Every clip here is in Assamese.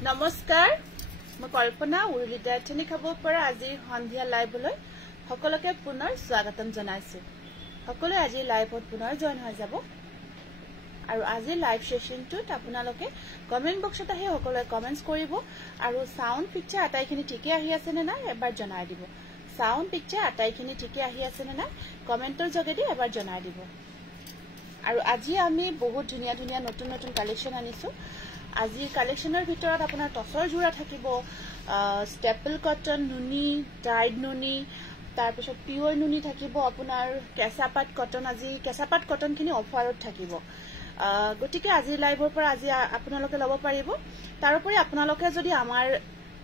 নমস্কাৰ মই কল্পনা উৰুলিটা ঠেনি খাব পৰা আজিৰ সন্ধিয়া লাইভলৈ সকলোকে পুনৰ স্বাগতম জনাইছো সকলোৱে আজি লাইভত পুনৰ জয়েন হৈ যাব আৰু আজি লাইভ সেশনটোত আপোনালোকে কমেন্ট বক্সত আহি সকলোৱে কমেন্টস কৰিব আৰু সাউন্ড পিকচাৰ আটাইখিনি ঠিকে আহি আছে নে নাই এবাৰ জনাই দিব সাউন্ড পিকচাৰ আটাইখিনি ঠিকে আহি আছে নে নাই কমেন্টৰ যোগেদি এবাৰ জনাই দিব আৰু আজি আমি বহুত ধুনিয়া ধুনিয়া নতুন নতুন কালেকশন আনিছো আজি কালেকশনৰ ভিতৰত আপোনাৰ টছৰ জোৰা থাকিব ষ্টেপল কটন নুনি ডাইড নুনি তাৰ পিছত পিওৰ নুনি থাকিব আপোনাৰ কেঁচাপাত কটন আজি কেঁচাপাত কটনখিনি অফাৰত থাকিব গটিকে আজি লাইভৰ পৰা আজি আপোনালোকে লব পাৰিব তাৰোপৰি আপোনালোকে যদি আমাৰ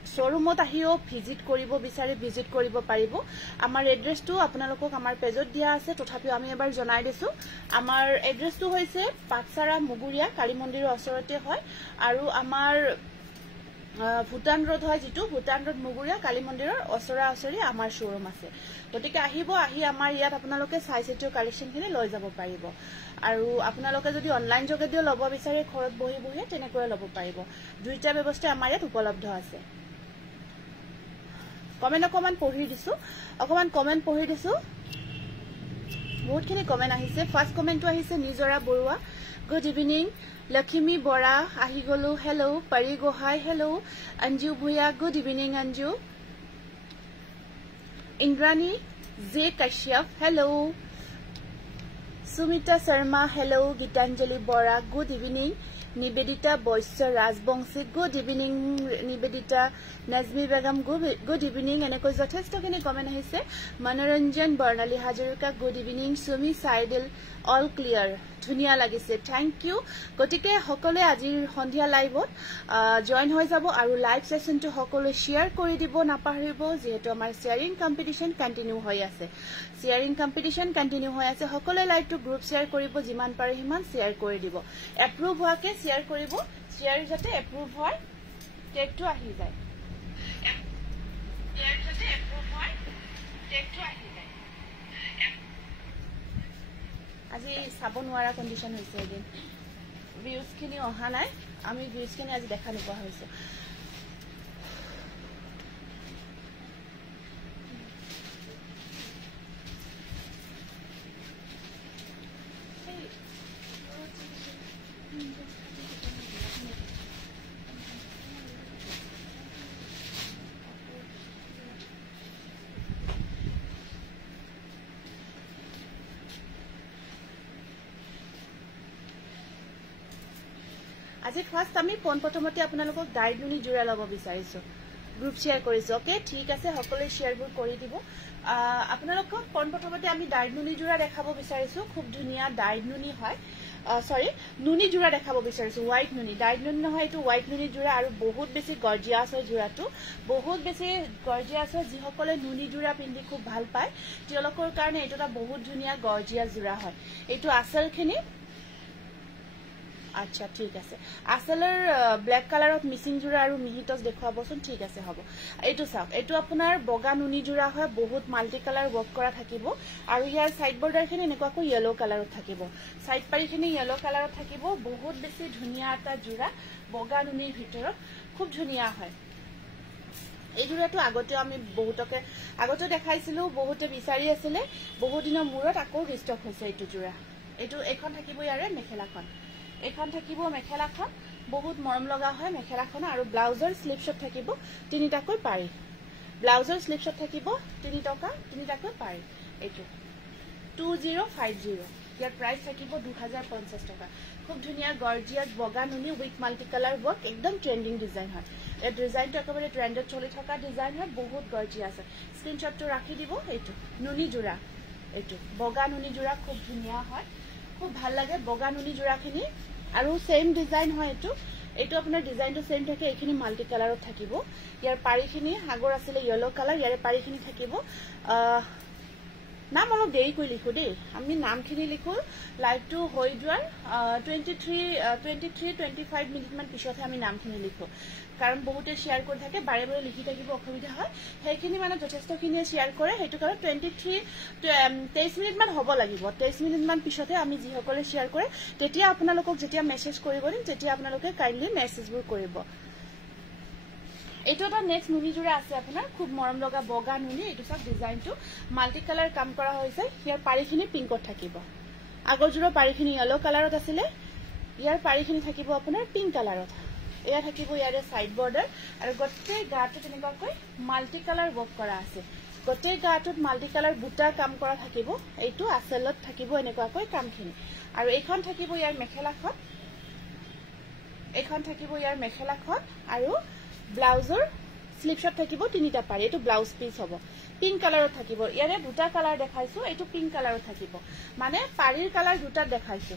শোৰুমত আহিও ভিজিট কৰিব বিচাৰে ভিজিট কৰিব পাৰিব আমাৰ এড্ৰেছটো আপোনালোকক আমাৰ পেজত দিয়া আছে তথাপিও আমি এবাৰ জনাই দিছো আমাৰ এড্ৰেছটো হৈছে পাকসাৰা মুগুৰিয়া কালী মন্দিৰৰ ওচৰতে হয় আৰু আমাৰ ভুটান ৰোড হয় যেটো ভুটান ৰোড মুগুৰিয়া কালী মন্দিৰৰ ওচৰা-ওচৰি আমাৰ শোৰুম আছে গটিকে আহিব আহি আমাৰ ইয়াত আপোনালোকে সাইজেটো কালেকশনখিনি লৈ যাব পাৰিব আৰু আপোনালোকে যদি অনলাইন যোগেদিও লব বিচাৰে ঘৰত বহি বহি তেনেকৈ লব পাৰিব দুইটা ব্যৱস্থা আমাৰ ইয়াত উপলব্ধ আছে কমেন্ট পঢ়ি দিছো বহুতখিনি কমেন্ট আহিছে ফাৰ্স্ট কমেন্টটো আহিছে নিজৰা বৰুৱা গুড ইভিনিং লক্ষ্মী বৰা আহি গলো hello Pori Gohain hello Anju Bhuyan good evening Anju Indrani J Kashyap hello Sumita Sharma hello Gitanjali Bora good evening Nibedita Baishya Rajbongshi good evening Nibedita Nazmi Begum good evening এনেকৈ যথেষ্টখিনি কমেন্ট আহিছে মনোৰঞ্জন বৰ্ণালী হাজৰিকা গুড ইভিনিং সুমি সাইডল অল ক্লিয়াৰ ধুনিয়া লাগিছে থ্যাংক ইউ গটিকে সকলোৱে আজিৰ সন্ধিয়া লাইভত জয়েন হৈ যাব আৰু লাইভ সেশনটো সকলোৱে শেয়াৰ কৰি দিব নাপাহৰিব যেহেতু আমাৰ শেয়াৰিং কম্পিটিশন কন্টিনিউ হৈ আছে সকলোৱে লাইভটো গ্ৰুপ শেয়াৰ কৰিব যিমান পাৰে সিমান শেয়াৰ কৰি দিব এপ্ৰুভ হোৱাকে শেয়াৰ কৰিব শেয়াৰ যাতে এপ্ৰুভ হয় টেগটো আহি যায় আজি চাব নোৱাৰা কন্ডিশন হৈছে এদিন ভিউজখিনি অহা নাই আমি ভিউজখিনি আজি দেখা নোপোৱা হৈছে আজি ফাৰ্স্ট আমি প্ৰথমতে আপোনালোকক ডাইড নুনি জোৰা লব বিচাৰিছো গ্ৰুপ শেয়াৰ কৰিছো ওকে ঠিক আছে সকলোৱে শেয়াৰবোৰ কৰি দিব আপোনালোকক প্ৰথমতে আমি ডাইড নুনি জোৰা দেখাব বিচাৰিছো খুব ধুনিয়া ডাইড নুনি হয় সৰি নুনি জোৰা দেখাব বিচাৰিছো হোৱাইট নুনি ডাইড নুনি নহয় এটো হোৱাইট নুনি জোৰা আৰু বহুত বেছি গৰ্জিয়াছ হয় জোৰাটো বহুত বেছি গৰ্জিয়াছ হয় যিসকলে নুনি জোৰা পিন্ধি খুব ভাল পায় তেওঁলোকৰ কাৰণে এটা বহুত ধুনিয়া গৰ্জিয়াছ জোৰা হয় এটো আসলখিনি আচ্ছা ঠিক আছে আসলৰ ব্ল্যাক কালাৰত মিসিং জোৰা আৰু মিহিটস দেখাবচোন ঠিক আছে হ'ব এটো চাওক এটো আপোনাৰ বগা নুনি জোৰা হয় বহুত মাল্টি কালাৰ ওয়াৰ্ক কৰা থাকিব আৰু ইয়াৰ সাইড বৰ্ডাৰখিনি এনেকুৱাকৈ ইয়েলো কালাৰত থাকিব সাইড পাৰিখিনি ইয়েলো কালাৰত থাকিব বহুত বেছি ধুনিয়া এটা জোৰা বগা নুনিৰ ভিতৰত খুব ধুনিয়া হয় এই জোৰাটো আগতে আমি বহুতকে আগতে দেখাইছিলো বহুতে বিচাৰি আছিল বহুত দিনৰ মূৰত আকৌ ৰিষ্টক হৈছে এইটো জোৰা এইটো এখন থাকিব ইয়াৰে মেখেলাখন এখন থাকিব মেখেলাখন বহুত মৰম লগা হয় মেখেলাখন আৰু ব্লাউজৰ স্লিপছত থাকিব তিনিটাকৈ পাৰি ব্লাউজৰ স্লিপছত থাকিব 3 টকা তিনিটাকৈ পাৰি এইটো 2050 ইয়াৰ প্ৰাইস থাকিব 2050 টকা খুব ধুনিয়া গৰ্জিয়াস বগা নুনি উইথ মাল্টি কালাৰ ওয়াৰ্ক একদম ট্ৰেন্ডিং ডিজাইন হয় এই ডিজাইনটো একেবাৰে ট্ৰেন্ডত চলি থকা ডিজাইন হয় বহুত গৰ্জিয়াস আছে স্ক্ৰিনশ্বটটো ৰাখি দিব এইটো নুনি জোৰা এইটো বগা নুনি জোৰা খুব ধুনিয়া হয় খুব ভাল লাগে বগা নুনি জোড়াখিনি আৰু সেম ডিজাইন হয় এইটো আপোনাৰ ডিজাইনটো সেম থাকে এইখিনি মাল্টি কালাৰত থাকিব ইয়াৰ পাৰিখিনি আগৰ আছিল ইয়েলো কালাৰ ইয়াৰে পাৰিখিনি থাকিব নাম অলপ দেৰি কৰি লিখো দেই আমি নামখিনি লিখো লাইভটো হৈ যোৱাৰ 23-25 মিনিট মান পিছতহে আমি নামখিনি লিখো কাৰণ বহুতে শেয়াৰ কৰি থাকে বাৰে বাৰে লিখি থাকিব অসুবিধা হয় সেইখিনি মানে যথেষ্টখিনিয়ে শেয়াৰ কৰে সেইটো কাৰণ 23 মিনিট মান হ'ব লাগিব 23 মিনিট মান পিছতহে আমি যিসকলে শেয়াৰ কৰে তেতিয়া আপোনালোকক যেতিয়া মেছেজ কৰিব দিম তেতিয়া আপোনালোকে কাইণ্ডলি মেছেজবোৰ কৰিব এইটো এটা নেক্সট নুনি জোড়া আছে আপোনাৰ খুব মৰম লগা বগা নুনি এইটো সব ডিজাইনটো মাল্টি কালাৰ কাম কৰা হৈছে ইয়াৰ পাৰিখিনি পিংকত থাকিব আগৰ জোড়া পাৰিখিনি ইয়েলো কালাৰত আছিল ইয়াৰ পাৰিখিনি থাকিব আপোনাৰ পিংক কালাৰত এয়া থাকিব ইয়াৰে সাইড বৰ্ডাৰ আৰু গটেই গাটো তেনেকৈ মাল্টি কালাৰ ওয়াৰ্ক কৰা আছে গটেই গাটোত মাল্টি কালাৰ বুটা কাম কৰা থাকিব এইটো আসলত থাকিব এনেকৈ কামখিনি আৰু এইখন থাকিব ইয়াৰ মেখেলাখন আৰু ব্লাউজৰ স্লিপছত থাকিব তিনিটা পাৰি এটো ব্লাউজ পিস হ'ব পিংক কালাৰত থাকিব ইয়াৰে দুটা কালাৰ দেখাইছো এটো পিংক কালাৰত থাকিব মানে পাৰিৰ কালাৰ দুটা দেখাইছো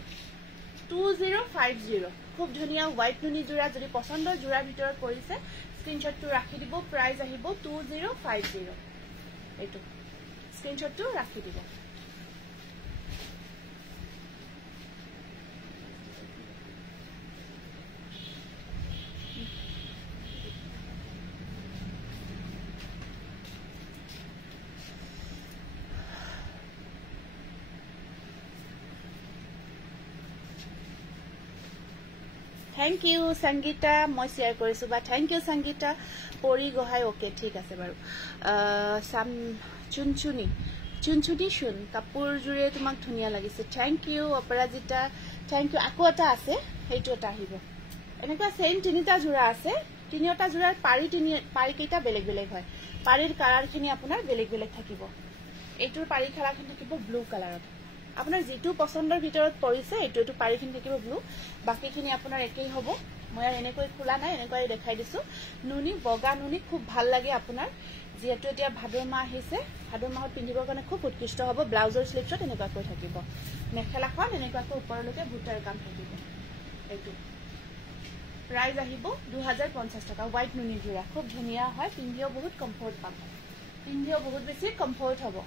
2050 খুব ধুনিয়া হোৱাইট নুনি জোড়া যদি পছন্দৰ জোড়াৰ ভিতৰত পৰিছে স্ক্ৰিনশ্বটটো ৰাখি দিব প্ৰাইস আহিব 2050 এটো স্ক্ৰিনশ্বটটো ৰাখি দিব Thank you Sangeeta মই শেয়াৰ কৰিছো বা thank you Sangeeta পৰি গহাই ওকে ঠিক আছে বাৰু সাম চুনচুনি শুন কাপোৰ জুৰে তোমাক ধুনিয়া লাগিছে thank you Aparajita thank you আকৌ এটা আছে এইটো এটা আহিব এনেকুৱা সেম তিনিটা জোড়া আছে তিনিটা জোড়াৰ পাৰি কেইটা বেলেগ বেলেগ হয় পাৰিৰ কালাৰখিনি আপোনাৰ বেলেগ বেলেগ থাকিব এইটোৰ পাৰি কালাৰখিনি থাকিব ব্লু কালাৰত আপোনাৰ যেটো পছন্দৰ ভিতৰত পৰিছে এটো পাৰিখিনি থাকিব ব্লু বাকিখিনি আপোনাৰ একেই হ'ব মই আর এনেকৈ খোলা নাই এনেকৈ দেখাই দিছো নুনি বগা নুনি খুব ভাল লাগে আপোনাৰ যেটো এতিয়া ভাদৰ মাহ আহিছে ভাদৰ মাহত পিন্ধিবৰ কাৰণে খুব উৎকৃষ্ট হ'ব ব্লাউজৰ স্লিপছত এনেকৈ থাকিব মেখেলাখন এনেকৈ ওপৰলৈকে বুটাৰ কাম থাকিব এইটো প্ৰাইস আহিব 2050 টকা হোৱাইট নুনি জোড়া খুব ধুনিয়া হয় পিন্ধিও বহুত কমফৰ্ট পাব পিন্ধিও বহুত বেছি কমফৰ্ট হ'ব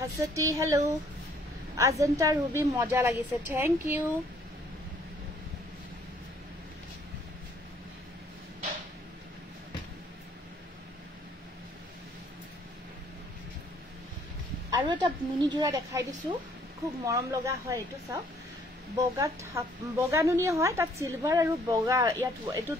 হাসতি হেল্ল আজন্তা ৰুবি মজা লাগিছে থ্যাংক ইউ আৰু এটা নুনি জোড়া দেখাই দিছো খুব মৰম লগা হয় এটো সব বগা নুনি হয় তাত সিলভাৰ আৰু বগা ইয়াত এটো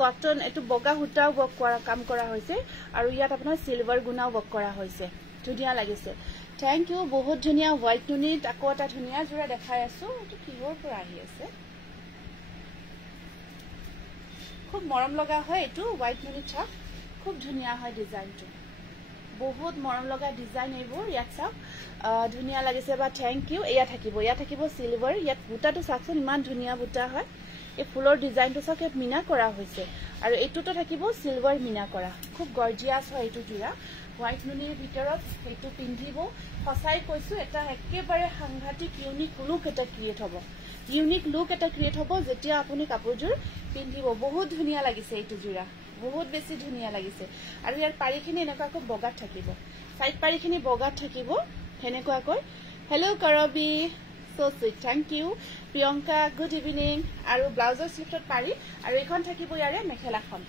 কটন এটো বগা হুটা ওয়াৰ্ক কৰা কাম কৰা হৈছে আৰু ইয়াত আপোনাৰ সিলভাৰ গুণা ওয়াৰ্ক কৰা হৈছে ধুনিয়া লাগিছে থ্যাংক ইউ বহুত ধুনিয়া হোৱাইট নুনি আকৌ এটা ধুনিয়া জোড়া দেখাই আছো এটো কিহৰ পৰা আহি আছে খুব মৰম লগা হয় এটো হোৱাইট নুনি চাপ খুব ধুনিয়া হয় ডিজাইনটো বহুত মৰম লগা ডিজাইন এইবোৰ ইয়াত চাপ ধুনিয়া লাগিছে বা থ্যাংক ইউ এয়া থাকিব সিলভাৰ ইয়াত বুটাটো চাকচোন ইমান ধুনিয়া বুটা হয় এই ফুলৰ ডিজাইনটো সকে মিনা কৰা হৈছে আৰু এটোটো থাকিব সিলভাৰ মিনা কৰা খুব গৰ্জিয়াস হয় এটো জোড়া হোৱাইট নুনিৰ ভিতৰত এটো পিন্ধিব ফসাই কৈছো এটা একেবাৰে সাংঘাতিক ইউনিক লুক এটা ক্ৰিয়েট হ'ব যেতিয়া আপুনি কাপোৰজোৰ পিন্ধিব বহুত ধুনিয়া লাগিছে এটো জোড়া বহুত বেছি ধুনিয়া লাগিছে আৰু ইয়াৰ পাৰিখিনি এনেকৈ বগাত থাকিব সাইড পাৰিখিনি বগাত থাকিব হেনেকৈ hello Korobi so sweet thank you Priyanka good evening আৰু ব্লাউজৰ স্লিপত পাৰি আৰু এখন থাকিব ইয়াৰে মেখেলাখন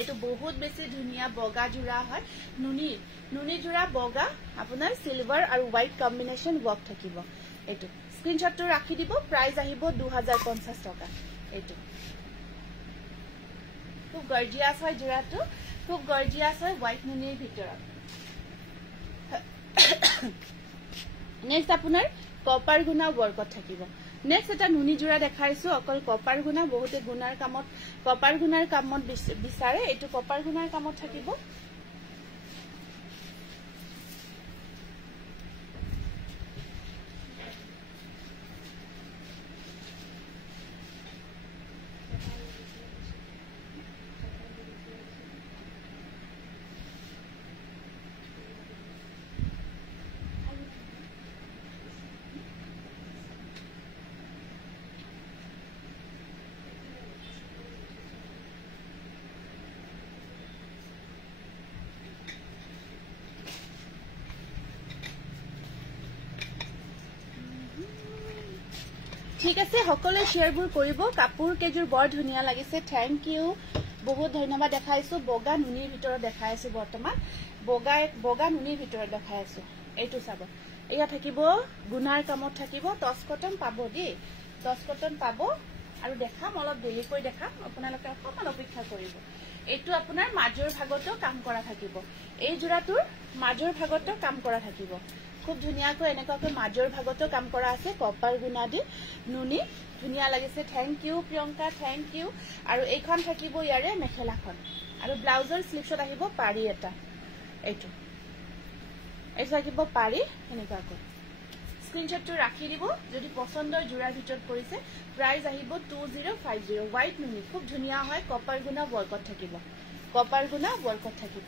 এটো বহুত বেছি ধুনিয়া বগা জোড়া হয় নুনি জোড়া বগা আপোনাৰ সিলভাৰ আৰু হোৱাইট কম্বিনেশন ওয়াৰ্ক থাকিব এটো স্ক্ৰিনশটটো ৰাখি দিব প্ৰাইস আহিব 2050 টকা এইটো খুব গৰ্জিয়াস হয় জোড়াটো খুব গৰ্জিয়াস হয় হোয়াইট নুনিৰ ভিতৰত নেক্সট আপোনাৰ কপাৰ গুণা ওয়াৰ্কত থাকিব নেক্সট এটা নুনি জোড়া দেখাইছো অকল কপাৰ গুণা বহুতে গুণাৰ কামত কপাৰ গুণাৰ কামত বিচাৰে এটো কপাৰ গুণাৰ কামত থাকিব ঠিক আছে সকলে শেয়াৰবোৰ কৰিব কাপোৰ কেজুৰ বৰ ধুনিয়া লাগিছে থ্যাংক ইউ বহুত ধন্যবাদ দেখাইছো বগা নুনিৰ ভিতৰত দেখাইছো বৰ্তমান বগা নুনিৰ ভিতৰত দেখাইছো এইটো চাব এয়া থাকিব গুণাৰ কামত থাকিব টস কটন পাব দি টস কটন পাব আৰু দেখাম অলপ দেৰি কৰি দেখাম আপোনালোকে অকমান অপেক্ষা কৰিব এইটো আপোনাৰ মাজৰ ভাগতো কাম কৰা থাকিব এই জোড়াটোৰ মাজৰ ভাগতো কাম কৰা থাকিব খুব ধুনিয়াকৈ এনেকৈ মাজৰ ভাগতো কাম কৰা আছে কপাৰ গুণা দি নুনি ধুনিয়া লাগিছে thank you Priyanka thank you আৰু এইখন থাকিব ইয়াৰে মেখেলাখন আৰু ব্লাউজৰ স্লিভছত আহিব পাৰি এটা এইটো এইটো থাকিব পাৰি এনেকৈ স্ক্ৰিনশ্বটটো ৰাখি দিব যদি পছন্দৰ জোড়াৰ ভিতৰত পৰিছে প্ৰাইস আহিব 2050 হোয়াইট নুনি খুব ধুনিয়া হয় কপাৰ গুণা ওয়াৰ্কত থাকিব কপাৰ গুণা ওয়াৰ্কত থাকিব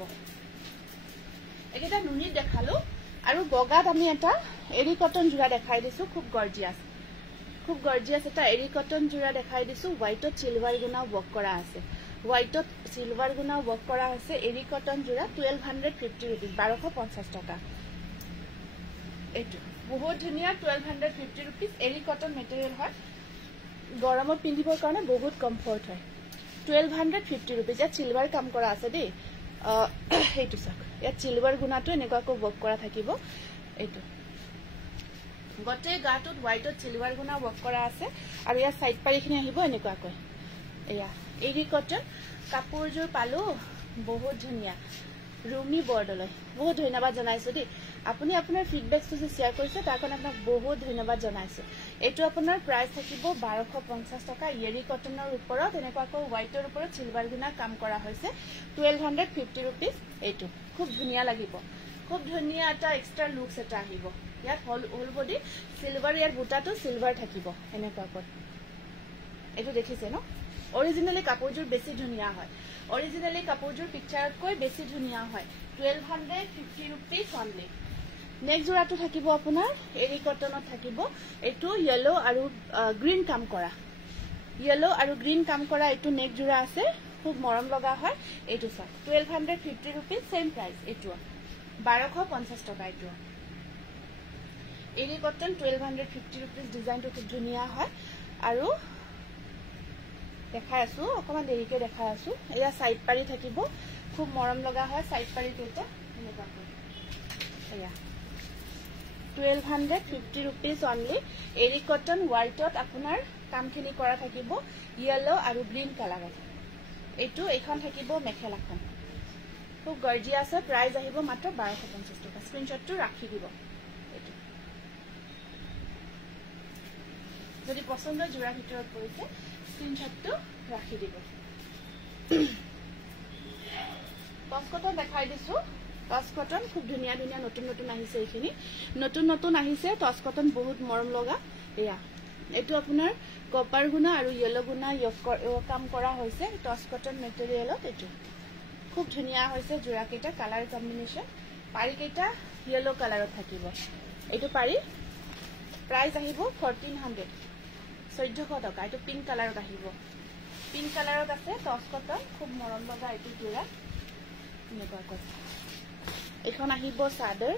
এটা নুনি দেখালো আৰু বগাত আমি এটা এৰি কটন জোড়া দেখাই দিছো খুব গৰ্জিয়াস এটা এৰি কটন জোড়া দেখাই দিছো হোয়াইটত সিলভাৰ গুণা ওয়াৰ্ক কৰা আছে হোয়াইটত সিলভাৰ গুণা ওয়াৰ্ক কৰা আছে এৰি কটন জোড়া 1250 रुपीस 1250 টাকা এইটো বহুত ধুনিয়া 1250 रुपीस এৰি কটন মেটেৰিয়েল হয় গৰমত পিন্ধিবৰ কাৰণে বহুত কমফৰ্ট হয় 1250 रुपीस ইয়াত সিলভাৰ কাম কৰা আছে দেই এইটো চাক ইয়াত সিলভাৰ গুণাটো এনেকুৱাকৈ ওয়াৰ্ক কৰা থাকিব এইটো গটে গাটত হোয়াইটত সিলভাৰ গুণা ওয়াৰ্ক কৰা আছে আৰু ইয়াৰ সাইড পাৰিখিনি আহিব এনেকুৱাকৈ এয়া এৰি কটন কাপোৰজোৰ পালো বহুত ধুনিয়া ৰুমি বৰ্ডলৈ বহুত ধন্যবাদ জনাইছো দেই আপুনি আপোনাৰ ফিডবেকটো যে শেয়াৰ কৰিছে তাৰ কাৰণে আপোনাক বহুত ধন্যবাদ জনাইছো এইটো আপোনাৰ প্ৰাইস থাকিব 1250 টকা এৰি কটনৰ ওপৰত এনেকুৱাকৈ হোয়াইটৰ ওপৰত সিলভাৰ গুণা কাম কৰা হৈছে 1250 रुपीस এইটো খুব ধুনিয়া লাগিব খুব ধুনিয়া এটা এক্সট্ৰা লুকস এটা আহিব ইয়াত হল বডি সিলভাৰ ইয়াৰ বুটাটো সিলভাৰ থাকিব এনেকুৱাকৈ এইটো দেখিছে ন অৰিজিনালি কাপোৰজোৰ বেছি ধুনিয়া হয় অৰিজিনালি কাপোৰজোৰ পিকচাৰতকৈ বেছি ধুনিয়া হয় 1250 रुपीस অনলি নেক্সট জোড়াটো থাকিব আপোনাৰ এৰি কটনত থাকিব এইটো ইয়েলো আৰু গ্ৰীন কাম কৰা ইয়েলো আৰু গ্ৰীন কাম কৰা এইটো নেক্সট জোড়া আছে খুব মৰম লগা হয় এইটো চাওক 1250 रुपीस সেম প্ৰাইস এইটো 1250 টকা এইটো এৰি কটন 1250 रुपीस ডিজাইনটো খুব ধুনিয়া হয় আৰু দেখাই আছো অকমান দেৰিকে দেখাই আছো এয়া সাইড পাৰি থাকিব খুব মৰম লগা হয় সাইড পাৰি কেইটা এনেকুৱা এয়া 1250 रुपीस অনলি এৰি কটন হোয়াইটত আপোনাৰ কামখিনি কৰা থাকিব ইয়েলো আৰু গ্ৰীন কালাৰত এইটো এইখন থাকিব মেখেলাখন খুব গৰ্জিয়াস হয় প্ৰাইস আহিব মাত্ৰ 1250 টকা স্ক্ৰিনশটটো ৰাখি দিব এইটো যদি পছন্দৰ জোড়া ভিতৰত পৰিছে স্ক্ৰিনশটটো ৰাখি দিব টস কটন দেখাই দিছো টস কটন খুব ধুনিয়া ধুনিয়া নতুন নতুন আহিছে এইখিনি নতুন আহিছে টস কটন বহুত মৰম লগা এয়া এইটো আপোনাৰ কপাৰ গুণা আৰু ইয়েলো গুণা কাম কৰা হৈছে টস কটন মেটেৰিয়েলত এইটো খুব ধুনিয়া হৈছে জোড়া কেইটা কালাৰ কম্বিনেশন পাৰি কেইটা ইয়েলো কালাৰত থাকিব এইটো পাৰি প্ৰাইস আহিব 1400 1400 টকা এইটো পিংক কালাৰত আহিব পিংক কালাৰত আছে টস কটন খুব মৰম লগা এইটো জোড়া এনেকুৱাকৈ এখন আহিব চাদৰ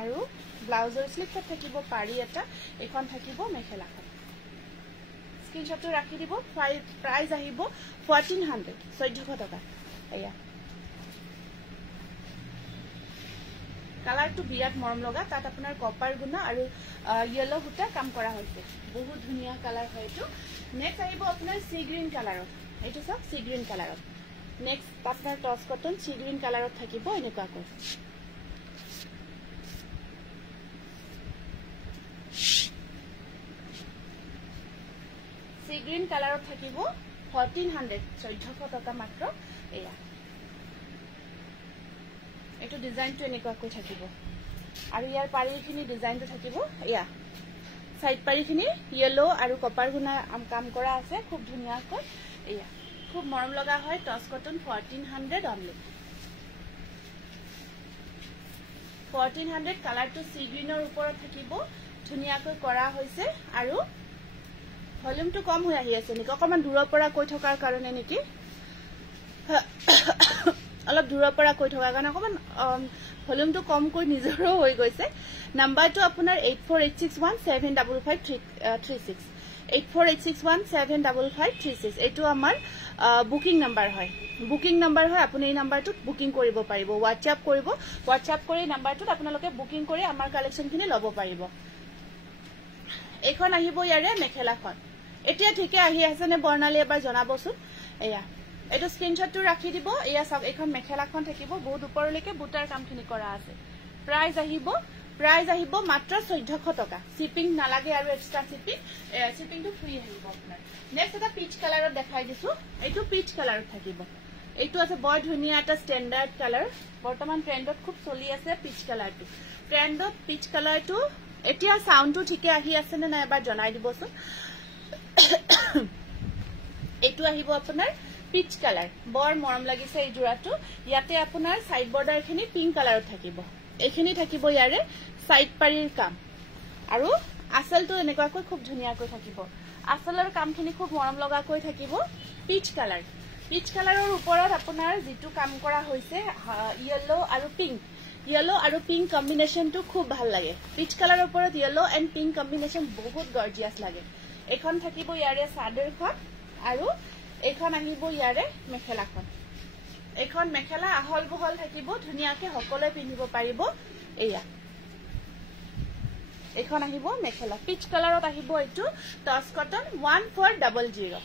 আৰু ব্লাউজৰ স্লিভত থাকিব পাৰি এটা এখন থাকিব মেখেলাখন স্ক্ৰিনশটটো ৰাখি দিব প্ৰাইস আহিব 1400 1400 টকা এয়া কালাৰটো বিৰাট মৰম লগা তাত আপোনাৰ কপাৰ গুণা আৰু ইয়েলো হুটা কাম কৰা হৈছে বহুত ধুনিয়া কালাৰ হয় এইটো নেক্সট আহিব আপোনাৰ সি গ্ৰীণ কালাৰত এইটো চাওক সি গ্ৰীণ কালাৰত নেক্সট আপোনাৰ টছ কটন সি গ্ৰীণ কালাৰত থাকিব এনেকুৱাকৈ সি গ্ৰীণ কালাৰত থাকিব 1400 টকা মাত্ৰ এয়া এইটো ডিজাইনটো এনেকুৱাকৈ থাকিব আৰু ইয়াৰ পাৰীখিনি ডিজাইনটো থাকিব এয়া সাইড পাৰীখিনি ইয়েলো আৰু কপাৰ গুণা কাম কৰা আছে খুব ধুনীয়াকৈ এয়া খুব মৰম লগা হয় টছ কটন 1400 অনলি 1400 কালাৰটো সি গ্ৰীনৰ ওপৰত থাকিব ধুনীয়াকৈ কৰা হৈছে আৰু ভলিউমটো কম হৈ আহি আছে নেকি অকমান দূৰৰ পৰা কৈ থকাৰ কাৰণে নেকি অলপ দূৰৰ পৰা কৈ থকাৰ কাৰণে অকমান ভলিউমটো কম কৈ নিজৰো হৈ গৈছে নাম্বাৰটো আপোনাৰ 8486175536 8486175536 এইটো আমাৰ বুকিং নাম্বাৰ হয় আপুনি এই নাম্বাৰটোত বুকিং কৰিব পাৰিব হোৱাটছআপ কৰিব হোৱাটছআপ কৰি নাম্বাৰটোত আপোনালোকে বুকিং কৰি আমাৰ কালেকশ্যনখিনি ল'ব পাৰিব এইখন আহিব ইয়াৰে মেখেলাখন এতিয়া ঠিকে আহি আছে নে বৰ্ণালী এবাৰ জনাবচোন এয়া এইটো স্ক্ৰিনশ্বটটো ৰাখি দিব এয়া চাওক এইখন মেখেলাখন থাকিব বহুত ওপৰলৈকে বুটাৰ কামখিনি কৰা আছে প্ৰাইস আহিব মাত্ৰ 1400 টকা শিপিং নালাগে আৰু এক্সট্ৰা শিপিংটো ফ্ৰী আহিব আপোনাৰ নেক্সট এটা পিচ কালাৰত দেখাই দিছো এইটো পিচ কালাৰত থাকিব এইটো আছে বৰ ধুনীয়া এটা ষ্টেণ্ডাৰ্ড কালাৰ বৰ্তমান ট্ৰেন্ডত খুব চলি আছে পিচ কালাৰটো ট্ৰেন্ডত পিচ কালাৰটো এতিয়া সাউন্ডটো ঠিকে আহি আছে নে নাই এবাৰ জনাই দিবচোন এইটো আহিব আপোনাৰ পিচ কালাৰ বৰ মৰম লাগিছে এই জোৰাটো ইয়াতে আপোনাৰ সাইড বৰ্ডাৰখিনি পিংক কালাৰত থাকিব এইখিনি থাকিব ইয়াৰে সাইড পাৰীৰ কাম আৰু আসলটো এনেকুৱাকৈ খুব ধুনীয়াকৈ থাকিব আসলৰ কামখিনি খুব মৰম লগাকৈ থাকিব পিচ কালাৰৰ ওপৰত আপোনাৰ যেটো কাম কৰা হৈছে ইয়েলো আৰু পিংক কম্বিনেশনটো খুব ভাল লাগে পিচ কালাৰৰ ওপৰত ইয়েলো এণ্ড পিংক কম্বিনেশন বহুত গৰ্জিয়াছ লাগে এখন থাকিব ইয়াৰে চাদৰখন আৰু এখন আহিব ইয়াৰে মেখেলাখন এখন মেখেলা আহল বহল থাকিব ধুনীয়াকৈ সকলোৱে পিন্ধিব পাৰিব এয়া এখন আহিব মেখেলা পিচ কালাৰত আহিব এইটো টছ কটন 1400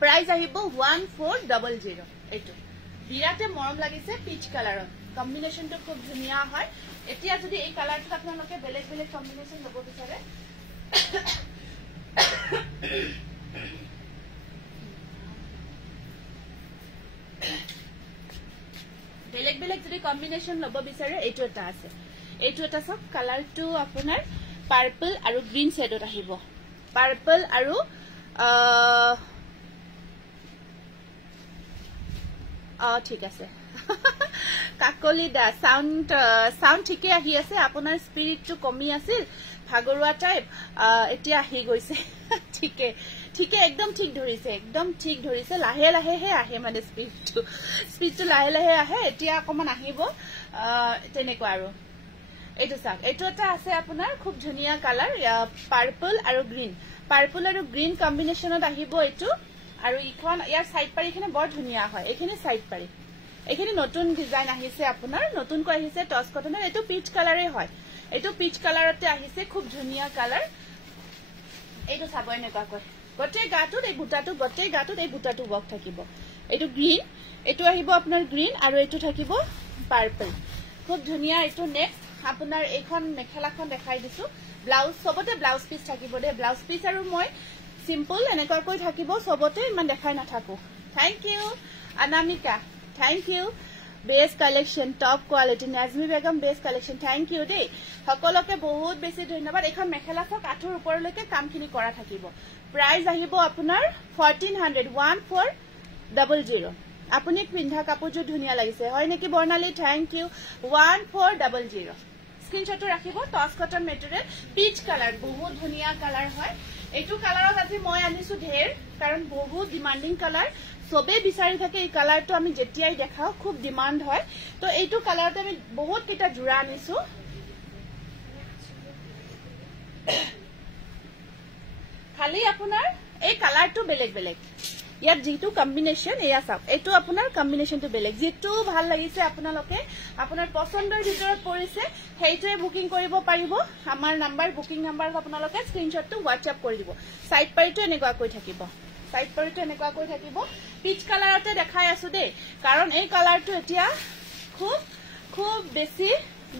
প্ৰাইস আহিব 1400 এইটো বিৰাতে মৰম লাগিছে পিচ কালাৰত কম্বিনেশনটো খুব ধুনীয়া হয় এতিয়া যদি এই কালাৰটো আপোনালোকে বেলেগ কম্বিনেশন ল'ব বিচাৰে বেলেগ যদি কম্বিনেশন ল'ব বিচাৰে এইটো এটা আছে এইটো এটা সব কালাৰটো আপোনাৰ পাৰ্পল আৰু গ্ৰীন শেডত আহিব পাৰ্পল আৰু ঠিক আছে কাকলি দা সাউন্ড ঠিকে আহি আছে আপোনাৰ স্পিৰিটটো কমি আছিল ভাগৰুৱা টাইপ এতিয়া আহি গৈছে ঠিকে একদম ঠিক ধৰিছে লাহে লাহেহে আহে মানে স্পিৰিটটো লাহে আহে এতিয়া অকমান আহিব তেনেকুৱা আৰু এইটো চাওক এইটো এটা আছে আপোনাৰ খুব ধুনীয়া কালাৰ পাৰ্পল আৰু গ্ৰীন কম্বিনেশনত আহিব এইটো আৰু ইখন ইয়াৰ সাইড পাৰীখিনি বৰ ধুনীয়া হয় এইখিনি সাইড পাৰী এইখিনি নতুন ডিজাইন আহিছে আপোনাৰ নতুনকৈ আহিছে টছ কটনৰ এইটো পিচ কালাৰে হয় এইটো পিচ কালাৰতে আহিছে খুব ধুনীয়া কালাৰ এইটো চাব এনেকুৱাকৈ গোটেই গাটোত এই বুটাটো ৱৰ্ক থাকিব এইটো গ্ৰীন এইটো আহিব আপোনাৰ গ্ৰীন আৰু এইটো থাকিব পাৰ্পল খুব ধুনীয়া এইটো নেক্সট আপোনাৰ এইখন মেখেলাখন দেখাই দিছো ব্লাউজ সবতে ব্লাউজ পিস থাকিব দে ব্লাউজ পিস আৰু মই সিম্পল এনেকুৱাকৈ থাকিব সবতে ইমান দেখাই নাথাকো thank you Anamika thank you best collection top quality Nazmi Begum best collection thank you দে সকলোকে বহুত বেছি ধন্যবাদ এখন মেখেলা ফক আঠৰ ওপৰলৈকে কামখিনি কৰা থাকিব প্ৰাইস আহিব আপোনাৰ 1400 আপুনি পিন্ধা কাপোৰটো ধুনীয়া লাগিছে হয় নেকি বৰ্ণালী থ্যাংক ইউ 1400 স্ক্ৰিনশ্বটটো ৰাখিব টছ কটন মেটেৰিয়েল পিচ কালাৰ বহুত ধুনীয়া কালাৰ হয় এইটো কালাৰত আজি মই আনিছো ঢেৰ কাৰণ বহুত ডিমান্ডিং কালাৰ সবে বিচাৰি থাকে এই কালাৰটো আমি যেতিয়াই দেখাও খুব ডিমান্ড হয় তো এইটো কালাৰতে আমি বহুত কিটা জোৰা আনিছো খালি আপোনাৰ এই কালাৰটো বেলেগ ইয়াত যেটো কম্বিনেশন এয়া চাওক এটো আপোনাৰ কম্বিনেশনটো বেলেগ যেটো ভাল লাগিছে আপোনালোকে আপোনাৰ পছন্দৰ ভিতৰত পৰিছে হেইটোৱে বুকিং কৰিব পাৰিব আমাৰ নাম্বাৰ বুকিং নাম্বাৰ আপোনালোকে স্ক্ৰিনশ্বটটো WhatsApp কৰি দিব সাইড পাৰিটো এনেকুৱা কৈ থাকিব সাইড পাৰিটো এনেকুৱা কৈ থাকিব পিচ কালাৰতে দেখাই আছো দে কাৰণ এই কালাৰটো এতিয়া খুব বেছি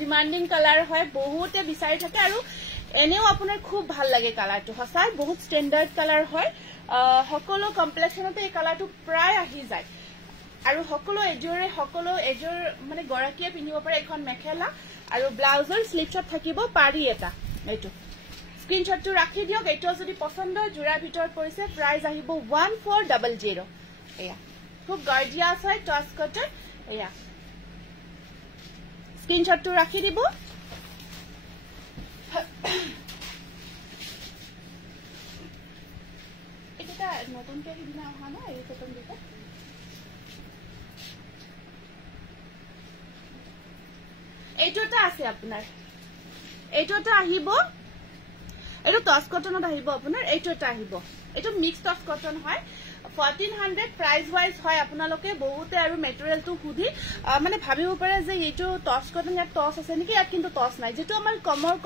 ডিমান্ডিং কালাৰ হয় বহুতে বিচাৰি থাকে আৰু এনেও আপোনাৰ খুব ভাল লাগে কালাৰটো হসাই বহুত ষ্টেন্ডাৰ্ড কালাৰ হয় সকলো কমপ্লেক্সনতে এই কালাৰটো প্ৰায় আহি যায় আৰু সকলো এজৰ মানে গৰাকীয়ে পিন্ধিব পাৰে এখন মেখেলা আৰু ব্লাউজৰ স্লিভছত থাকিব পাৰি এটা এইটো স্ক্ৰিনশ্বটটো ৰাখি দিয়ক এইটো যদি পছন্দৰ জোৰাৰ ভিতৰত পৰিছে প্ৰাইস আহিব 1400 এয়া খুব গৰ্জিয়াছ হয় টছ কটন এয়া স্ক্ৰিনশ্বটটো ৰাখি দিব এটা নতুনকে দিনা অহা না এই কটন দিতে এইটোটা আছে আপোনাৰ এইটোটা আহিব এটো টছ কটনত আহিব আপোনাৰ এইটোটা আহিব এটো মিক্স টছ কটন হয় 1400 প্ৰাইস ওয়াইজ হয় আপোনালোকে বহুতে আৰু মেটেৰিয়েলটো খুদি মানে ভাবিব পাৰে যে এইটো টছ কটন ইয়াত টছ আছে নেকি ইয়াত কিন্তু টছ নাই যেটো আমাৰ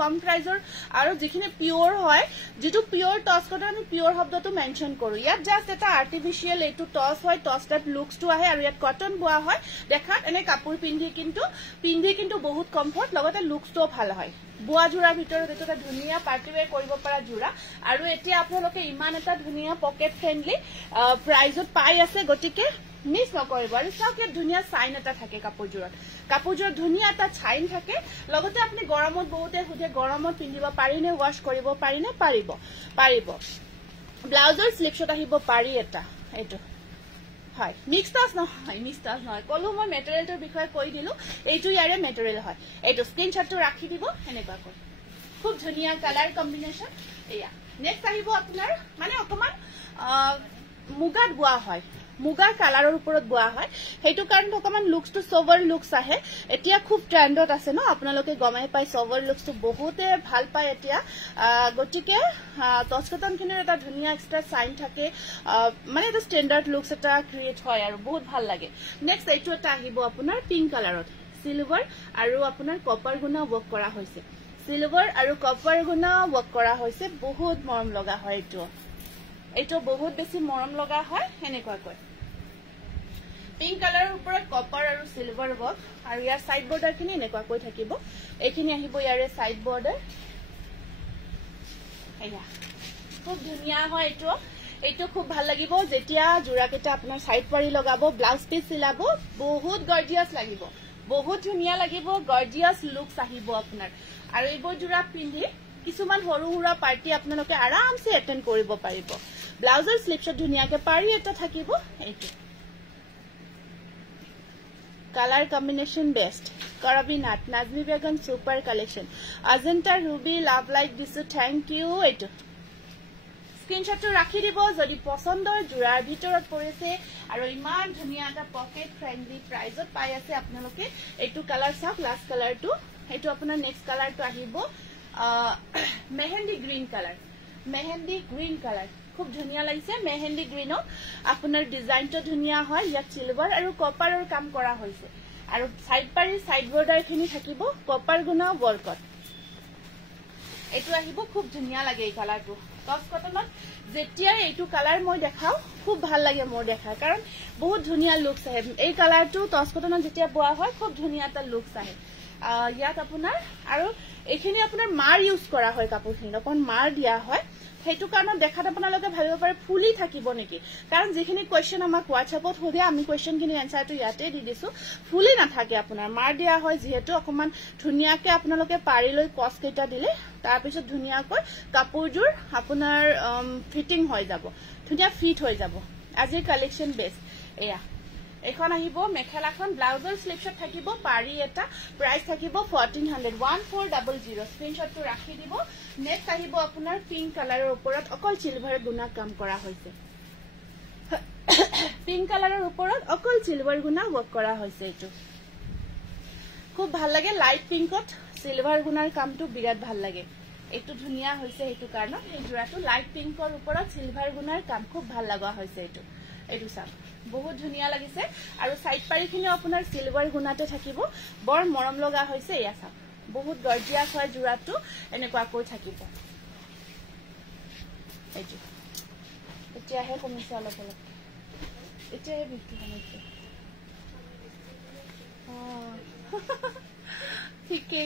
কম প্ৰাইজৰ আৰু যিখিনি পিওৰ হয় যেটো পিওৰ টছ কটন আমি পিওৰ শব্দটো মেনশন কৰো ইয়াত জাস্ট এটা আৰ্টিফিশিয়াল এইটো টছ হয় টছ টাইপ লুকসটো আহে আৰু ইয়াত কটন বোৱা হয় দেখাত এনে কাপোৰ পিন্ধি কিন্তু বহুত কমফৰ্ট লগতে লুকসটো ভাল হয় বুয়া জোৰাৰ ভিতৰত এটা ধুনিয়া পাৰ্টি ওয়্যাৰ কৰিব পৰা জোৰা আৰু এতিয়া আপোনালোকে ইমান এটা ধুনিয়া পকেট ফ্ৰেন্ডলি প্ৰাইজত পাই আছে গটিকে মিস নকৰিব আৰু চাওক ধুনিয়া সাইন এটা থাকে কাপোৰজোৰত ধুনিয়া এটা সাইন থাকে লগতে আপুনি গৰমত বহুতে খুদে গৰমত পিন্ধিব পাৰিনে ওয়াশ কৰিব পাৰিনে পাৰিব ব্লাউজৰ স্লিভছত আহিব পাৰি এটা এইটো হয় মিক্স টছ নহয় কলো মই মেটেৰিয়েলটোৰ বিষয়ে কৈ দিলো এইটো ইয়াৰে মেটেৰিয়েল হয় এইটো স্ক্ৰিনশ্বটটো ৰাখি দিব এনেকুৱা কৈ খুব ধুনিয়া কালাৰ কম্বিনেশন এয়া নেক্সট আহিব আপোনাৰ মানে অকমান মুগাত বোৱা হয় মুগা কালাৰৰ ওপৰত বোৱা হয় হেতু কাৰণ অকমান লুকসটো সোভাৰ লুকস আহে এতিয়া খুব ট্ৰেন্ডত আছে ন আপোনালোকে গমাই পাই সোভাৰ লুকসটো বহুতে ভাল পায় এতিয়া গটিকে টছ কটন কিনৰ এটা ধুনিয়া এক্সট্ৰা সাইন থাকে মানে এটা ষ্টেন্ডাৰ্ড লুকস এটা ক্ৰিয়েট হয় আৰু বহুত ভাল লাগে নেক্সট এইটো এটা আহিব আপোনাৰ পিংক কালাৰত সিলভাৰ আৰু আপোনাৰ কপাৰ গুণা ওয়াৰ্ক কৰা হৈছে সিলভাৰ আৰু কপাৰ গুণা ওয়াৰ্ক কৰা হৈছে বহুত মৰম লগা হয় এইটো বহুত বেছি মৰম লগা হয় এনেকুৱা কৈ পিংক কালাৰৰ ওপৰত কপাৰ আৰু সিলভাৰ ওয়াৰ্ক আৰু ইয়াৰ সাইড বৰ্ডাৰ খিনি এনেকুৱা কৈ থাকিব এইখিনি আহিব ইয়াৰে সাইড বৰ্ডাৰ এয়া খুব ধুনিয়া হয় এইটো খুব ভাল লাগিব যেতিয়া জোৰাকেটা আপোনাৰ সাইড পাৰি লগাব ব্লাউজ পিস সিলাব বহুত গৰ্জিয়াস লাগিব বহুত ধুনিয়া লাগিব গৰ্জিয়াস লুকস আহিব আপোনাৰ আৰু এইবোৰ জোৰা পিন্ধি কিছুমান সৰু হুৰা পাৰ্টি আপোনালোকে আৰামছে এটেন্ড কৰিব পাৰিব ব্লাউজৰ স্লিভছত ধুনিয়াকে পাৰি এটা থাকিব এইটো কালাৰ কম্বিনেশন বেস্ট কৰাবি নাট Nazmi Begum super collection Ajanta Ruby love like দিছো থ্যাংক ইউ এইটো স্ক্ৰিনশ্বটটো ৰাখি দিব যদি পছন্দৰ জোৰাৰ ভিতৰত পৰিছে আৰু ইমান ধুনিয়া এটা পকেট ফ্ৰেন্ডলি প্ৰাইজত পাই আছে আপোনালোকে এইটো কালাৰ চাওক লাষ্ট কালাৰটো এইটো আপোনাৰ নেক্সট কালাৰটো আহিব মেহেন্দি গ্ৰীন কালাৰ খুব ধুনিয়া লাগিছে মেহেন্দি গ্ৰীনো আপোনাৰ ডিজাইনটো ধুনিয়া হয় ইয়াত সিলভাৰ আৰু কপাৰৰ কাম কৰা হৈছে আৰু সাইড পাৰি সাইড বৰ্ডাৰ খিনি থাকিব কপাৰ গুণা ওয়াৰ্কত এইটো আহিব খুব ধুনিয়া লাগে এই কালাৰটো টছ কটনত যেতিয়া এইটো কালাৰ মই দেখাও খুব ভাল লাগে মোৰ দেখা কাৰণ বহুত ধুনিয়া লুকস আহে এই কালাৰটো টছ কটনত যেতিয়া বোৱা হয় খুব ধুনিয়া এটা লুকস আহে ইয়াত আপোনাৰ আৰু এইখিনি আপোনাৰ মাৰ ইউজ কৰা হয় কাপোৰখিনি অকন মাৰ দিয়া হয় হেতু কাৰণ দেখাত আপোনালোকে ভাবিব পাৰে ফুলি থাকিব নেকি কাৰণ যিখিনি কোৱেশ্চন আমাক WhatsAppত হোদে আমি কোৱেশ্চন কিনি আনসাৰটো ইয়াতে দি দিছো ফুলি নাথাকে আপোনাৰ মাৰ দিয়া হয় যেহেতু অকমান ধুনিয়াকে আপোনালোকে পাৰি লৈ কস কেটা দিলে তাৰ পিছত ধুনিয়াকৈ কাপোৰজোৰ আপোনাৰ ফিটিং হৈ যাব ধুনিয়া ফিট হৈ যাব আজিৰ কালেকশন বেস্ট এয়া এখন আহিব মেখেলাখন ব্লাউজৰ স্লিভছত থাকিব পাৰি এটা প্ৰাইস থাকিব 1400 স্ক্ৰিনশ্বটটো ৰাখি দিব নেক্সট আহিব আপোনাৰ পিংক কালাৰৰ ওপৰত অকল সিলভাৰ গুণা কাম কৰা হৈছে পিংক কালাৰৰ ওপৰত অকল সিলভাৰ গুণা ওয়াৰ্ক কৰা হৈছে এইটো খুব ভাল লাগে লাইট পিংকত সিলভাৰ গুণাৰ কামটো বিৰাট ভাল লাগে এইটো ধুনিয়া হৈছে এইটো কাৰণ এই জোৰাটো লাইট পিংকৰ ওপৰত সিলভাৰ গুণাৰ কাম খুব ভাল লগা হৈছে এইটো এইটো চাওক বহুত ধুনিয়া লাগিছে আৰু সাইড পাৰিখিনি আপোনাৰ সিলভাৰ গুণাতে থাকিব বৰ মৰম লগা হৈছে এয়া চাওক বহুত গৰ্জিয়াস হয় জোৰাটো এনেকুৱা কৈ থাকিব এইটো এতিয়া হে কমিছে অলপ অলপ এতিয়া হে বিক্ৰী কমিছে ঠিকে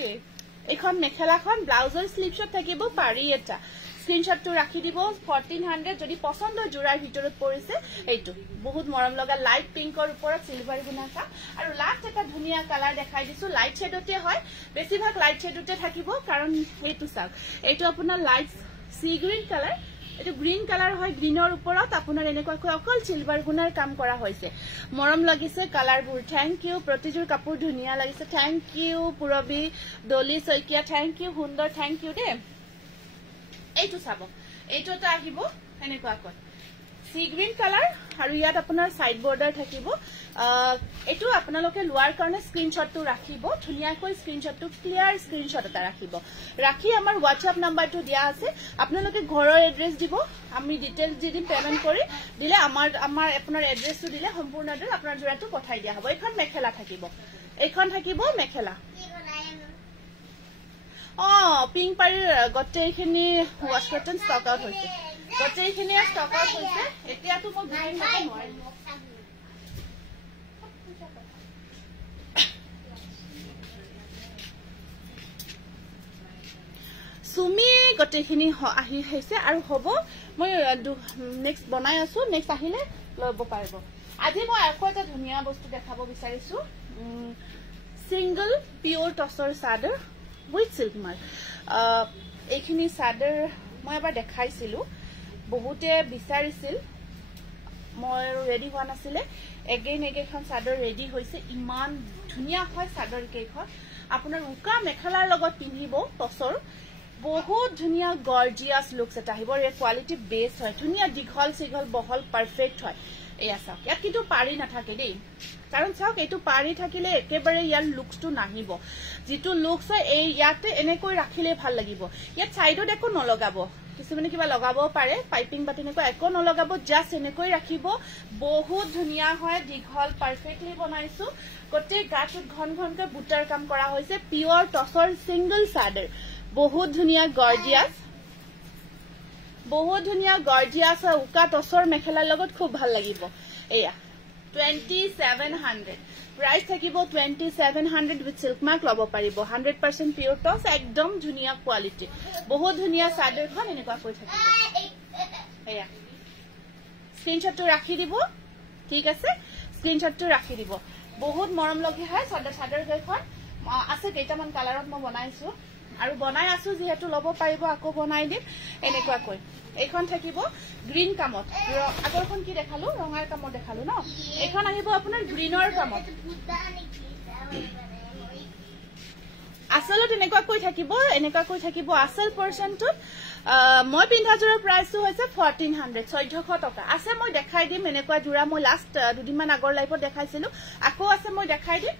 এখন মেখেলাখন ব্লাউজৰ স্লিভছত থাকিব পাৰি এটা স্ক্ৰিনশটটো ৰাখি দিব 1400 যদি পছন্দ জোৰাৰ ভিতৰত পৰিছে এইটো বহুত মৰম লগা লাইট পিংকৰ ওপৰত সিলভাৰ গুণাকা আৰু লাষ্ট এটা ধুনিয়া কালাৰ দেখাই দিছো লাইট শেডতে হয় বেছিভাগ লাইট শেডতে থাকিব কাৰণ এইটো চাওক এইটো আপোনাৰ লাইট সি গ্ৰীন কালাৰ এটো গ্ৰীন কালাৰ হয় গ্ৰীনৰ ওপৰত আপোনাৰ এনেকৈ অকল সিলভাৰ গুণাৰ কাম কৰা হৈছে মৰম লাগিছে কালাৰবোৰ থ্যাংক ইউ প্ৰতিজোৰ কাপোৰ ধুনিয়া লাগিছে thank you Purabi Dolly Saikia thank you সুন্দৰ থ্যাংক ইউ দে এইটো চাব এইটোটা আহিব এনেকুৱা কৈ সি গ্ৰীন কালাৰ আৰু ইয়াত আপোনাৰ সাইড বৰ্ডাৰ থাকিব এটো আপোনালোকে লোৱাৰ কাৰণে স্ক্ৰিনশটটো ৰাখিব ধুনিয়াকৈ স্ক্ৰিনশটটো ক্লিয়াৰ স্ক্ৰিনশট এটা ৰাখিব ৰাখি আমাৰ WhatsApp নাম্বাৰটো দিয়া আছে আপোনালোকে ঘৰৰ এড্ৰেছ দিব আমি ডিটেইলছ দি দিম পেমেন্ট কৰি দিলে আমাৰ আপোনাৰ এড্ৰেছটো দিলে সম্পূৰ্ণটো আপোনাৰ জোৰাটো পঠাই দিয়া হ'ব এখন মেখেলা থাকিব মেখেলা পিং পাৰি গটেইখিনি ওয়াশ কটন ষ্টক আউট হৈছে গটেইখিনি ষ্টক আউট হৈছে এতিয়াটো মই বুকিং কৰিব নোৱাৰিম সুমি গটেইখিনি আহি হৈছে আৰু হ'ব মই নেক্সট বনাই আছো নেক্সট আহিলে লব পাৰিব আজি মই আকৌ এটা ধুনিয়া বস্তু দেখাব বিচাৰিছো সিঙ্গল পিওৰ টসৰ চাদৰ উইথ সিল্ক মাৰ্ক এইখিনি চাদৰ মই এবাৰ দেখাইছিলো বহুতে বিচাৰিছিল মই ৰেডি হোৱা নাছিলে এগেইন এগেইন চাদৰ ৰেডি হৈছে ইমান ধুনিয়া হয় চাদৰ কেইখন আপোনাৰ উকা মেখেলাৰ লগত পিন্ধিব টসৰ বহুত ধুনিয়া গৰ্জিয়াস লুকস এটা আহিব ৰে কোৱালিটি বেস হয় ধুনিয়া দীঘল সিঘল বহল পাৰফেক্ট হয় এয়া চাওক ইয়াত কিন্তু পাৰি নাথাকে দেই কাৰণ চাওক এইটো পাৰি থাকিলে একেবাৰে ইয়াৰ লুকসটো নাহিব যেটো লুকস হয় এই ইয়াতে এনেকৈ ৰাখিলে ভাল লাগিব ইয়াত সাইডত একো নলগাব কিছুমানে কিবা লগাব পাৰে পাইপিং বা তেনেকৈ একো নলগাব জাস্ট এনেকৈ ৰাখিব বহুত ধুনিয়া হয় দীঘল পাৰফেক্টলি বনাইছো গটে গাটুত ঘন ঘনকৈ বুটাৰ কাম কৰা হৈছে পিওৰ টসৰ সিঙ্গল চাদৰ বহুত ধুনিয়া গৰ্জিয়াস উকা টসৰ মেখেলাৰ লগত খুব ভাল লাগিব এয়া 2700 প্ৰাইস থাকিব 2700 উইথ সিল্ক মাৰ্ক লব পাৰিব 100% পিওৰ টস একদম ধুনিয়া কোৱালিটি বহুত ধুনিয়া চাদৰখন এনেকুৱা কৈ থাকিব এয়া স্ক্ৰিনশটটো ৰাখি দিব ঠিক আছে স্ক্ৰিনশটটো ৰাখি দিব বহুত মৰম লগি হয় চাদৰ কেইখন আছে কেইটামান কালাৰত মই বনাইছো আৰু বনাই আছো যেহেতু লব পাৰিব আকৌ বনাই দিম এনেকুৱা কৈ এইখন থাকিব গ্ৰীন কামত আগৰখন কি দেখালো ৰঙাৰ কামত দেখালো ন এইখন আহিব আপোনাৰ গ্ৰীনৰ কামত আসলত এনেকুৱা কৈ থাকিব আসল পাৰ্সনটো মই পিন্ধা জোৰাৰ প্ৰাইসটো হৈছে 1400 টকা আছে মই দেখাই দিম এনেকুৱা জোৰা মই লাষ্ট দুদিনমান আগৰ লাইভত দেখাইছিলো আকৌ আছে মই দেখাই দিম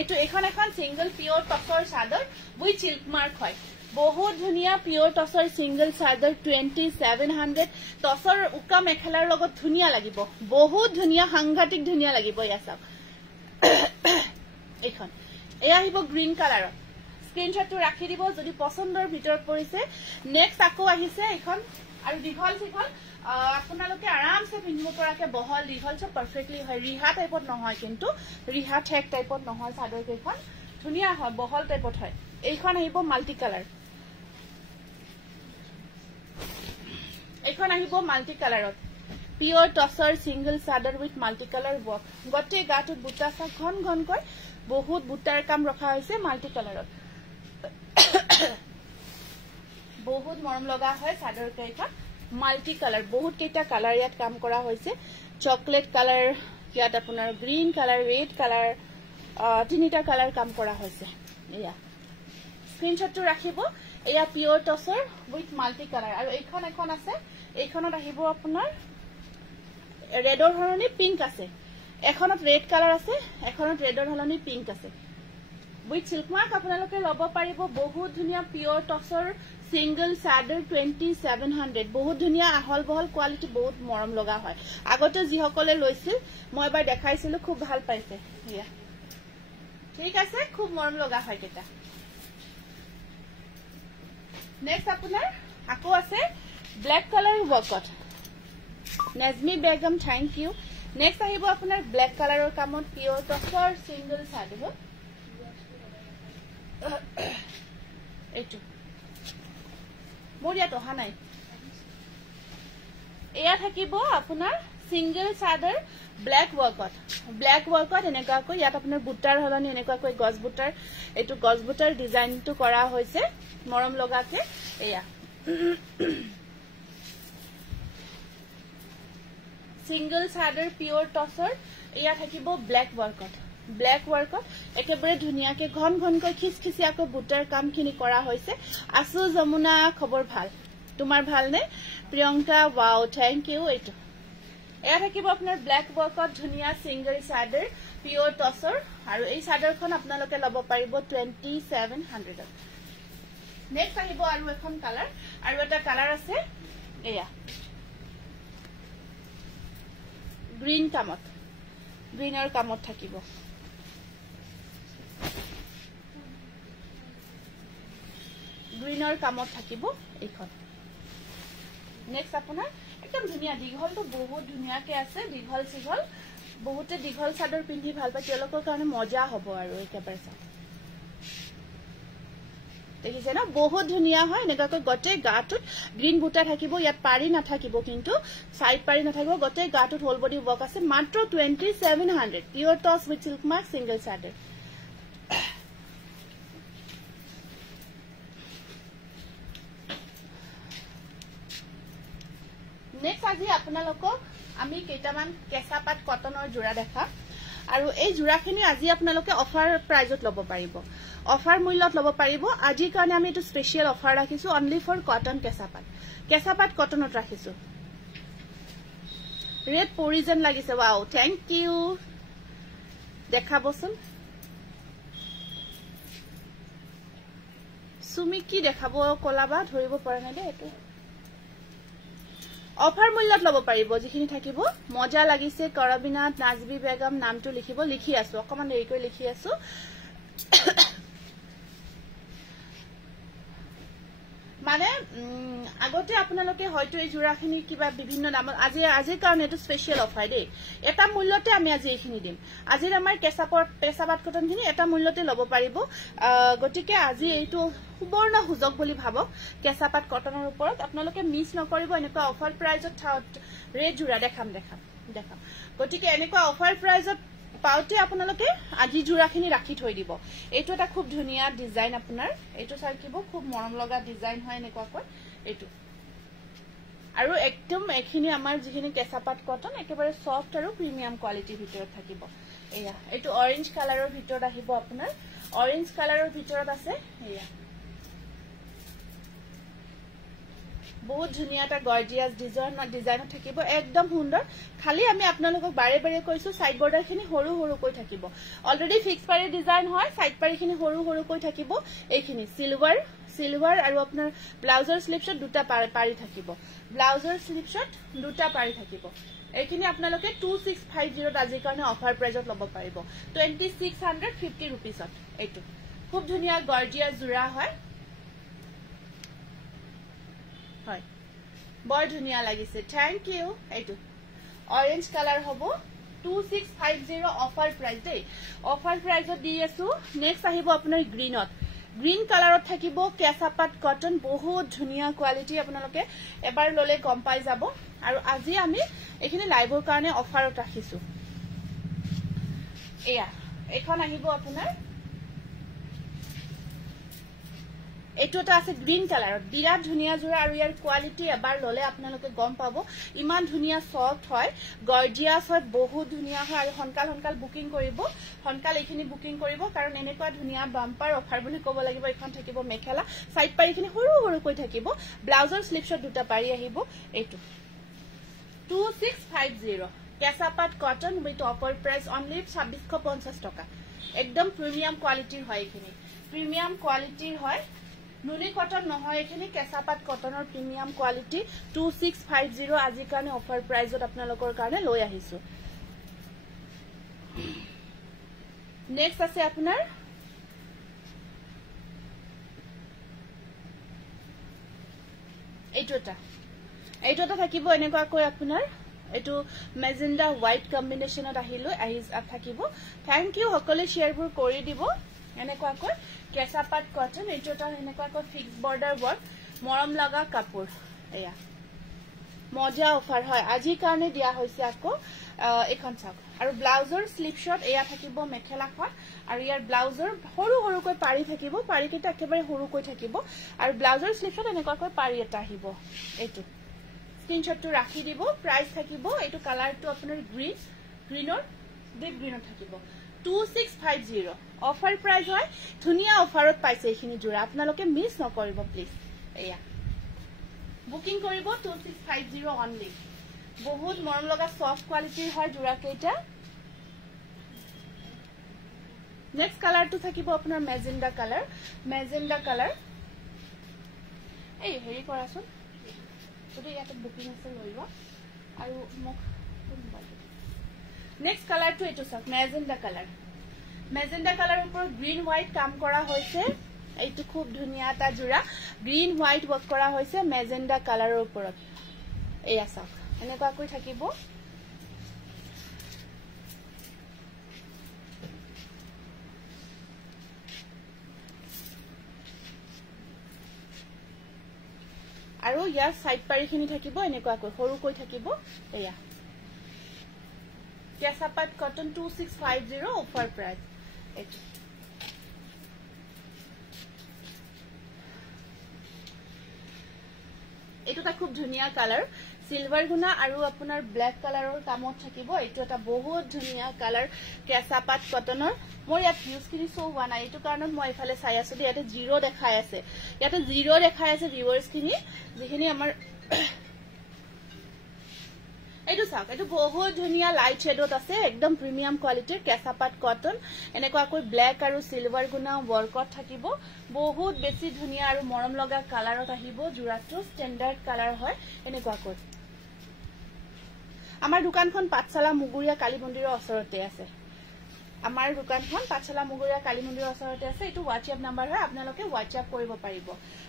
এইটো এখন সিঙ্গল পিওর টসৰ চাদৰ উইথ সিল্ক মাৰ্ক হয় বহুত ধুনিয়া পিওৰ টসৰ সিঙ্গল চাদৰ 2700 টসৰ উকা মেখেলাৰ লগত ধুনিয়া লাগিব বহুত ধুনিয়া সাংঘাতিক ধুনিয়া লাগিব ইয়া চাওক এখন এয়া আহিব গ্ৰীন কালাৰৰ স্ক্ৰিনশটটো ৰাখি দিব যদি পছন্দৰ ভিতৰত পৰিছে নেক্সট আকৌ আহিছে এখন আৰু দীঘল সিঘল আপোনালোকে আৰামসে পিন্ধিব পৰাকে বহল দীঘল সব পাৰফেক্টলি হয় ৰিহা টাইপত নহয় কিন্তু ৰিহা ঠেক টাইপত নহয় চাদৰ কেইখন ধুনিয়া হয় বহল টাইপত হয় এইখন আহিব মাল্টি কালাৰ এইখন আহিব মাল্টি কালাৰত পিওৰ টসৰ সিঙ্গল চাদৰ উইথ মাল্টি কালাৰ ওয়াৰ্ক গটে গাটুত বুটা সা ঘন ঘনকৈ বহুত বুটাৰ কাম ৰখা হৈছে মাল্টি কালাৰত বহুত মৰম লগা হয় চাদৰ কেইখন মাল্টি কালাৰ বহুত কেইটা কালাৰ ইয়াত কাম কৰা হৈছে চকলেট কালাৰ ইয়াত আপোনাৰ গ্ৰীন কালাৰ ৰেড কালাৰ তিনিটা কালাৰ কাম কৰা হৈছে এয়া স্ক্ৰিনশটটো ৰাখিব এয়া পিওৰ টসৰ উইথ মাল্টি কালাৰ আৰু এখন আছে এইখনত আহিব আপোনাৰ ৰেডৰ হলনি পিংক আছে এখনত ৰেড কালাৰ আছে এখনত ৰেডৰ হলনি পিংক আছে উইথ সিল্ক মাৰ্ক আপোনালোকে লব পাৰিব বহুত ধুনিয়া পিওৰ টসৰ সিঙ্গল চাদৰ 2700 বহুত ধুনিয়া আহল বহল কোৱালিটি বহুত মৰম লগা হয় আগতে যি সকলে লৈছিল মই এবাৰ দেখাইছিলো খুব ভাল পাইছে ইয়া ঠিক আছে খুব মৰম লগা হয় কেটা নেক্সট আপোনাৰ আকো আছে ব্ল্যাক কালাৰ ওয়াৰ্কত Nazmi Begum thank you next আহিব আপোনাৰ ব্ল্যাক কালাৰৰ কামত পিওৰ টফৰ সিঙ্গল চাদৰ এইটো মোৰ ইয়াত অহা নাই এয়া থাকিব আপোনাৰ সিঙ্গল চাদৰ ব্ল্যাক ওয়াৰ্কত এনেকুৱাকৈ ইয়াত আপোনাৰ বুটাৰ হলনি এনেকুৱাকৈ গছ বুটাৰ এইটো গছ বুটাৰ ডিজাইনটো কৰা হৈছে মৰম লগাকে এয়া সিঙ্গল চাদৰ পিওৰ টসৰ এয়া থাকিব ব্ল্যাক ওয়াৰ্কত একেবাৰে ধুনিয়াকে ঘন ঘনকৈ খিচখিচিয়াকৈ বুটাৰ কামখিনি কৰা হৈছে আসু যমুনা খবৰ ভাল তোমাৰ ভাল নে প্ৰিয়ংকা ওয়াও থ্যাংক ইউ এইটো এয়া থাকিব আপোনাৰ ব্ল্যাক ওয়াৰ্কত ধুনিয়া সিঙ্গল চাদৰ পিওৰ টসৰ আৰু এই চাদৰখন আপোনালোকে লব পাৰিব 2700 নেক্সট আহিব আৰু এখন কালাৰ আৰু এটা কালাৰ আছে এয়া গ্ৰীনৰ কামত থাকিব এইখন নেক্সট আপোনাৰ একদম ধুনিয়া দীঘলটো বহুত ধুনিয়াকে আছে দীঘল সিঘল বহুতে দীঘল চাদৰ পিন্ধি ভাল পায় তেওঁলোকৰ কাৰণে মজা হ'ব আৰু একেবাৰে চাওক দেখিছে না বহুত ধুনিয়া হয় এনেকুৱাকৈ গটে গাটুত গ্ৰীন বুটা থাকিব ইয়াত পাৰি নাথাকিব কিন্তু সাইড পাৰি নাথাকিব গটে গাটুত হোল বডি ওয়াৰ্ক আছে মাত্ৰ 2700 pure tussar with silk mark single চাদৰ নেক্সট আজি আপোনালোকক আমি কেইটামান কেঁচাপাত কটনৰ জোৰা দেখা আৰু এই জোৰাখিনি আজি আপোনালোকে অফাৰ প্ৰাইজত লব পাৰিব অফাৰ মূল্যত লব পাৰিব আজিৰ কাৰণে আমি এটো স্পেশাল অফাৰ ৰাখিছো অনলি ফৰ কটন কেঁচাপাত কটনত ৰাখিছো ৰেড পৰিজন লাগিছে ওয়াও থ্যাংক ইউ দেখাবচোন সুমি কি দেখাব কলাবা ধৰিব পৰা নাই দে এটো অফাৰ মূল্যত লব পাৰিব যিখিনি থাকিব মজা লাগিছে কৰবিনাত নাজবি বেগম নামটো লিখি আছো অকমান দেৰিকৈ লিখি আছো মানে আগতে আপোনালোকে হয়তো এই জোৰাখিনি কিবা বিভিন্ন নাম আজিৰ কাৰণে এটো স্পেশাল অফাৰ দেই এটা মূল্যতে আমি আজি এইখিনি দিম আজিৰ আমাৰ কেঁচাপাত কটনখিনি এটা মূল্যতে লব পাৰিব গটিকে আজি এইটো সুবৰ্ণ সুযোগ বুলি ভাবক কেঁচাপাত কটনৰ ওপৰত আপোনালোকে মিছ নকৰিব এনেকুৱা অফাৰ প্ৰাইজত ৰেড জোৰা দেখাম গটিকে এনেকুৱা অফাৰ প্ৰাইজত পাউতে আপোনালোকে আজি জোৰাখিনি ৰাখি থৈ দিব এইটো এটা খুব ধুনিয়া ডিজাইন আপোনাৰ এইটো চাইকিব খুব মৰম লগা ডিজাইন হয় এনেকুৱাকৈ এইটো আৰু একদম এখিনি আমাৰ যিখিনি কেঁচাপাত কটন একেবাৰে সফট আৰু প্ৰিমিয়াম কোৱালিটিৰ ভিতৰত থাকিব এয়া এইটো অৰেঞ্জ কালাৰৰ ভিতৰত আহিব আপোনাৰ অৰেঞ্জ কালাৰৰ ভিতৰত আছে এয়া বহুত ধুনিয়া এটা গৰ্জিয়াস ডিজাইনত থাকিব একদম সুন্দৰ খালি আমি আপোনালোকক বাৰে বাৰে কৈছো সাইড বৰ্ডাৰ খিনি সৰু কৈ থাকিব অলৰেডি ফিক্স পাৰি ডিজাইন হয় সাইড পাৰি খিনি সৰু কৈ থাকিব এইখিনি সিলভাৰ আৰু আপোনাৰ ব্লাউজৰ স্লিপছত দুটা পাৰি থাকিব এইখিনি আপোনালোকে 2650 আজিৰ কাৰণে অফাৰ প্ৰাইজত লব পাৰিব 2650 रुपीसত এইটো খুব ধুনিয়া গৰ্জিয়াস জোৰা হয় বৰ ধুনিয়া লাগিছে থ্যাংক ইউ এইটো অৰেঞ্জ কালাৰ হ'ব 2650 অফাৰ প্ৰাইস দেই অফাৰ প্ৰাইজত দি আছো নেক্সট আহিব আপোনাৰ গ্ৰীন কালাৰত থাকিব কেঁচাপাত কটন বহুত ধুনিয়া কোৱালিটি আপোনালোকে এবাৰ ললে গম পাই যাব আৰু আজি আমি এইখিনি লাইভৰ কাৰণে অফাৰত ৰাখিছো এয়া এখন আহিব আপোনাৰ এইটো এটা আছে গ্ৰীন কালাৰত বিৰাট ধুনিয়া জোৰা আৰু ইয়াৰ কোৱালিটি এবাৰ ললে আপোনালোকে গম পাব ইমান ধুনিয়া সফট হয় গৰ্জিয়াস হয় বহুত ধুনিয়া হয় আৰু হনকাল বুকিং কৰিব কাৰণ এনেকুৱা ধুনিয়া বাম্পাৰ অফাৰ বুলি ক'ব লাগিব এখন থাকিব মেখেলা সাইড পাৰি খিনি সৰু কৈ থাকিব ব্লাউজৰ স্লিপছত দুটা পাৰি আহিব এইটো 2650 কেঁচাপাত cotton with offer price only 2650 টকা একদম প্ৰিমিয়াম কোৱালিটিৰ হয় এইখিনি প্ৰিমিয়াম কোৱালিটিৰ হয় নুনি কটন নহয় এখিনি কেঁচাপাত কটনৰ প্ৰিমিয়াম কোৱালিটি 2650 আজিৰ কাৰণে অফাৰ প্ৰাইজত আপোনালোকৰ কাৰণে লৈ আহিছো নেক্সট আছে আপোনাৰ এইটো এটা থাকিব এনেকুৱা কৈ আপোনাৰ এটো মেজেন্ডা হোয়াইট কম্বিনেশনত আহিলো থাকিব থ্যাংক ইউ সকলে শেয়াৰবোৰ কৰি দিব এনেকুৱা কৈ কেঁচাপাত কটন এইটো এটা এনেকুৱা কৈ ফিক্স বৰ্ডাৰ ওয়াৰ্ক মৰম লগা কাপোৰ এয়া মজা অফাৰ হয় আজিৰ কাৰণে দিয়া হৈছে আকৌ এখন চাওক আৰু ব্লাউজৰ স্লিপ শট এয়া থাকিব মেখেলাখন আৰু ইয়াৰ ব্লাউজৰ সৰু সৰুকৈ পাৰি থাকিব পাৰি কিটা একেবাৰে সৰুকৈ থাকিব আৰু ব্লাউজৰ স্লিপ শট এনেকুৱাকৈ পাৰি এটা আহিব এইটো স্ক্ৰিনশটটো ৰাখি দিব প্ৰাইস থাকিব এইটো কালাৰটো আপোনাৰ গ্ৰীনৰ ডিপ গ্ৰীনত থাকিব 2650 অফাৰ প্ৰাইস হয় ধুনিয়া অফাৰত পাইছে এইখিনি জোৰা আপোনালোকে মিস নকৰিব প্লিজ এয়া বুকিং কৰিব 2650 অনলি বহুত মৰম লগা সফট কোৱালিটিৰ হয় জোৰা কেইটা নেক্সট কালাৰটো থাকিব আপোনাৰ মেজেন্ডা কালাৰ এই হেৰি কৰাছোন যদি ইয়াতে বুকিং আছে লইবা আৰু মোক নেক্সট কালাৰটো এটো চাওক মেজেন্ডা কালাৰ ওপৰত গ্ৰীন হোৱাইট কাম কৰা হৈছে এইটো খুব ধুনিয়া এটা জোৰা গ্ৰীন হোৱাইট ওয়াৰ্ক কৰা হৈছে মেজেন্ডা কালাৰৰ ওপৰত এয়া চাওক এনেকুৱা কৈ থাকিব আৰু ইয়াৰ সাইড পাৰিখিনি থাকিব এনেকুৱা কৈ সৰু কৈ থাকিব এয়া কেঁচাপাত কটন 2650 অফাৰ প্ৰাইস এইটো এটা খুব ধুনিয়া কালাৰ সিলভাৰ গুনা আৰু আপোনাৰ ব্ল্যাক কালাৰৰ কামত থাকিব এইটো এটা বহুত ধুনিয়া কালাৰ কেঁচাপাত কটনৰ মই ইয়াত ভিউজখিনি শো হোৱা নাই এইটো কাৰণত মই ইফালে চাই আছো ইয়াতে জিৰো দেখাই আছে ভিউয়াৰ্সখিনি যিখিনি আমাৰ এইটো চাওক এইটো বহুত ধুনিয়া লাইট শেডত আছে একদম প্ৰিমিয়াম কোৱালিটিৰ কেঁচাপাত কটন এনেকুৱাকৈ ব্ল্যাক আৰু সিলভাৰ গুনা ওয়াৰ্কত থাকিব বহুত বেছি ধুনিয়া আৰু মৰম লগা কালাৰত আহিব জোৰাটো ষ্টেণ্ডাৰ্ড কালাৰ হয় এনেকুৱাকৈ আমাৰ দোকানখন পাঠশালা মুগুৰিয়া কালী মন্দিৰৰ ওচৰতে আছে আমাৰ দোকানখন পাঠশালা মুগুৰিয়া কালী মন্দিৰৰ ওচৰতে আছে এটো WhatsApp নাম্বাৰ হয় আপোনালোকে WhatsApp কৰিব পাৰিব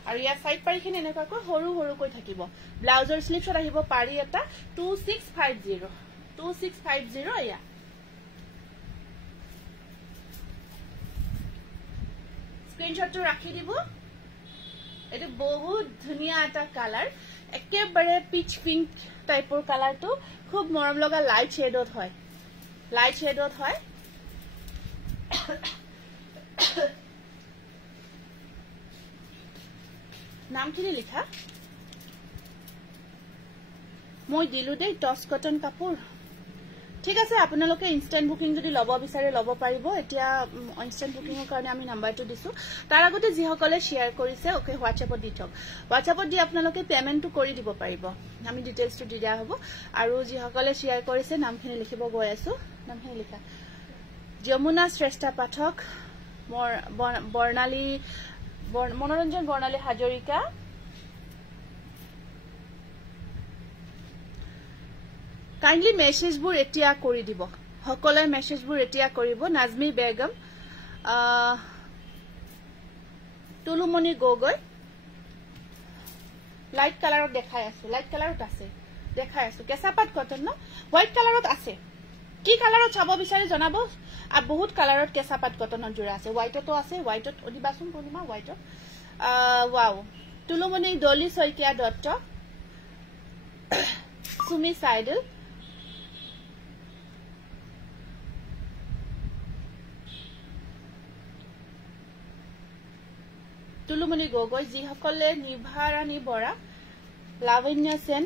আৰু ইয়াৰ সাইড পাৰিখিনি এনেকুৱাকৈ সৰু সৰুকৈ থাকিব ব্লাউজৰ স্লিপ শট আহিব পাৰি এটা 2650 এয়া স্ক্ৰিনশটটো ৰাখি দিব এটো বহুত ধুনিয়া এটা কালাৰ একেবাৰে পিচ পিংক টাইপৰ কালাৰটো খুব মৰম লগা লাইট শেডত হয় নামখিনি লিখা মই দিলু দেই টস কটন কাপোৰ ঠিক আছে আপোনালোকে ইনস্ট্যান্ট বুকিং যদি লব বিচাৰে লব পাৰিব এতিয়া ইনস্ট্যান্ট বুকিংৰ কাৰণে আমি নাম্বাৰটো দিছো তাৰ আগতে যি সকলে শেয়াৰ কৰিছে ওকে WhatsAppত দি থক WhatsAppত দি আপোনালোকে পেমেন্টটো কৰি দিব পাৰিব আমি ডিটেইলছটো দি দিয়া হ'ব আৰু যি সকলে শেয়াৰ কৰিছে নামখিনি লিখিব গৈ আছো নামখিনি লিখা যমুনা শ্ৰেষ্ঠা পাঠক মনোৰঞ্জন বৰ্ণালী হাজৰিকা কাইন্ডলি মেসেজবোৰ এতিয়া কৰি দিব সকলে মেসেজবোৰ এতিয়া কৰিব নাজমি বেগম তুলুমণি গগৈ লাইট কালাৰত দেখাই আছো কেঁচাপাত কটন ন হোৱাইট কালাৰত আছে কি কালাৰত চাব বিচাৰে জনাব আৰু বহুত কালাৰত কেঁচাপাত কটনৰ জোৰা আছে হোৱাইটতো আছে হোৱাইটত অদিবাসন পূৰ্ণিমা হোৱাইটত ওয়াও তুলুমণি দলি শইকীয়া দত্ত সুমি সাইডল তুলুমণি গগৈ যি সকলে নিভাৰাণী বৰা লাৱণ্য সেন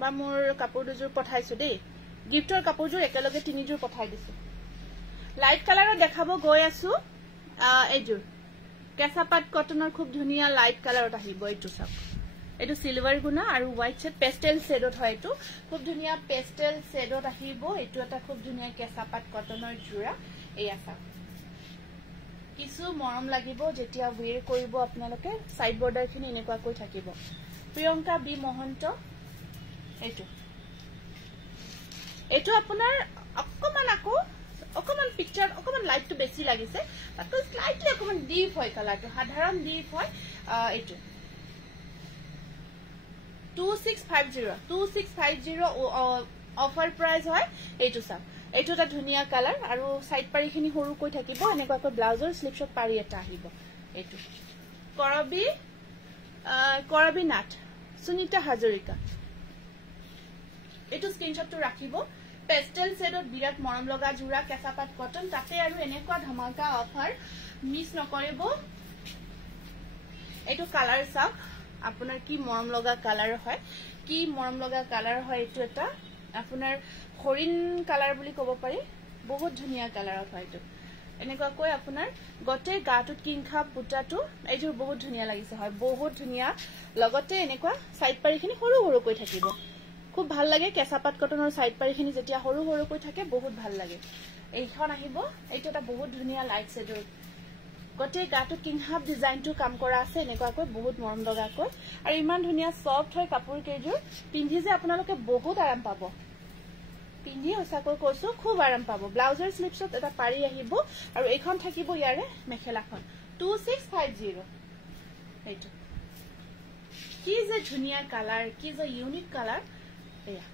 বা মোৰ কাপোৰ দুযোৰ পঠাইছো দেই গিফটৰ কাপোৰযোৰ একেলগে তিনিযোৰ পঠাই দিছো লাইট কালাৰত দেখাব গৈ আছো এইযোৰ কেঁচাপাত কটনৰ খুব ধুনিয়া লাইট কালাৰত আহিব এইটো চাওক এটো সিলভাৰ গুনা আৰু হোয়াইট শেড পেস্টেল শেডত হয় এটো খুব ধুনিয়া পেস্টেল শেডত আহিব এটো এটা খুব ধুনিয়া কেঁচাপাত কটনৰ জোৰা এই আসা কিছু মৰম লাগিব যেতিয়া ওয়েৰ কৰিব আপোনালোকে সাইড বৰ্ডাৰ খিনি এনেকুৱা কৈ থাকিব প্ৰিয়ংকা বি মহন্ত এটো আপোনাৰ অকমান পিকচাৰ অকমান লাইটটো বেছি লাগিছে তাতো স্লাইটলি অকমান ডিপ হয় কালাৰটো সাধাৰণ ডিপ হয় এটো 2650 অফাৰ প্ৰাইস হয় এটো সাম এটো এটা ধুনিয়া কালাৰ আৰু সাইড পাৰিখিনি সৰু কৈ থাকিব এনেকুৱাকৈ ব্লাউজৰ স্লিপছত পাৰি এটা আহিব এটো কৰবি নাট সুনিতা হাজৰিকা এটো স্ক্ৰিনশটটো ৰাখিব পেস্টেল শেডত বিৰাট মৰম লগা জোৰা কেঁচাপাত কটন তাতে আৰু এনেকুৱা ধমাকা অফাৰ মিস নকৰিব এটো কালাৰ চাওক আপোনাৰ কি মৰম লগা কালাৰ হয় কি মৰম লগা কালাৰ হয় এটো এটা আপোনাৰ হৰিণ কালাৰ বুলি ক'ব পাৰি বহুত ধুনিয়া কালাৰত হয় এটো এনেকুৱা কৈ আপোনাৰ গটে গাটুত কিংখা পুটাটো এইজোৰ বহুত ধুনিয়া লাগিছে হয় বহুত ধুনিয়া লগতে এনেকুৱা সাইড পাৰিখিনি সৰু সৰু কৈ থাকিব খুব ভাল লাগে কেঁচাপাত কটনৰ সাইড পাৰিখিনি যেতিয়া সৰু সৰু কৈ থাকে বহুত ভাল লাগে এইখন আহিব এইটো এটা বহুত ধুনিয়া লাইট শেডৰ গটে গাটুত কিংহাব ডিজাইনটো কাম কৰা আছে এনেকুৱাকৈ বহুত মৰম লগাকৈ আৰু ইমান ধুনিয়া সফট হয় কাপোৰ কেজোৰ পিন্ধি যে আপোনালোকে বহুত আৰাম পাব পিন্ধি ওসাকৈ কৈছো খুব আৰাম পাব ব্লাউজৰ স্লিপছত এটা পাৰি আহিব আৰু এইখন থাকিব ইয়াৰে মেখেলাখন 2650 এইটো কি যে ধুনিয়া কালাৰ কি যে ইউনিক কালাৰ এয়া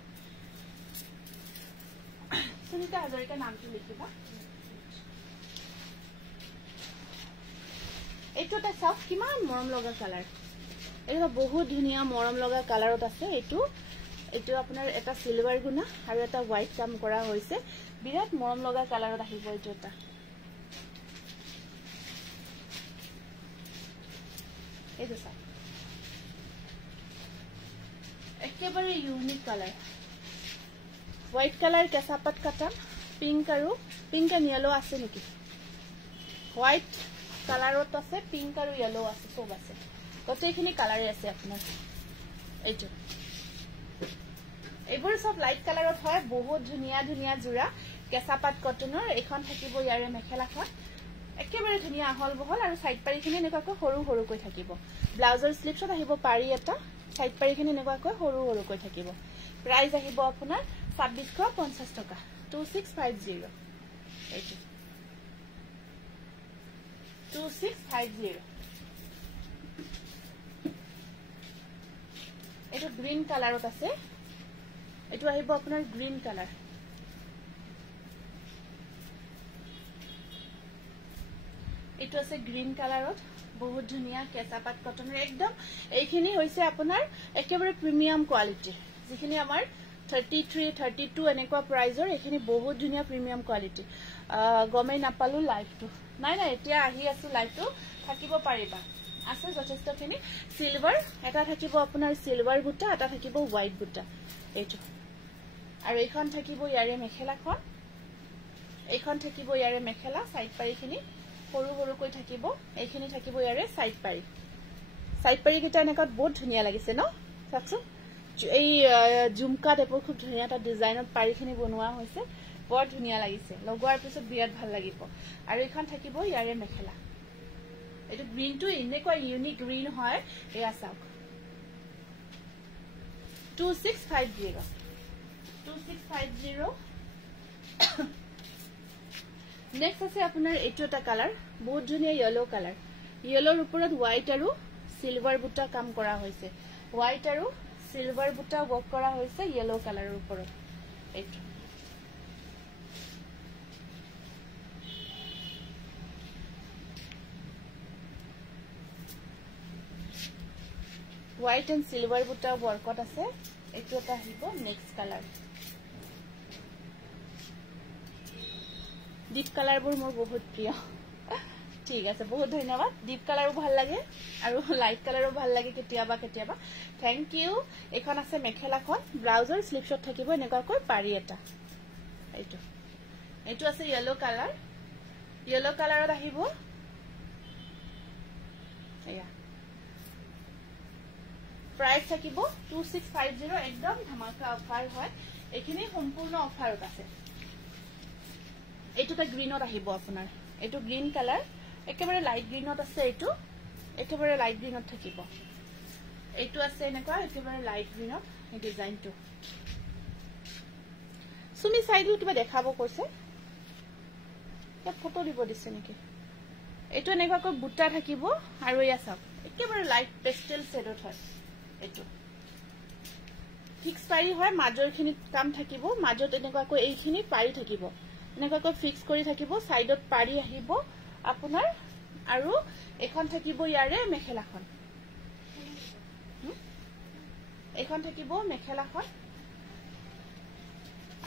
সুনিতা হাজৰিকা নামটো লিখিবা এইটো এটা সাফ কিমান মৰম লগা কালাৰ এইটো বহুত ধুনিয়া মৰম লগা কালাৰত আছে এইটো আপোনাৰ এটা সিলভাৰ গুনা আৰু এটা হোৱাইট কাম কৰা হৈছে বিৰাট মৰম লগা কালাৰত আহিব এইটো এটা এইটো চাওক একেবাৰে ইউনিক কালাৰ হোৱাইট কালাৰ কেঁচাপাত কাটা পিংক এণ্ড য়েলো আছে নেকি হোৱাইট কালাৰত আছে পিংক আৰু য়েলো আছে সব আছে গোটেইখিনি কালাৰে আছে আপোনাৰ এইটো এইবোৰ সব লাইট কালাৰত হয় বহুত ধুনিয়া ধুনিয়া জোৰা কেঁচাপাত কটনৰ এখন থাকিব ইয়াৰে মেখেলাখন একেবাৰে ধুনিয়া আহল বহল আৰু সাইড পাৰিখিনি এনেকুৱাকৈ সৰু সৰু কৈ থাকিব ব্লাউজৰ স্লিপছত আহিব পাৰি এটা সাইড পাৰিখিনি এনেকুৱাকৈ সৰু সৰু কৈ থাকিব প্ৰাইস আহিব আপোনাৰ 2650 টকা 2650 এইটো 2650 এটো গ্ৰীন কালাৰত আছে এটো আহিব আপোনাৰ গ্ৰীন কালাৰ এটো আছে গ্ৰীন কালাৰত বহুত ধুনিয়া কেঁচাপাত কটনৰ একদম এইখিনি হৈছে আপোনাৰ একেবাৰে প্ৰিমিয়াম কোৱালিটি যিখিনি আমাৰ 33 32 এনেকুৱা প্ৰাইজৰ এইখিনি বহুত ধুনিয়া প্ৰিমিয়াম কোৱালিটি গমে নাপালো লাইভটো নাই এতিয়া আহি আছে লাইভটো থাকিব পাৰিবা আছে যথেষ্টখিনি সিলভাৰ এটা থাকিব আপোনাৰ সিলভাৰ বুটা এটা থাকিব হোৱাইট বুটা এইটো আৰু এইখন থাকিব ইয়াৰে মেখেলাখন এইখন থাকিব ইয়াৰে মেখেলা সাইড পাৰিখিনি সৰু সৰু কৈ থাকিব এইখিনি থাকিব ইয়াৰে সাইড পাৰি কিটা এনেকৈ বহুত ধুনিয়া লাগিছে ন চাকছো এই ঝুমকা টাইপৰ খুব ধুনিয়া এটা ডিজাইনত পাৰিখিনি বনোৱা হৈছে বৰ ধুনিয়া লাগিছে লগোৱাৰ পিছত বিৰাট ভাল লাগিব আৰু এইখন থাকিব ইয়াৰে মেখেলা এটো গ্ৰীনটো এনেকুৱা ইউনিক গ্ৰীন হয় এয়া চাওক 2650 নেক্সট আছে আপোনাৰ এইটো এটা কালাৰ বহুত ধুনিয়া ইয়েলো কালাৰ ইয়েলোৰ ওপৰত হোৱাইট আৰু সিলভাৰ বুটা কাম কৰা হৈছে হোৱাইট আৰু সিলভাৰ বুটা ওয়াৰ্ক কৰা হৈছে ইয়েলো কালাৰৰ ওপৰত এইটো হোৱাইট এণ্ড সিলভাৰ বুটা ওয়াৰ্কত আছে এইটো এটা আহিব নেক্সট কালাৰ ডিপ কালাৰবোৰ মোৰ বহুত প্ৰিয় ঠিক আছে বহুত ধন্যবাদ ডিপ কালাৰো ভাল লাগে আৰু লাইট কালাৰো ভাল লাগে কেতিয়াবা থ্যাংক ইউ এখন আছে মেখেলাখন ব্লাউজৰ স্লিপছত থাকিব এনেকুৱাকৈ পাৰি এটা এইটো আছে ইয়েলো কালাৰত আহিব এয়া প্ৰাইস থাকিব 2650 একদম ধামাকা অফাৰ হয় এখিনি সম্পূৰ্ণ অফাৰত আছে এইটোটা গ্ৰীনত আহিব আপোনাৰ এইটো গ্ৰীন কালাৰ একেবাৰে লাইট গ্ৰীনত আছে এইটো একেবাৰে লাইট গ্ৰীনত থাকিব এইটো আছে এনেকুৱা একেবাৰে লাইট গ্ৰীনত এই ডিজাইনটো সুমি সাইডল কিবা দেখাব কৈছে ইয়াত ফটো দিব দিছে নেকি এইটো এনেকুৱাকৈ বুটা থাকিব আৰু ইয়া চাওক একেবাৰে লাইট পেস্টেল শেডত হয় এইটো ফিক্স পাৰি হয় মাজৰখিনি কাম থাকিব মাজত এনেকুৱাকৈ এইখিনি পাৰি থাকিব এনেকুৱাকৈ ফিক্স কৰি থাকিব সাইডত পাৰি আহিব আপোনাৰ আৰু এখন থাকিব ইয়াৰে মেখেলাখন এখন থাকিব মেখেলাখন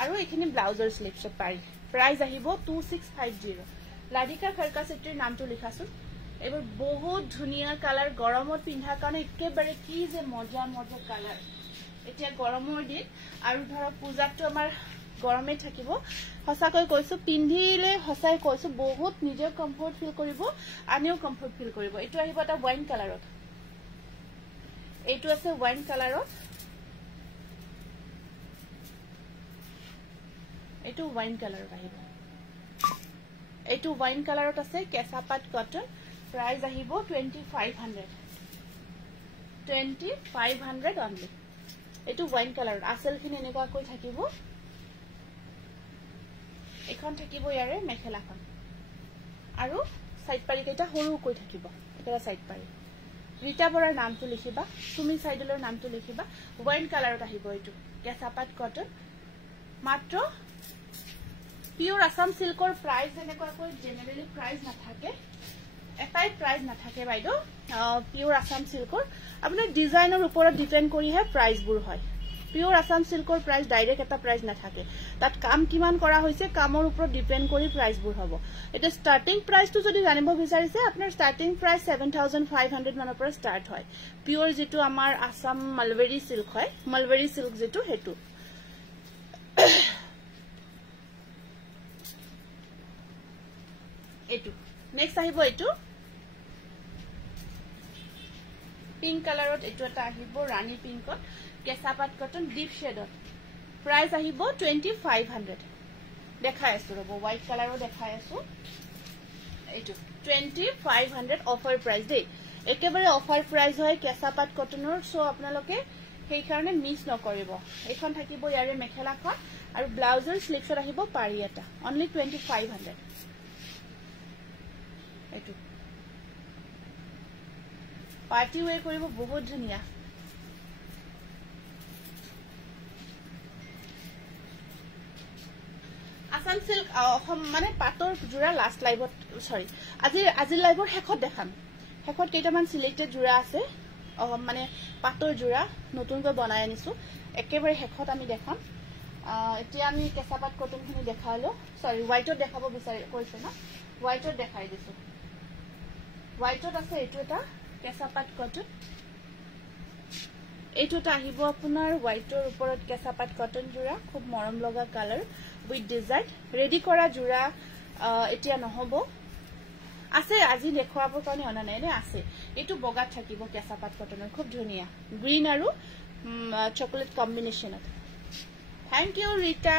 আৰু এইখিনি ব্লাউজৰ স্লিপছত পাৰি প্ৰাইস আহিব 2650 লাডিকা খৰকা সেটৰ নামটো লিখাছো এবাৰ বহুত ধুনিয়া কালাৰ গৰমত পিন্ধা কাৰণে একেবাৰে কি যে মজা মজা কালাৰ এতিয়া গৰমৰ দিন আৰু ধৰা পূজাটো আমাৰ গৰমে থাকিব হসাকৈ কৈছো পিন্ধিলে হসাই কৈছো বহুত নিজে কমফৰ্ট ফিল কৰিব আনিও কমফৰ্ট ফিল কৰিব এটো আহিব এটা ওয়াইন কালাৰত এইটো আছে ওয়াইন কালাৰত এইটো ওয়াইন কালাৰত আহিব এইটো ওয়াইন কালাৰত আছে কেঁচা পাট কটন প্ৰাইস আহিব 2500 অনলি এইটো ওয়াইন কালাৰত আসলখিনি এনেকুৱা কৈ থাকিব এখন থাকিব ইয়াৰে মেখেলাখন আৰু সাইড পাৰি কেইটা সৰু কৈ থাকিব এটা সাইড পাৰি ৰীতা বৰাৰ নামটো লিখিবা সুমি সাইডলৰ নামটো লিখিবা ওয়াইন কালাৰত আহিব এইটো কেঁচা পাট কটন মাত্ৰ পিওৰ আসাম সিল্কৰ প্ৰাইস এনেকুৱাকৈ জেনাৰেলি প্ৰাইস নাথাকে এটাই প্ৰাইস নাথাকে বাইদো পিওৰ আসাম সিল্কৰ আপোনাৰ ডিজাইনৰ ওপৰত ডিপেন্ড কৰিহে প্ৰাইসবোৰ হয় পিওৰ আসাম সিল্কৰ প্ৰাইস ডাইৰেক্ট এটা প্ৰাইস নাথাকে তাত কাম কিমান কৰা হৈছে কামৰ ওপৰত ডিপেন্ড কৰি প্ৰাইসবোৰ হ'ব এটা স্টাৰ্টিং প্ৰাইসটো যদি জানিব বিচাৰিছে আপোনাৰ স্টাৰ্টিং প্ৰাইস 7500 মানৰ পৰা স্টাৰ্ট হয় পিওৰ যেটো আমাৰ আসাম মালবেৰী সিল্ক হয় মালবেৰী সিল্ক যেটো হেতু এইটো নেক্সট আহিব এইটো পিঙ্ক কালাৰত এইটো এটা আহিব ৰাণী পিঙ্কত কেঁচা পাট কটন ডিপ শেডত প্ৰাইস আহিব 2500 দেখাই আছো ৰব হোৱাইট কালাৰো দেখাই আছো এইটো 2500 অফাৰ প্ৰাইস দেই একেবাৰে অফাৰ প্ৰাইস হয় কেঁচা পাট কটনৰ সো আপোনালোকে সেই কাৰণে মিস নকৰিব এখন থাকিব ইয়াৰে মেখেলাখন আৰু ব্লাউজৰ স্লিপছত আহিব পাৰি এটা অনলি 2500 এইটো পাৰ্টি ওয়ে কৰিব বহুত ধুনিয়া আসাম সিল্ক মানে পাটৰ জোৰা লাষ্ট লাইভত সৰি আজি লাইভৰ শেষত দেখাম শেষত কেইটামান সিলেক্টেড জোৰা আছে মানে পাটৰ জোৰা নতুনকৈ বনাই আনিছো একেবাৰে শেষত আমি দেখাম এতিয়া আমি কেঁচা পাট কটনখিনি দেখালো সৰি হোৱাইটত দেখাব বিচাৰি কৈছে না হোৱাইটত দেখাই দিছো হোৱাইটত আছে এইটো এটা কেঁচা পাট কটন এইটো এটা আহিব আপোনাৰ হোৱাইটৰ ওপৰত কেঁচা পাট কটন জোৰা খুব মৰম লগা কালাৰ উইথ ডিজাইন ৰেডি কৰা জোৰা এতিয়া নহব আছে আজি দেখুৱাবৰ কাৰণে অনা নাই নে আছে এইটো বগাত থাকিব কেঁচা পাট কটনৰ খুব ধুনিয়া গ্ৰীন আৰু চকলেট কম্বিনেশনত থ্যাংক ইউ ৰীতা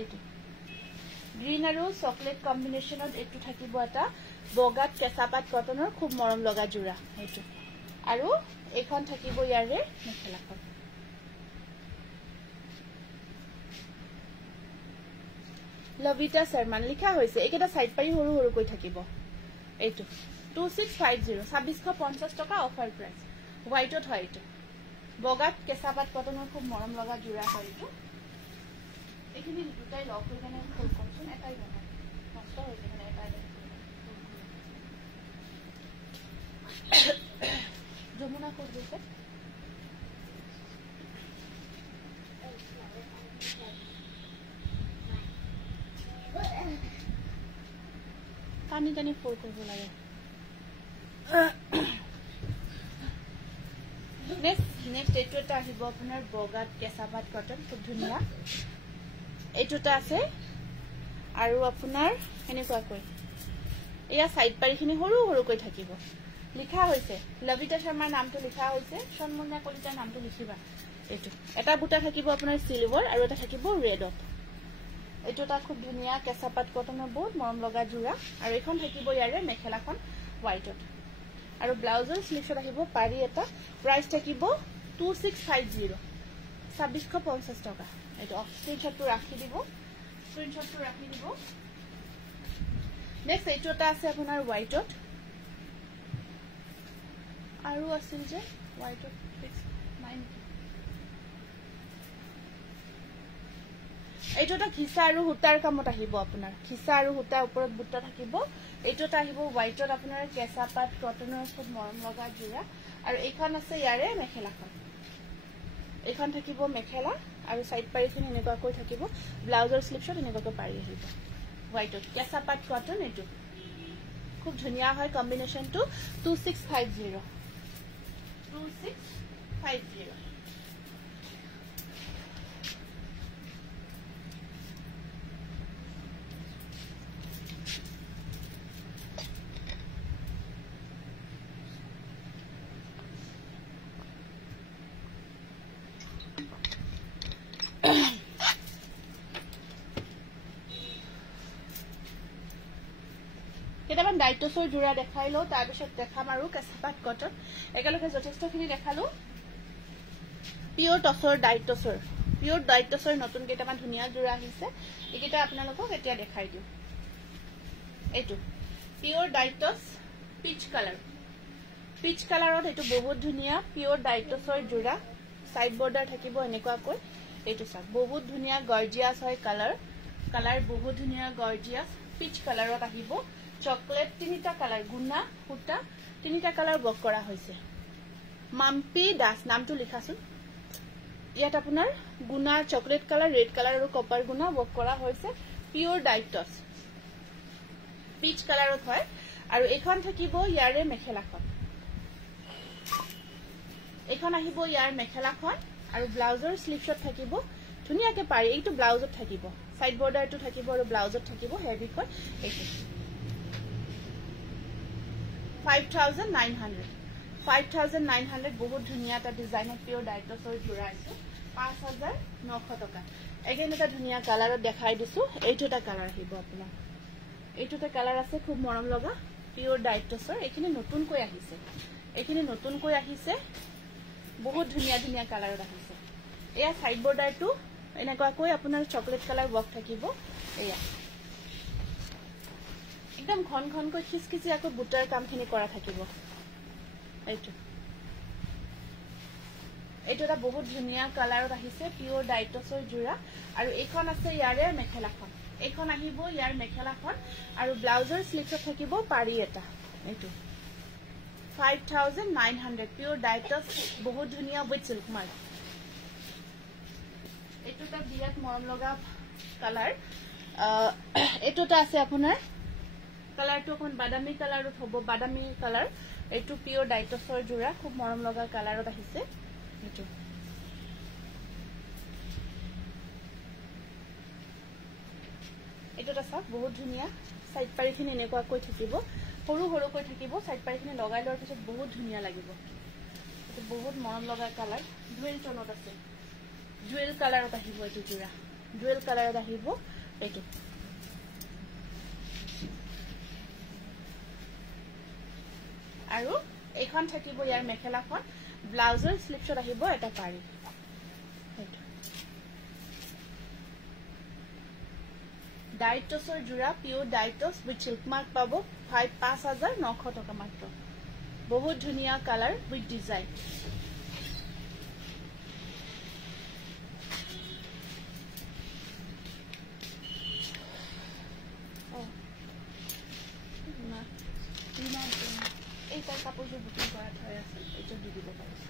এইটো গ্ৰীন আৰু চকলেট কম্বিনেশনত এইটো থাকিব এটা বগাত কেঁচা পাট কটনৰ খুব মৰম লগা জোৰা এইটো আৰু এখন থাকিব ইয়াৰে মেখেলাখন লবিতা শৰ্মা লিখা হৈছে এইকেটা সাইড পাৰি সৰু সৰু কৈ থাকিব এইটো 2650 2650 টকা অফাৰ প্ৰাইস হোৱাইটত হয় এইটো বগাত কেঁচা পাট কটনৰ খুব মৰম লগা জোৰা হয় এইটো এইখিনি দুটাই লগ হৈ কেনে ফুল কৰচোন এটাই নহয় নষ্ট হৈ যায় এটাই যমুনা ক'ত গৈছে পানী টানি ফুল কৰিব লাগে নেক্সট এইটো এটা আহিব আপোনাৰ বগাত কেঁচা পাট কটন খুব ধুনিয়া এইটোটা আছে আৰু আপোনাৰ এনেকুৱাকৈ এয়া সাইড পাৰিখিনি সৰু সৰুকৈ থাকিব লিখা হৈছে লবিতা শৰ্মাৰ নামটো লিখা হৈছে সন্মনা কলিতাৰ নামটো লিখিবা এইটো এটা বুটা থাকিব আপোনাৰ সিলভাৰ আৰু এটা থাকিব ৰেডত এইটো এটা খুব ধুনিয়া কেঁচাপাত কটনৰ বহুত মৰম লগা জোৰা আৰু এখন থাকিব ইয়াৰে মেখেলাখন হোৱাইটত আৰু ব্লাউজৰ স্লিভছত আহিব পাৰি এটা প্ৰাইস থাকিব 2650 2650 টকা এইটো স্ক্ৰিনশ্বটটো ৰাখি দিব নেক্সট এইটো এটা আছে আপোনাৰ হোৱাইটত আৰু আছিল যে হোৱাইটত ফিক্স নাই এইটো এটা খিসা আৰু হুটাৰ কামত আহিব আপোনাৰ খিসা আৰু হুটাৰ ওপৰত বুটা থাকিব এইটো এটা আহিব হোৱাইটত আপোনাৰ কেঁচাপাত কটনৰ খুব মৰম লগা জোৰা আৰু এইখন আছে ইয়াৰে মেখেলাখন এইখন থাকিব মেখেলা আৰু সাইড পাৰিখিনি এনেকুৱাকৈ থাকিব ব্লাউজৰ স্লিভছত এনেকুৱাকৈ পাৰি আহিব হোৱাইটত কেঁচাপাত কটন এইটো খুব ধুনিয়া হয় কম্বিনেশনটো 2650 কেটামান ডাইটছৰ জোৰা দেখাইলো তাৰ পিছত দেখাম আৰু কেঁচাপাত কটন একেলগে যথেষ্টখিনি দেখালো পিওৰ ডাইটছৰ নতুন কেটামান ধুনিয়া জোৰা আহিছে এইকেইটা আপোনালোকক এতিয়া দেখাই দিও এইটো পিওৰ ডাইটছ পিচ কালাৰত এইটো বহুত ধুনিয়া পিওৰ ডাইটছৰ জোৰা সাইড বৰ্ডাৰ থাকিব এনেকুৱাকৈ এইটো চাক বহুত ধুনিয়া গৰ্জিয়াস হয় কালাৰ বহুত ধুনিয়া গৰ্জিয়াস পিচ কালাৰত আহিব চকলেট তিনিটা কালাৰ গুনা ফুটা তিনিটা কালাৰ বক কৰা হৈছে মাম্পি দাস নামটো লিখাছুন ইয়াত আপোনাৰ গুনা চকলেট কালাৰ ৰেড কালাৰ আৰু কপাৰ গুনা বক কৰা হৈছে পিওৰ ডাইটছ পিচ কালাৰত হয় আৰু এখন থাকিব ইয়াৰে মেখেলাখন এখন আহিব ইয়াৰ মেখেলাখন আৰু ব্লাউজৰ স্লিভছত থাকিব ধুনিয়াকে পাৰি এইটো ব্লাউজত থাকিব সাইড বৰ্ডাৰটো থাকিব আৰু ব্লাউজত থাকিব হেভি কৈ এইটো 5900 বহুত ধুনিয়া এটা ডিজাইনত পিওৰ ডাইটছৰ জোৰা আছে 5900 টকা এগেইন এটা ধুনিয়া কালাৰত দেখাই দিছো এইটো এটা কালাৰ আহিব আপোনাৰ এইটো এটা কালাৰ আছে খুব মৰম লগা পিওৰ ডাইটছৰ এইখিনি নতুনকৈ আহিছে বহুত ধুনিয়া কালাৰত আহিছে এয়া সাইড বৰ্ডাৰটো এনেকুৱাকৈ আপোনাৰ চকলেট কালাৰ বক থাকিব এয়া একদম ঘনকৈ খিচখিচি আকৌ বুটাৰ কামখিনি কৰা থাকিব এইটো এটা বহুত ধুনিয়া কালাৰত আহিছে পিওৰ ডাইটছৰ জোৰা আৰু এইখন আছে ইয়াৰে মেখেলাখন এইখন আহিব ইয়াৰ মেখেলাখন আৰু ব্লাউজৰ স্লিভছত থাকিব পাৰি এটা এইটো 5900 পিওৰ ডাইটছ বহুত ধুনিয়া উইথ সিল্ক মাৰ্ক এইটো এটা বিৰাট মৰম লগা কালাৰ এইটোটা আছে আপোনাৰ কালাৰটো এখন বাদামী কালাৰত হ'ব বাদামী কালাৰ এইটো পিওৰ ডাইটছৰ জোৰা খুব মৰম লগা কালাৰত আহিছে এইটো এটা চাওক বহুত ধুনিয়া সাইড পাৰিখিনি এনেকুৱাকৈ থাকিব সৰুকৈ থাকিব সাইড পাৰিখিনি লগাই লোৱাৰ পিছত বহুত ধুনিয়া লাগিব এইটো বহুত মৰম লগা কালাৰ ডুৱেল টোনত আছে ডুৱেল কালাৰত আহিব এইটো জোৰা ডুৱেল কালাৰত আহিব এইটো আৰু এখন থাকিব ইয়াৰ মেখেলাখন ব্লাউজৰ স্লিভছত আহিব এটা পাৰি ডাইটছৰ জোৰা pure tights with silk mark পাব 5900 টকা মাত্ৰ বহুত ধুনিয়া কালাৰ উইথ ডিজাইন এইটা কাপোৰযোৰ বুকিং কৰা থৈ আছে এইটো দি দিব পাৰিছে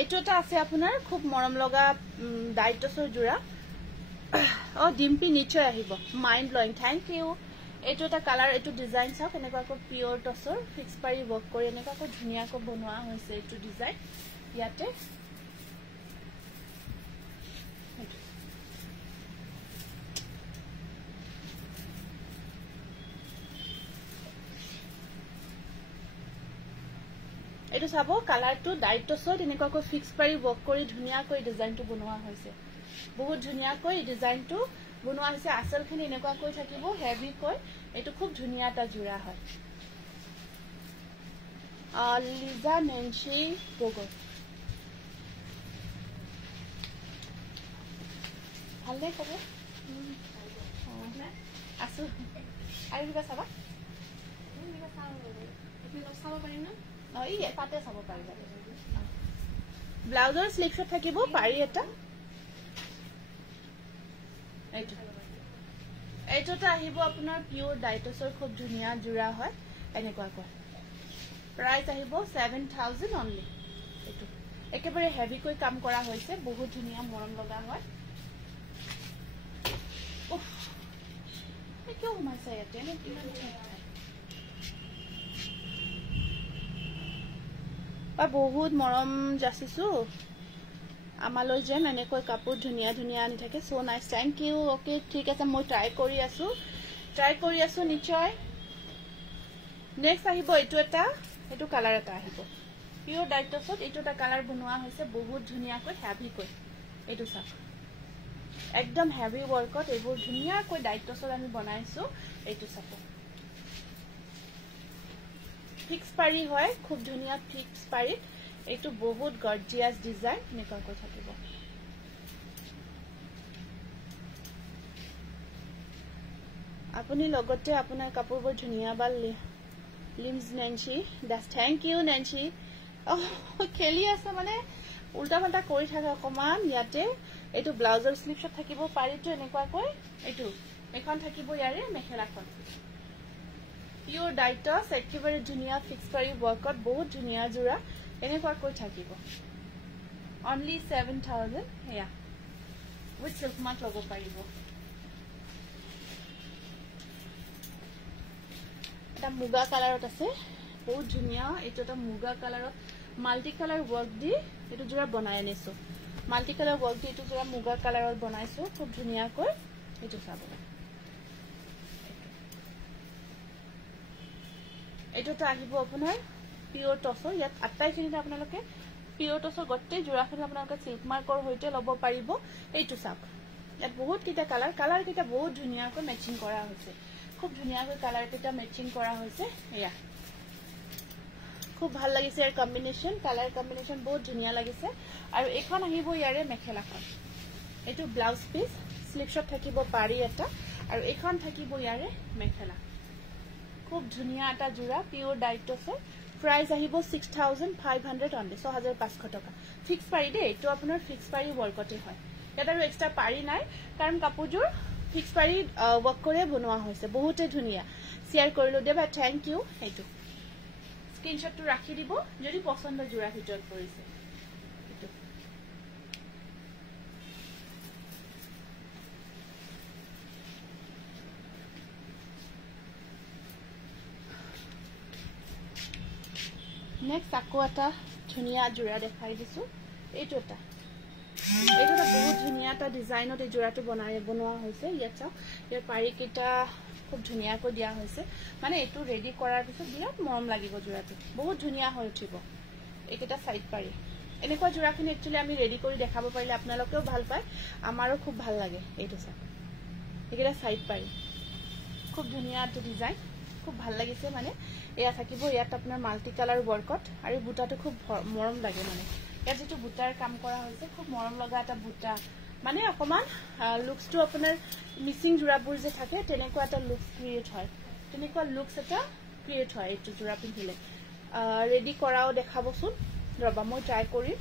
এইটো এটা আছে আপোনাৰ খুব মৰম লগা ডাইটছৰ জোৰা ডিম্পি নিশ্চয় আহিব মাইন্ড ব্লোইং থ্যাংক ইউ এইটো এটা কালাৰ এইটো ডিজাইন চাওক এনেকুৱাকৈ পিওৰ টছৰ ফিক্স পাৰি ৱৰ্ক কৰি এনেকুৱাকৈ ধুনিয়াকৈ বনোৱা হৈছে এইটো ডিজাইন ইয়াতে এইটো চাব কালাৰটো ডাইটছত এনেকুৱাকৈ ফিক্স পাৰি ৱৰ্ক কৰি ধুনীয়াকৈ ডিজাইনটো বনোৱা হৈছে বহুত ধুনীয়াকৈ ডিজাইনটো বনোৱা হৈছে আঁচলখিনি এনেকুৱাকৈ থাকিব হেভিকৈ এইটো খুব ধুনীয়া এটা জোৰা হয় লিজা নেন্সি গগৈ ভালনে ক'ব আছো আৰু কিবা চাবা চাব পাৰিম ন তাতে চাব পাৰিবা ব্লাউজৰ স্লিভছত থাকিব পাৰি এটা এইটোটা আহিব আপোনাৰ পিওৰ ডাইটছৰ খুব ধুনীয়া জোৰা হয় এনেকুৱাকৈ প্ৰাইস আহিব 7000 অনলি এইটো একেবাৰে হেভিকৈ কাম কৰা হৈছে বহুত ধুনীয়া মৰম লগা হয় কিয় সোমাইছে ইয়াতে বহুত মৰম যাচিছো আমালৈ যেন এনেকৈ কাপোৰ ধুনীয়া ধুনীয়া আনি থাকে so nice thank you okay ঠিক আছে মই ট্রাই কৰি আছো নিশ্চয় নেক্সট আহিব এটো কালাৰ এটা আহিব পিওৰ ডাইটছত এইটো এটা কালাৰ বনোৱা হৈছে বহুত ধুনীয়াকৈ হেভিকৈ এইটো চাওক একদম হেভি ওয়াৰ্কত এইবোৰ ধুনীয়াকৈ ডাইটছত আমি বনাইছো এইটো চাওক ফিক্স পাৰি হয় খুব ধুনীয়া ফিক্স পাৰি এইটো বহুত গৰ্জিয়াস ডিজাইন এনেকুৱাকৈ থাকিব আপুনি লগতে আপোনাৰ কাপোৰবোৰ ধুনীয়া বাল লিমস Nancy Das thank you Nancy খেলি আছে মানে উল্টা পাল্টা কৰি থাকে অকমান ইয়াতে এইটো ব্লাউজৰ স্লিভছত থাকিব পাৰিটো এনেকুৱাকৈ এইটো এখন থাকিব ইয়াৰে মেখেলাখন পিওৰ ডাইটছ একেবাৰে ধুনীয়া ফিক্স পাৰি ওয়াৰ্কত বহুত ধুনীয়া জোৰা এনেকুৱাকৈ থাকিব অনলি 7000 হেয়া উইথ সিল্ক মাৰ্ক লব পাৰিব এটা মুগা কালাৰত আছে বহুত ধুনীয়া এইটো এটা মুগা কালাৰত মাল্টি কালাৰ ওয়াৰ্ক দি এইটো জোৰা বনাই আনিছো মাল্টি কালাৰ ওয়াৰ্ক দি এইটো জোৰা মুগা কালাৰত বনাইছো খুব ধুনীয়াকৈ এইটো চাব এইটোটা আহিব আপোনাৰ পিওৰ টসৰ ইয়াত আটাইখিনিতে আপোনালোকে পিওৰ টসৰ গটেই জোৰাখিনি আপোনালোকে সিল্ক মাৰ্কৰ হৈতে লব পাৰিব এইটো চাওক ইয়াত বহুত কিটা কালাৰ কিটা বহুত ধুনীয়াকৈ ম্যাচিং কৰা হৈছে খুব ধুনীয়াকৈ কালাৰ কিটা ম্যাচিং কৰা হৈছে এয়া খুব ভাল লাগিছে এই কম্বিনেশন কালাৰ কম্বিনেশন বহুত ধুনীয়া লাগিছে আৰু এখন আহিব ইয়াৰে মেখেলাখন এইটো ব্লাউজ পিস স্লিভছত থাকিব পাৰি এটা আৰু এখন থাকিব ইয়াৰে মেখেলা খুব ধুনীয়া এটা জোৰা পিওৰ ডাইটছে প্ৰাইস আহিব 6500 অনলি 6500 টকা ফিক্স পাৰি দে এইটো আপোনাৰ ফিক্স পাৰি ওয়াৰ্কতে হয় ইয়াত আৰু এক্সট্ৰা পাৰি নাই কাৰণ কাপোৰজোৰ ফিক্স পাৰি ওয়াৰ্ক কৰে বনোৱা হৈছে বহুতে ধুনীয়া শেয়াৰ কৰিলো দেবা থ্যাংক ইউ এইটো স্ক্ৰিনশটটো ৰাখি দিব যদি পছন্দ জোৰা ভিতৰত পৰিছে নেক্সট আকো এটা ধুনীয়া জোৰা দেখাই দিছো এইটো এটা বহুত ধুনীয়া এটা ডিজাইনত এই জোৰাটো বনোৱা হৈছে ইয়াত চাওক ইয়াৰ পাৰি কিটা খুব ধুনীয়াকৈ দিয়া হৈছে মানে এইটো ৰেডি কৰাৰ পিছত বিৰাট মৰম লাগিব জোৰাটো বহুত ধুনীয়া হৈ উঠিব এইকেইটা সাইড পাৰি এনেকুৱা জোৰাখিনি একচুয়ালি আমি ৰেডি কৰি দেখাব পাৰিলে আপোনালোকেও ভাল পায় আমাৰো খুব ভাল লাগে এইটো চাওক এইকেইটা সাইড পাৰি খুব ধুনীয়া এটা ডিজাইন খুব ভাল লাগিছে মানে এয়া থাকিব ইয়াত আপোনাৰ মাল্টি কালাৰ ওয়াৰ্কত আৰু বুটাটো খুব মৰম লাগে মানে ইয়াত যেটো বুটাৰ কাম কৰা হৈছে খুব মৰম লগা এটা বুটা মানে অকমান লুকসটো আপোনাৰ মিসিং জোৰাবোৰ যে থাকে তেনেকুৱা এটা লুকস ক্ৰিয়েট হয় তেনেকুৱা লুকস এটা ক্ৰিয়েট হয় এইটো জোৰা পিন্ধিলে ৰেডি কৰাও দেখাবচোন ৰবা মই ট্ৰাই কৰি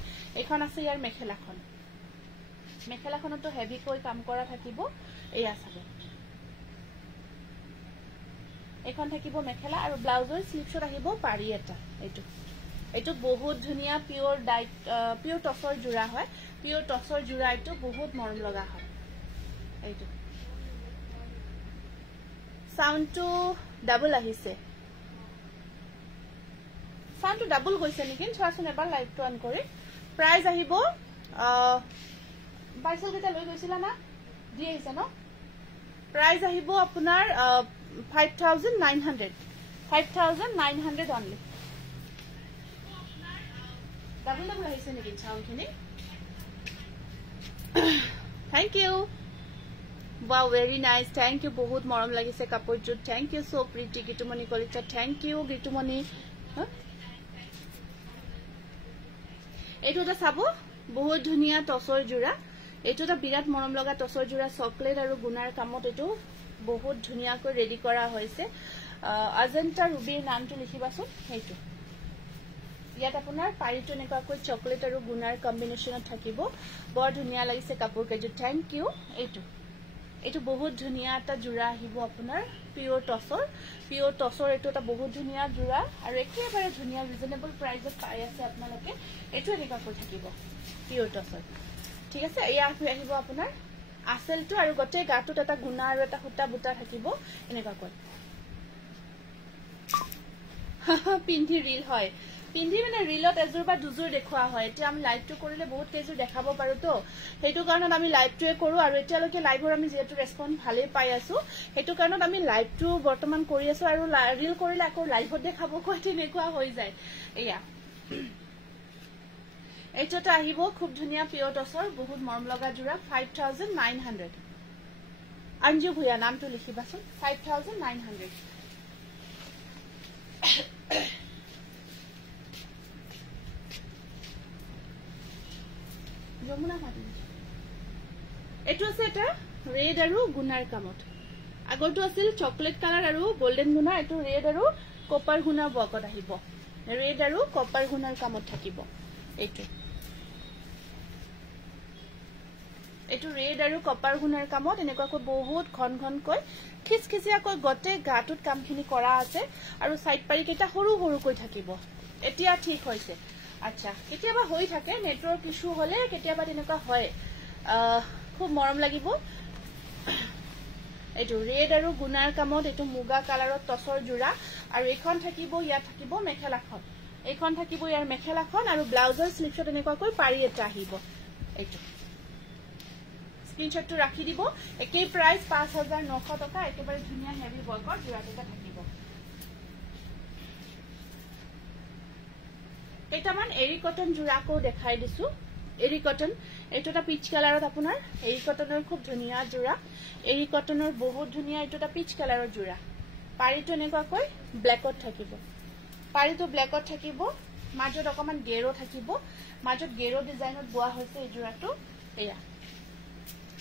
এখন আছে ইয়াৰ মেখেলাখনতো হেভি কৈ কাম কৰা থাকিব এয়া চাব এখন থাকিব মেখেলা আৰু ব্লাউজৰ স্লিভছত আহিব পাৰি এটা এইটো বহুত ধুনীয়া পিওৰ ডাইট পিওৰ টসৰ জোৰা হয় পিওৰ টসৰ জোৰা এইটো বহুত মৰম লগা হয় এইটো সাউন্ডটো ডাবল আহিছে সাউন্ডটো ডাবল হৈছে নেকি চোৱাচোন এবাৰ লাইভটো অন কৰি প্ৰাইস আহিব পাৰ্সেল কেটা লৈ গৈছিলা না দি আহিছে ন প্ৰাইস আহিব আপোনাৰ 5900 অনলি ডাবল ডাবল আহিছে নেকি চাউলখিনি thank you Wow, very nice. Thank you. बहुत मरम लगी से कपूर जो. Thank you so pretty. Gitumani college. Thank you Gitumani. एटो ता साबो बहुत धुनिया टसर जुरा. एटो ता बिराट मरम लगा टसर जुरा चॉकलेट और गुनार कामत एटो बहुत धुनिया को रेडी करा होइसे. अजंता रुबी नाम तो लिखिबासो हेतु. ইয়াত আপোনাৰ পাৰিটো নেকাকৈ চকলেট আৰু গুনাৰ কম্বিনেশনত থাকিব বৰ ধুনিয়া লাগিছে কাপোৰ কেজু থ্যাংক ইউ এটো বহুত ধুনিয়া এটা জোৰা আহিব আপোনাৰ পিওৰ টসৰ এটো এটা বহুত ধুনিয়া জোৰা আৰু একেবাৰে ধুনিয়া ৰিজনেবল প্ৰাইসত পাই আছে আপোনালোকে এটো এনেকাকৈ থাকিব পিওৰ টসৰ ঠিক আছে এয়া আহিব আপোনাৰ আসলটো আৰু গটে গাটোত এটা গুনা আৰু এটা খুটা বুটা থাকিব এনেকাকৈ পিন্ধি ৰিল হয় পিন্ধি মানে ৰিলত এজোৰ বা দুজোৰ দেখুৱা হয় এতিয়া আমি লাইভটো কৰিলে বহুত কেজোৰ দেখাব পাৰো তো হেতু কাৰণত আমি লাইভটোৱে কৰো আৰু এতিয়ালৈকে লাইভৰ আমি যেটো ৰেসপন্স ভালে পাই আছো হেতু কাৰণত আমি লাইভটো বৰ্তমান কৰি আছো আৰু ৰিল কৰিলে আকৌ লাইভত দেখাব কয় তেনেকুৱা হৈ যায় এয়া এটোটা আহিব খুব ধুনিয়া পিওৰ টসৰ বহুত মৰম লগা জোৰা 5900 অঞ্জু ভুয়া নামটো লিখিবাচোন 5900 যমুনা মাটি এটো আছে এটা ৰেড আৰু গুনাৰ কামত আগৰটো আছিল চকলেট কালাৰ আৰু গোল্ডেন গুনা এটো ৰেড আৰু কপাৰ গুনাৰ বকত আহিব ৰেড আৰু কপাৰ গুনাৰ কামত থাকিব এটো ৰেড আৰু কপাৰ গুনাৰ কামত এনেকুৱাকৈ বহুত ঘনকৈ খিচখিচিয়াকৈ গটে গাটোত কামখিনি কৰা আছে আৰু সাইড পাৰি কেটা সৰু সৰুকৈ থাকিব এতিয়া ঠিক হৈছে আচ্ছা কেতিয়াবা হৈ থাকে নেটৱৰ্ক ইস্যু হলে কেতিয়াবা তেনেকুৱা হয় খুব মৰম লাগিব এটো ৰেড আৰু গুনাৰ কামত এটো মুগা কালাৰত টসৰ জোৰা আৰু এখন থাকিব ইয়া থাকিব মেখেলাখন এখন থাকিব ইয়াৰ মেখেলাখন আৰু ব্লাউজৰ স্লিপছত এনেকুৱাকৈ পাৰি এটা আহিব এটো স্ক্ৰিনশ্বটটো ৰাখি দিব একেই প্ৰাইস 5900 টকা একেবাৰে ধুনিয়া হেভি ওয়াৰ্কৰ জোৰাটা থাকিব এটামান এৰি কটন জোৰাকো দেখাই দিছো এৰি কটন এটোটা পিচ কালাৰত আপোনাৰ এৰি কটনৰ খুব ধুনিয়া জোৰা এৰি কটনৰ বহুত ধুনিয়া এটোটা পিচ কালাৰৰ জোৰা পাৰিটো এনেকুৱাকৈ ব্ল্যাকত থাকিব পাৰিটো ব্ল্যাকত থাকিব মাজত অকমান গেৰো থাকিব মাজত গেৰো ডিজাইনত বোৱা হৈছে এই জোৰাটো এয়া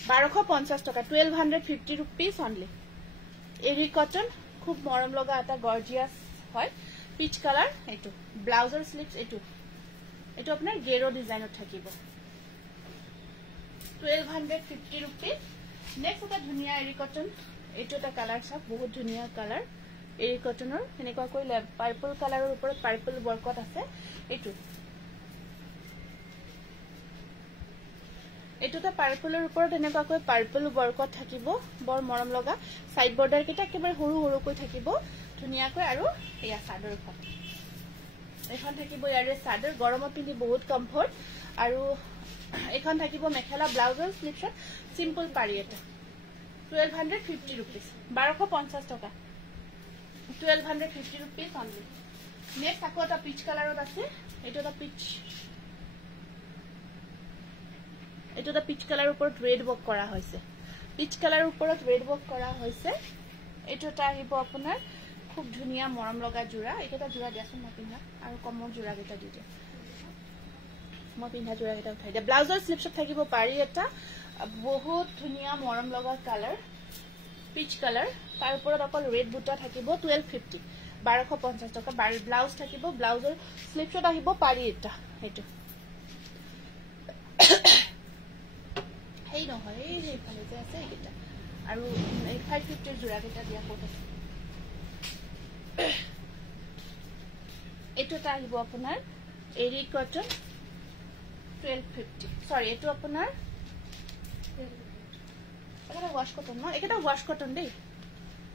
1250 টকা 1250 rupees only এৰি কটন খুব মৰম লগা এটা গৰ্জিয়াস হয় পিচ কালাৰ এটো ব্লাউজৰ স্লিপস এটো আপোনাৰ গেৰো ডিজাইনত থাকিব 1250 rupees নেক্সট এটা ধুনিয়া এৰি কটন এটো এটা কালাৰ সব বহুত ধুনিয়া কালাৰ এৰি কটনৰ এনেকুৱাকৈ পাৰ্পল কালাৰৰ ওপৰত পাৰ্পল ওয়াৰ্কত আছে এটোটা পাৰ্পলৰ ওপৰত এনেকুৱাকৈ পাৰ্পল ওয়াৰ্কত থাকিব বৰ মৰম লগা সাইড বৰ্ডাৰ কেটা একেবাৰে সৰু সৰুকৈ থাকিব ধুনিয়াকৈ আৰু এয়া চাদৰখন এখন থাকিব ইয়াৰে চাদৰ গৰমত পিন্ধি বহুত কমফৰ্ট আৰু এখন থাকিব মেখেলা ব্লাউজৰ স্লিপছত সিম্পল পাৰি এটা 1250 rupees 1250 টকা 1250 rupees only নেক্সট আকৌ এটা পিচ কালাৰত আছে এটোটা পিচ কালাৰৰ ওপৰত ৰেড ওয়াৰ্ক কৰা হৈছে পিচ কালাৰৰ ওপৰত ৰেড ওয়াৰ্ক কৰা হৈছে এটোটা আহিব আপোনাৰ খুব ধুনিয়া মৰম লগা জোৰা একেটা জোৰা দিয়াচোন মই পিন্ধা আৰু কমৰ জোৰা কেটা দি দিয়া মই পিন্ধা জোৰা কেটা উঠাই দিয়া ব্লাউজৰ স্লিপছত থাকিব পাৰি এটা বহুত ধুনিয়া মৰম লগা কালাৰ পিচ কালাৰ তাৰ ওপৰত অকল ৰেড বুটা থাকিব 1250 1250 টকা ব্লাউজ থাকিব ব্লাউজৰ স্লিপছত আহিব পাৰি এটা এটো হেই নহয় এই ফালে যে আছে এটা আৰু 550 জোৰা কেটা দিয়া ক'ত আছে এটোটা আহিব আপোনাৰ এৰি কটন 1250 সরি এটো আপনার এটা ওয়াশ কটন না এটা ওয়াশ কটন দেই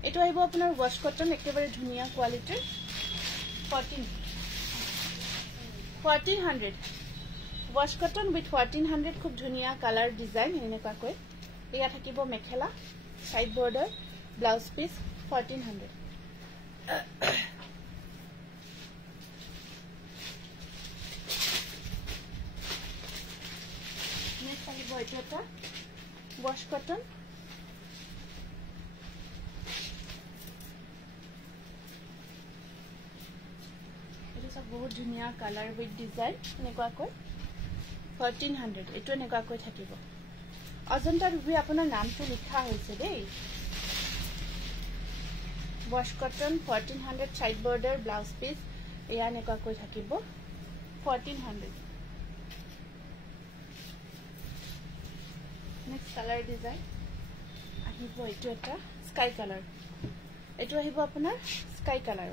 এটো আইবো আপনার ওয়াশ কটন একেবারে ধুনিয়া কোয়ালিটির 1400 wash cotton with 1400 খুব ধুনিয়া কালার ডিজাইন এনেকুৱা কই ইয়া থাকিব মেখেলা side border blouse piece 1400 next আহিব এটা wash cotton बहुत धुनिया कलर विथ डिजाइन এনেকুৱা কই 1400 এটো এনেকুৱা কই থাকিব অজন্তা ৰুবি আপোনাৰ নামটো লিখা হৈছে দেই wash cotton 1400 side border blouse piece এয়া এনেকুৱা কই থাকিব 1400 নেক্সট কালাৰ ডিজাইন আহিব এটো এটা স্কাই কালাৰ এটো আহিব আপোনাৰ স্কাই কালাৰ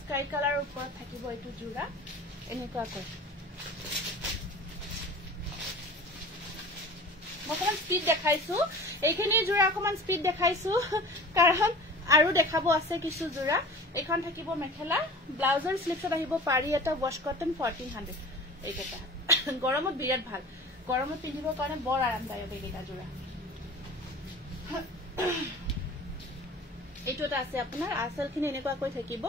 স্কাই কালাৰ উপৰ থাকিব এটো জোড়া এনেকুৱা কই মকমান স্পিড দেখাইছো এইখিনি জোড়া অকমান স্পিড দেখাইছো কাৰণ আৰু দেখাব আছে কিছু জোড়া এখন থাকিব মেখেলা ব্লাউজৰ স্লিপছত আহিব পাৰি এটা wash cotton 1400 এইকেটা গৰমত বিৰাট ভাল গৰমত পিন্ধিব কাৰণে বৰ আৰামদায়ক এইকেটা জোড়া এইটো এটা আছে আপোনাৰ আসলখিনি এনেকুৱা কই থাকিব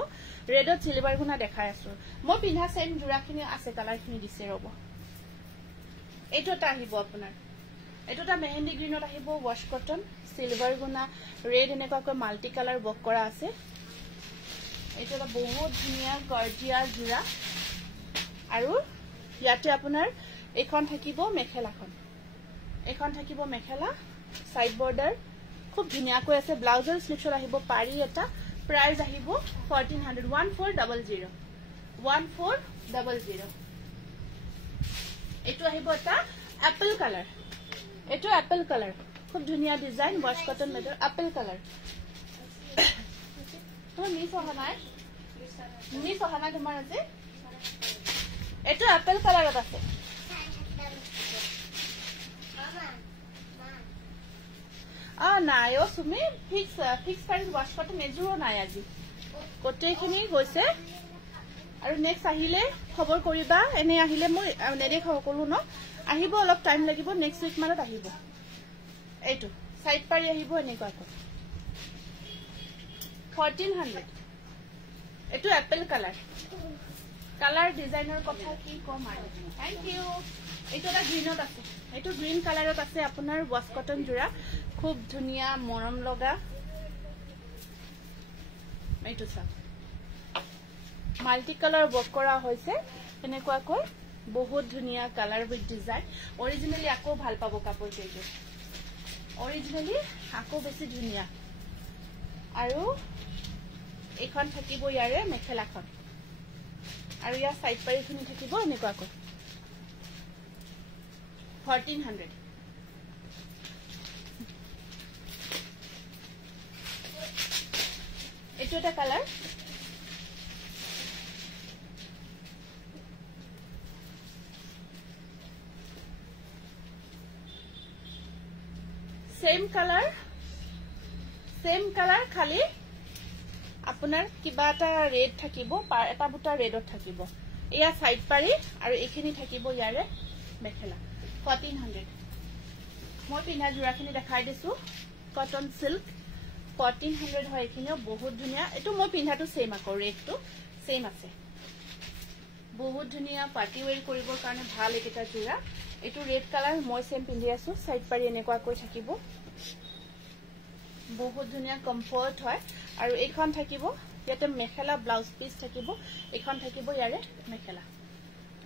ৰেডত সিলভাৰ গুণা দেখাই আছো মই পিন্ধা সেম জোড়াখিনি আছে কালাৰখিনি দিছে ৰব এইটো এটা আহিব আপোনাৰ এইটো এটা মেহেন্দি গ্ৰীনত আহিব wash cotton সিলভাৰ গুণা ৰেড এনেকুৱা কই মাল্টি কালাৰ বক কৰা আছে এইটো এটা বহুত ধুনিয়া গৰ্জিয়াস জোড়া আৰু ইয়াতে আপোনাৰ এখন থাকিব মেখেলাখন এখন থাকিব মেখেলা সাইড বৰ্ডাৰ খুব ধুনিয়া কই আছে ব্লাউজৰ স্লিপছত আহিব পাৰি এটা प्राइस আহিব 1400 1400 1400 এটো আহিব এটা এপল কালার এটো এপল কালার খুব ধুনিয়া ডিজাইন wash cotton মেটার এপল কালার তো নি সহানা তোমাৰ আছে এটো এপল কালাৰত আছে নাই ও Sumi fix price wash cotton এজুৰো নাই আজি কটেখিনি গৈছে আৰু নেক্সট আহিলে খবৰ কৰিবা এনে আহিলে মই নেদেখা কলো ন আহিব অলপ টাইম লাগিব নেক্সট উইক মানত আহিব এইটো সাইড পাৰি আহিব এনেকুৱা 1400 এটো এপল কালাৰ ডিজাইনৰ কথা কি কম আৰু থ্যাংক ইউ এইটো এটা গ্ৰীনত আছে এইটো গ্ৰীন কালাৰত আছে আপোনাৰ wash cotton জোড়া খুব ধুনিয়া মৰম লগা এইটো সব মাল্টি কালাৰ বক কৰা হৈছে এনেকুৱা কই বহুত ধুনিয়া কালাৰ উইথ ডিজাইন অৰিজিনালি আকো ভাল পাব কাপোৰ কেইটো অৰিজিনালি আকো বেছি ধুনিয়া আৰু এখন থাকিব ইয়াৰে মেখেলাখন আৰু ইয়াৰ সাইড পাৰিখিনি থাকিব এনেকুৱা কই 1400 এটো এটা কালাৰ सेम कलर खाली আপোনাৰ কিবা এটা ৰেড থাকিব এটা বুটা ৰেডত থাকিব এয়া সাইড পাৰি আৰু এইখিনি থাকিব ইয়াৰে মেখেলা 1400 মই পিনা জোৰাখিনি দেখাই দিছো কটন সিল্ক 1400 হয় এখিনিও বহুত ধুনিয়া এটো মই পিন্ধাটো সেম আকৌ ৰেডটো সেম আছে বহুত ধুনিয়া পাৰ্টি ওয়্যাৰ কৰিবৰ কাৰণে ভাল এটা জোৰা এটো ৰেড কালাৰ মই সেম পিন্ধি আছো সাইড পাৰি এনেকুৱা কৈ থাকিব বহুত ধুনিয়া কমফৰ্ট হয় আৰু এইখন থাকিব ইয়াতে মেখেলা ব্লাউজ পিস থাকিব এইখন থাকিব ইয়াৰে মেখেলা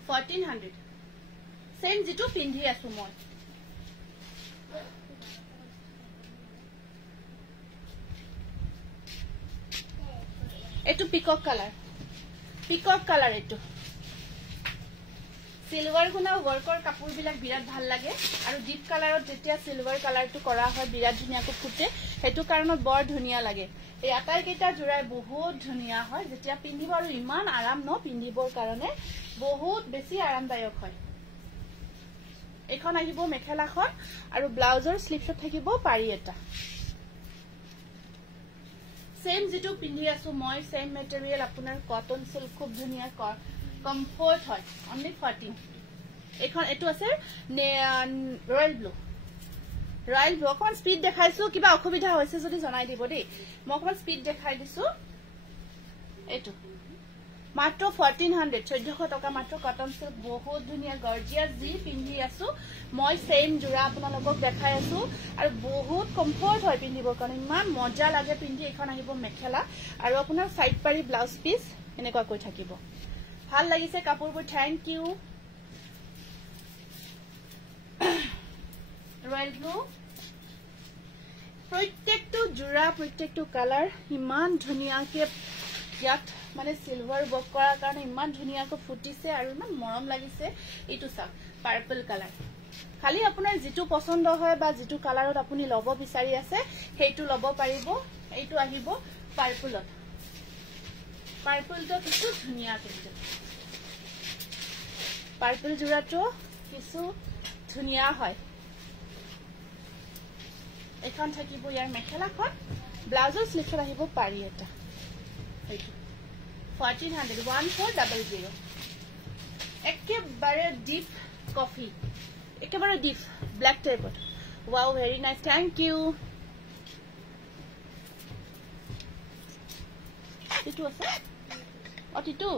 1400 সেম যেটো পিন্ধি আছো মই এটো পিকক কালাৰ এটো সিলভাৰ গুনা ওয়াৰ্কৰ কাপোৰ বিলাক বিৰাট ভাল লাগে আৰু ডিপ কালাৰত যেতিয়া সিলভাৰ কালাৰটো কৰা হয় বিৰাট ধুনিয়াকৈ ফুটে হেতু কাৰণত বৰ ধুনিয়া লাগে এই আটাই কেইটা জোৰাই বহুত ধুনিয়া হয় যেতিয়া পিন্ধিব আৰু ইমান আৰাম ন পিন্ধিবৰ কাৰণে বহুত বেছি আৰামদায়ক হয় এখন আহিব মেখেলাখন আৰু ব্লাউজৰ স্লিপছত থাকিব পাৰি এটা সেম যেটো পিন্ধি আছো মই সেম মেটেৰিয়েল আপোনাৰ কটন সিল্ক খুব ধুনিয়া কমফৰ্ট হয় অনলি 14 এখন এটো আছে ৰয়েল ব্লু অকমান স্পিড দেখাইছো কিবা অসুবিধা হৈছে যদি জনাই দিব দেই মই অকমান স্পিড দেখাই দিছো এটো মাত্ৰ 1400 টকা মাত্ৰ কটন সিল্ক বহুত ধুনিয়া গৰ্জিয়াস জি পিন্ধি আছো মই সেম জোৰা আপোনালোকক দেখাই আছো আৰু বহুত কমফৰ্ট হয় পিন্ধিবৰ কাৰণে ইমান মজা লাগে পিন্ধি এখন আহিব মেখেলা আৰু আপোনাৰ সাইড পাৰি ব্লাউজ পিস এনেকুৱা কৈ থাকিব ভাল লাগিছে কাপোৰবোৰ থ্যাংক ইউ ৰয়েল ব্লু প্ৰত্যেকটো জোৰা প্ৰত্যেকটো কালাৰ ইমান ধুনিয়াকে ইয়াত মানে সিলভাৰ বক কৰাৰ কাৰণে ইমান ধুনিয়াকৈ ফুটিছে আৰু ইমান মৰম লাগিছে এইটো সাক পাৰ্পল কালাৰ খালি আপোনাৰ যেটো পছন্দ হয় বা যেটো কালাৰত আপুনি লব বিচাৰি আছে সেইটো লব পাৰিব এইটো আহিব পাৰ্পলত পাৰ্পলটো কিছু ধুনিয়া কিন্তু পাৰ্পল জোৰাটো কিছু ধুনিয়া হয় এখন থাকিব ইয়াৰ মেখেলাখন ব্লাউজৰ স্লিভত আহিব পাৰি এটা 1400 একেবাৰে ডিপ কফি একেবাৰে ডিপ ব্ল্যাক টাইপত wow very nice thank you Titu আছে টিটু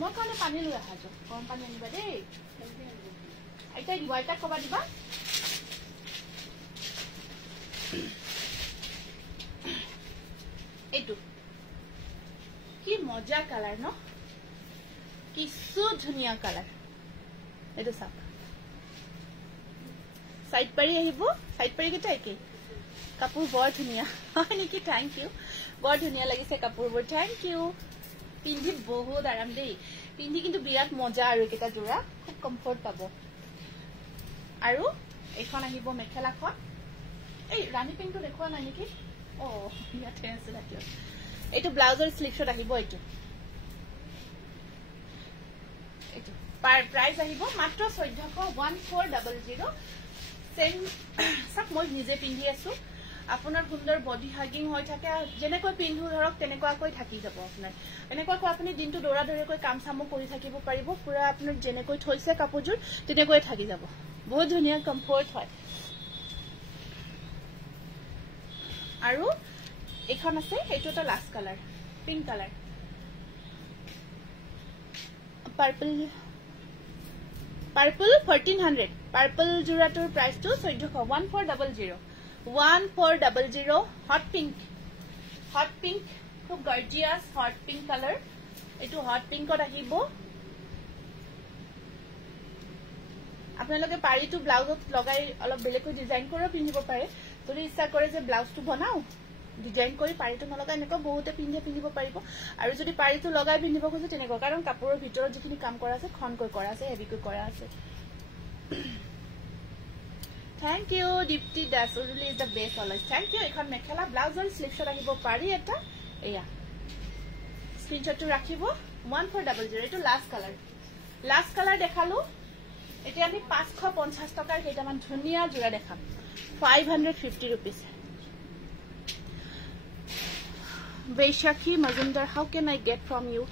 মই কাৰণে পানী লৈ আহা যা গৰম পানী আনিবা দেই আইতা দিবা আইতা কবা দিবা এইটো কি মজা কালার ন কিছু ধুনিয়া কালার এইটো সাপ সাইড পাৰি আহিব সাইড পাৰি কেটা একে কাপোৰ বৰ ধুনিয়া হয় নেকি থ্যাংক ইউ বৰ ধুনিয়া লাগিছে কাপোৰবোৰ থ্যাংক ইউ পিন্ধি বহুত আৰাম দেই পিন্ধি কিন্তু বিৰাট মজা আৰু কেটা জোৰা খুব কমফৰ্ট পাব আৰু এখন আহিব মেখেলাখন এই ৰাণী পিংটো দেখুৱা নাই নেকি ও ইয়াতে আছে ৰাখিও এইটো ব্লাউজৰ স্লিভছত আহিব এইটো প্ৰাইস আহিব মাত্ৰ 1400 সেম সব মই নিজে পিন্ধি আছো আপোনাৰ সুন্দৰ বডি হাগিং হৈ থাকে যেনেকৈ পিন্ধু ধৰক তেনেকুৱাকৈ থাকি যাব আপোনাৰ এনেকুৱাকৈ আপুনি দিনটো দৌৰা দৌৰিকৈ কাম সামো কৰি থাকিব পাৰিব পুৰা আপোনাৰ যেনেকৈ থৈছে কাপোৰজোৰ তেনেকৈ থাকি যাব বহুত ধুনিয়া কমফৰ্ট হয় আৰু এখন আছে এইটো এটা last colour pink colour purple 1400 purple জোৰাটোৰ প্ৰাইসটো 1400 হট পিংক খুব গৰ্জিয়াস হট পিংক কালাৰ এইটো হট পিংকত আহিব আপোনালোকে পাৰিটো ব্লাউজত লগাই অলপ বেলেগকৈ ডিজাইন কৰি পিন্ধিব পাৰে যদি ইচ্ছা কৰে যে ব্লাউজটো বনাও ডিজাইন কৰি পাৰিটো নলগাই এনেকৈ বহুতে পিন্ধিব পাৰিব আৰু যদি পাৰিটো লগাই পিন্ধিব খোজে তেনেকৈ কাৰণ কাপোৰৰ ভিতৰত যিখিনি কাম কৰা আছে খনকৈ কৰা আছে হেভিকৈ কৰা আছে থ্যাংক ইউ দীপ্তি দাস উৰুলি is the best always thank you এখন মেখেলা ব্লাউজৰ স্লিভছত আহিব পাৰি এটা এয়া স্ক্ৰিনশ্বটটো ৰাখিব 1400 এইটো লাস্ট কালাৰ দেখালো এতিয়া আমি 550 টকাৰ কেইটামান ধুনিয়া জোৰা দেখাম 550 rupees Vaishakhi Mazumdar, how can I get from you?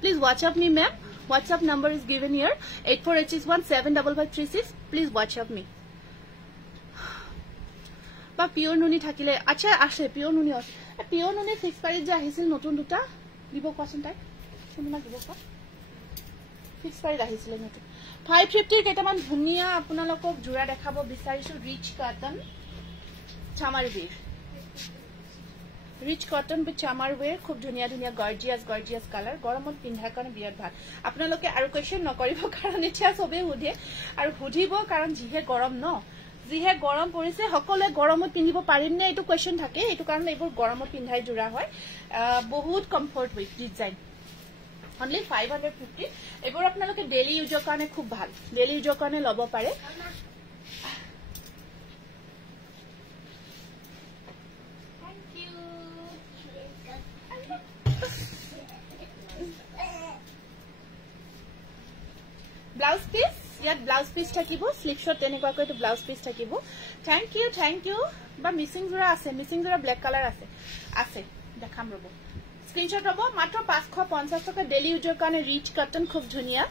Please WhatsApp me, ma'am. WhatsApp number is given here 8481755536. Please WhatsApp me. Ba pure nuni thakile. Acha ashe pure nuni ase. Pure nuni fix parit je ahisil notun duta. Dibo question type. Sunima dibo ko. Fix parit ahisile notun. 550 ketaman dhuniya apunalokok jura dekhabo bisarisu rich cotton chamar weave. Rich cotton with chamar wear খুব ধুনিয়া ধুনিয়া গর্জিয়াস কালার গরমত পিন্ধাৰ কাৰণে বিৰাট ভাল আপোনালোকে আৰু কোৱেশ্চন নকৰিব কাৰণ এতিয়া সবে হুধে আৰু হুধিব কাৰণ জিহে গৰম ন জিহে গৰম পৰিছে সকলে গৰমত পিন্ধিব পাৰিম নে এটো কোৱেশ্চন থাকে এটো কাৰণ এইবোৰ গৰমত পিন্ধাই জোৰা হয় বহুত কমফৰ্ট উইথ ডিজাইন only 550 এইবোৰ আপোনালোকে ডেইলি ইউজৰ কাৰণে খুব ভাল ডেইলি ইউজৰ কাৰণে লব পাৰে ব্লাউজ পিস ইয়াত ব্লাউজ পিস থাকিব স্লিভ শট তেনেকুৱা কৈ তো ব্লাউজ পিস থাকিব থ্যাংক ইউ বা মিসিং জোৰা আছে মিসিং জোৰা ব্ল্যাক কালাৰ আছে দেখাম ৰব স্ক্ৰিনশ্বট ৰব মাত্ৰ 550 টকা ডেইলি ইউজৰ কাৰণে ৰিচ কটন খুব ধুনিয়া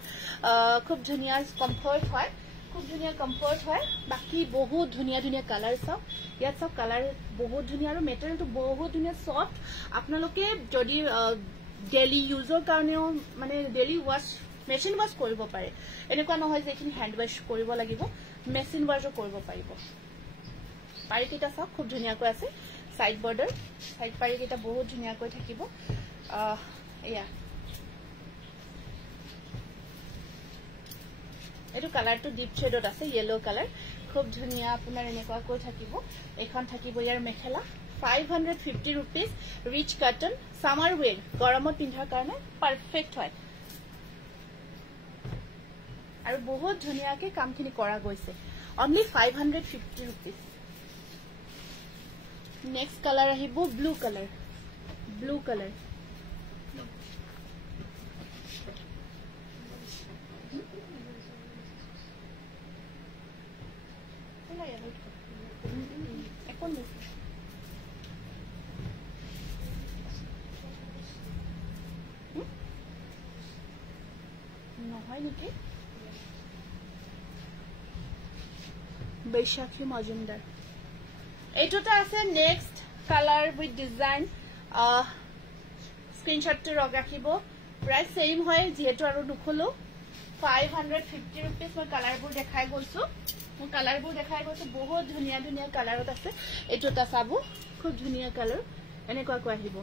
কমফৰ্ট হয় খুব ধুনিয়া কমফৰ্ট হয় বাকি বহুত ধুনিয়া ধুনিয়া কালাৰ সব ইয়াত সব কালাৰ বহুত ধুনিয়া আৰু মেটেৰিয়েলটো বহুত ধুনিয়া সফট আপোনালোকে যদি ডেইলি ইউজৰ কাৰণেও মানে ডেইলি ওয়াশ মেচিন ওয়াশ কৰিব পাৰে এনেকুৱা নহয় যে এখিনি হ্যান্ড ওয়াশ কৰিব লাগিব মেচিন ওয়াশও কৰিব পাৰিব পাৰিকেটা সব খুব ধুনিয়াকৈ আছে সাইড বৰ্ডাৰ সাইড পাৰিকেটা বহুত ধুনিয়াকৈ থাকিব এয়া এটো কালাৰটো ডিপ শেডত আছে ইয়েলো কালাৰ খুব ধুনিয়া আপোনাৰ এনেকুৱাকৈ থাকিব এখন থাকিব ইয়াৰ মেখেলা 550 rupees rich cotton summer wear গৰমত পিন্ধাৰ কাৰণে পাৰফেক্ট হয় আৰু বহুত ধুনিয়াকৈ কামখিনি কৰা গৈছে only 550 rupees next color আহিব blue color এখন নহয় নেকি বৈশাখী মজুমদাৰ এইটোটা আছে নেক্সট কালাৰ উইথ ডিজাইন স্ক্ৰিনশ্বটটো ৰাখিব প্ৰাইস সেম হয় যেহেতু আৰু নুখলো 550 rupees মই কালাৰবোৰ দেখাই গৈছো বহুত ধুনিয়া ধুনিয়া কালাৰত আছে এইটোটা চাবো খুব ধুনিয়া কালাৰ এনেকুৱাকৈ আহিব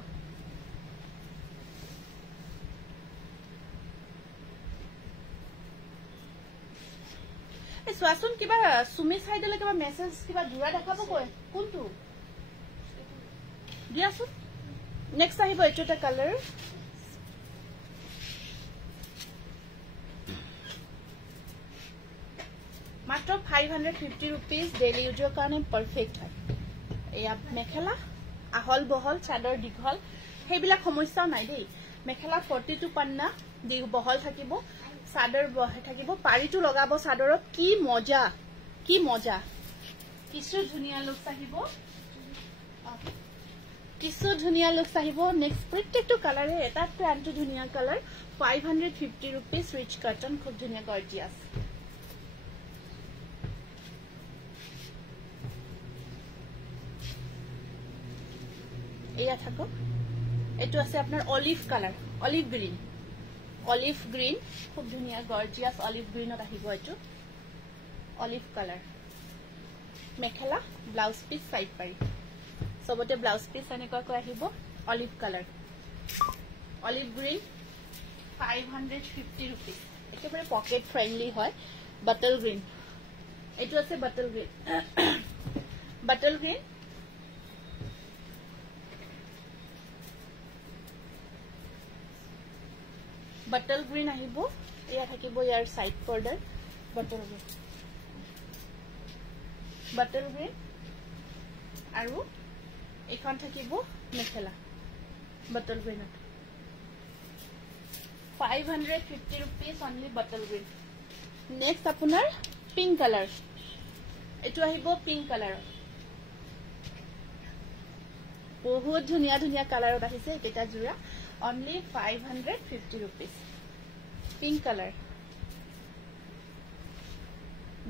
সোৱাচোন কিবা সুমি সাইডলে কিবা মেসেজ কিবা জুৰা দেখাব কয় কোনটো দিয়াচোন নেক্সট আহিব এইটোটা কালাৰ মাত্ৰ 550 rupees ডেইলি ইউজৰ কাৰণে পাৰফেক্ট হয় এয়া মেখেলা আহল বহল চাদৰ দীঘল হেবিলাক সমস্যা নাই দেই মেখেলা 42 পান্না দি বহল থাকিব চাদৰ বহে থাকিব পাৰিটো লগাব চাদৰত কি মজা কিছু ধুনিয়া লুক আহিব নেক্সট প্ৰত্যেকটো কালাৰে এটাতকৈ আনটো ধুনিয়া কালাৰ 550 rupees ৰিচ কটন খুব ধুনিয়া গৰ্জিয়াস এয়া থাকক এটো আছে আপোনাৰ অলিভ কালাৰ অলিভ গ্ৰীন খুব ধুনিয়া গৰ্জিয়াস অলিভ গ্ৰীনত আহিব এটো অলিভ কালাৰ মেখেলা ব্লাউজ পিস সাইড পাৰি সবতে ব্লাউজ পিস এনেকুৱাকৈ আহিব olive colour olive green 550 rupees একেবাৰে পকেট ফ্ৰেন্ডলি হয় বাটল গ্ৰীন এটো আছে বাটল গ্ৰীন बटल ग्रीन আহিব এয়া থাকিব ইয়াৰ সাইড বৰ্ডাৰ বটল গ্ৰীন আৰু এখন থাকিব মেখেলা বটল গ্ৰীনত 550 rupees only bottle green next আপোনাৰ পিংক কালাৰ এটো আহিব পিংক কালাৰ বহুত ধুনিয়া ধুনিয়া কালাৰত আহিছে এটা জোৰা only 550 rupees pink color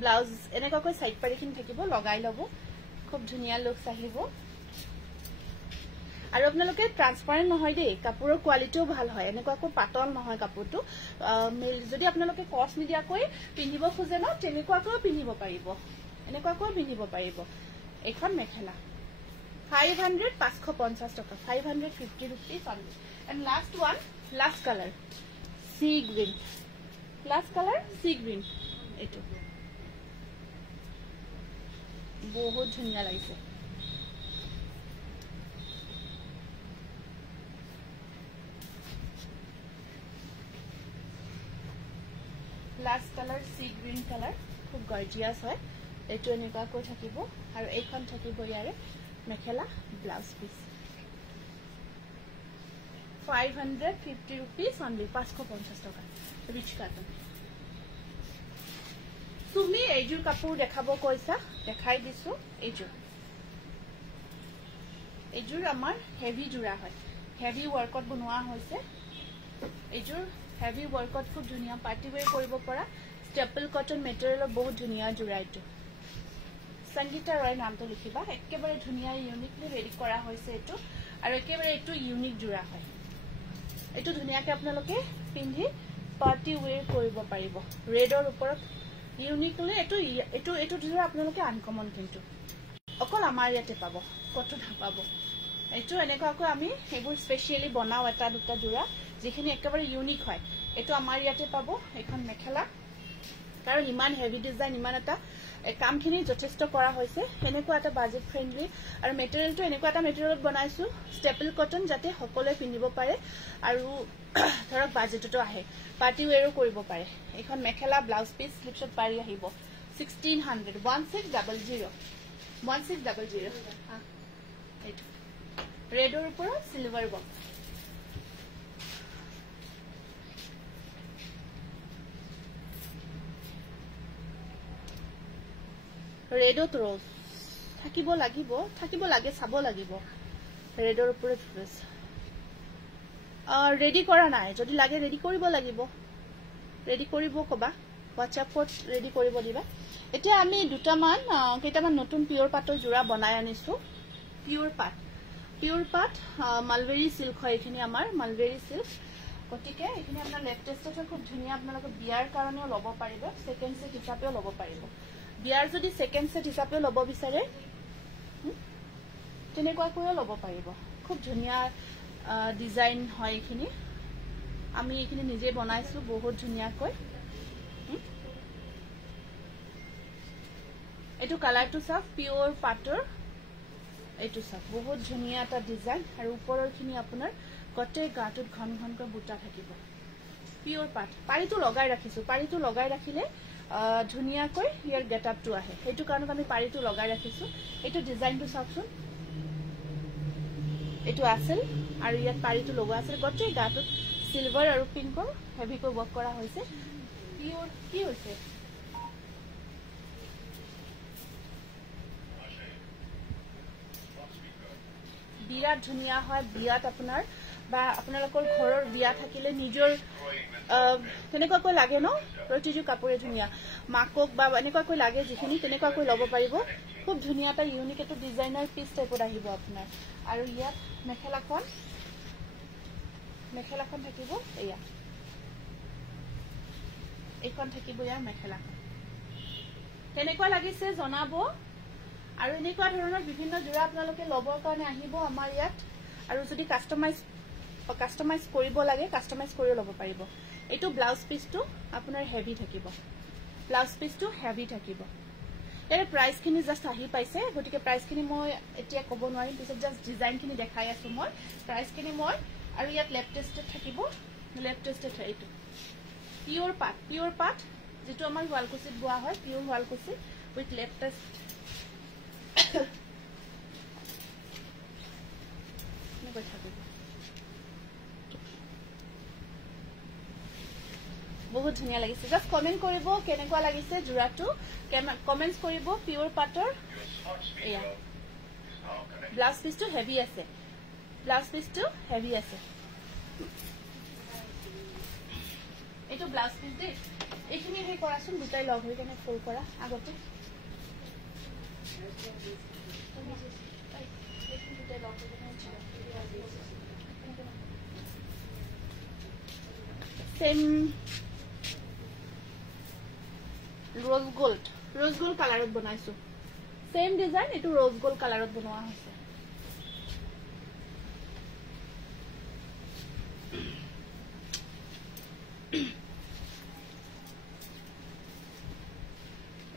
blouse এনেকৈ সাইড পাৰিখিনি থাকিব লগাই লব খুব ধুনিয়া লুক আহিব আৰু আপোনালোকে ট্ৰান্সপাৰেন্ট নহয় দেই কাপোৰৰ কোৱালিটিও ভাল হয় এনেকুৱাকৈ পাতল নহয় কাপোৰটো যদি আপোনালোকে কষ্ট নিদিয়াকৈ পিন্ধিব খোজে ন তেনেকুৱাকৈ পিন্ধিব পাৰিব এখন মেখেলা 550 টকা 550 rupees only and last color sea green eto বহুত ধুনিয়া লাগিছে last color sea green color খুব গর্জিয়াস হয় এটো এনেকুৱাকৈ থাকিব আৰু এইখন থাকিব ইয়াৰে মেখেলা ব্লাউজ পিস 550 rupees only 550 টকা ৰিচ কাটন তুমি এইজোৰ কাপোৰ দেখাব কৈছা দেখাই দিছো এইযোৰ আমাৰ হেভি জোৰা হয় হেভি ওয়াৰ্কত বনোৱা হৈছে এইযোৰ হেভি ওয়াৰ্কত খুব ধুনিয়া পাৰ্টি ওয়্যাৰ কৰিব পৰা স্টেপল কটন মেটেৰিয়েলৰ বহুত ধুনিয়া জোৰা এইটো সংগীতা ৰয় নামটো লিখিবা একেবাৰে ধুনিয়া ইউনিকলি ৰেডি কৰা হৈছে এইটো আৰু একেবাৰে এইটো ইউনিক জোৰা হয় এইটো ধুনিয়াকে আপোনালোকে পিন্ধি পাৰ্টি ওয়্যাৰ কৰিব পাৰিব ৰেডৰ ওপৰত ইউনিকলি এইটো জোৰা আপোনালোকে আনকমন কিন্তু অকল আমাৰ ইয়াতে পাব কত নাপাব এইটো এনেকুৱাকৈ আমি এইবোৰ স্পেশালি বনাও এটা দুটা জোৰা যিখিনি একেবাৰে ইউনিক হয় এইটো আমাৰ ইয়াতে পাব এখন মেখেলা কাৰণ ইমান হেভি ডিজাইন ইমান এটা কামখিনি যথেষ্ট কৰা হৈছে এনেকুৱা এটা বাজেট ফ্ৰেন্ডলি আৰু মেটেৰিয়েলটো এনেকুৱা এটা মেটেৰিয়েলত বনাইছো স্টেপল কটন যাতে সকলোৱে পিন্ধিব পাৰে আৰু ধৰক বাজেটটো আহে পাৰ্টি ওয়্যাৰো কৰিব পাৰে এখন মেখেলা ব্লাউজ পিস স্লিপছত পাৰি আহিব 1600 1600 ৰেডৰ ওপৰত সিলভাৰ বক্স ৰেডত ৰ'জ থাকিব লাগে চাব লাগিব ৰেডৰ ওপৰত ৰ'জ ৰেডি কৰা নাই যদি লাগে ৰেডি কৰিব লাগিব ৰেডি কৰিব কবা WhatsAppত ৰেডি কৰিব দিবা এতিয়া আমি কেইটামান নতুন পিওৰ পাটৰ জোৰা বনাই আনিছো পিওৰ পাট মালবেৰী সিল্ক হয় এখিনি আমাৰ মালবেৰী সিল্ক গতিকে এখিনি আপোনাৰ লেটেস্টত খুব ধুনিয়া আপোনালোকে বিয়াৰ কাৰণেও ল'ব পাৰিব সেকেন্ড সেট হিচাপেও ল'ব পাৰিব বিয়াৰ যদি সেকেন্ড সেট হিচাপেও ল'ব বিচাৰে তেনেকুৱাকৈও ল'ব পাৰিব খুব ধুনিয়া ডিজাইন হয় এখিনি আমি এখিনি নিজে বনাইছো বহুত ধুনিয়াকৈ এটো কালাৰটো সব পিওৰ পাটৰ এটো সব বহুত ধুনিয়া এটা ডিজাইন আৰু ওপৰৰ খিনি আপোনাৰ গটে গাটুত ঘন ঘনকৈ বুটা থাকিব পিওৰ পাট পাৰিটো লগাই ৰাখিছো পাৰিটো লগাই ৰাখিলে ধুনিয়াকৈ ইয়াৰ গেটআপটো আহে এটো কাৰণত আমি পাৰিটো লগাই ৰাখিছো এটো ডিজাইনটো চাওকচোন এটো আছিল আৰু ইয়াত পাৰিটো লগোৱা আছে গটে গাটুত সিলভাৰ আৰু পিংকৰ হেভিকৈ ওয়াৰ্ক কৰা হৈছে পিওৰ কি হৈছে বিৰাট ধুনিয়া হয় বিয়াত আপোনাৰ বা আপোনালোকৰ ঘৰৰ বিয়া থাকিলে নিজৰ তেনেকুৱাকৈ লাগে ন প্ৰতিটো কাপোৰে ধুনিয়া মাকক বা এনেকুৱাকৈ লাগে যিখিনি তেনেকুৱাকৈ ল'ব পাৰিব খুব ধুনিয়া এটা ইউনিক এটা ডিজাইনাৰ পিস টাইপৰ আহিব আপোনাৰ আৰু ইয়াত মেখেলাখন থাকিব এয়া এইখন থাকিব ইয়াৰ মেখেলা তেনেকুৱা লাগিছে জনাব আৰু এনেকুৱা ধৰণৰ বিভিন্ন জোৰা আপোনালোকে ল'বৰ কাৰণে আহিব আমাৰ ইয়াত আৰু যদি কাস্টমাইজ কৰিব লাগে কাস্টমাইজ কৰি ল'ব পাৰিব এটো ব্লাউজ পিসটো আপোনাৰ হেভি থাকিব এৰ প্ৰাইস খিনি জাস্ট আহি পাইছে গটিকে প্ৰাইস খিনি মই এতিয়া ক'ব নোৱাৰিম পিছত জাস্ট ডিজাইন খিনি দেখাই আছো মই প্ৰাইস খিনি মই আৰু ইয়াত লেফট টেস্টেড থাকিব লেফট টেস্টেড এইটো পিওৰ পাট যেটো আমাৰ ওয়ালকুচিত বোৱা হয় পিওৰ ওয়ালকুচি উইথ লেফট টেস্ট বহুত ধুনিয়া লাগিছে জাস্ট কমেন্ট কৰিব কেনেকুৱা লাগিছে জোৰাটো কমেন্টস কৰিব পিওৰ পাটৰ এয়া ব্লাউজ পিসটো হেভি আছে এটো ব্লাউজ পিস দে এইখিনি হে কৰাচোন দুটাই লগ হৈ কেনে ফোল্ড কৰা আগতে सेम रोज गोल्ड कलरत बनाइছো सेम डिजाइन एटू रोज गोल्ड कलरत बनवा হৈছে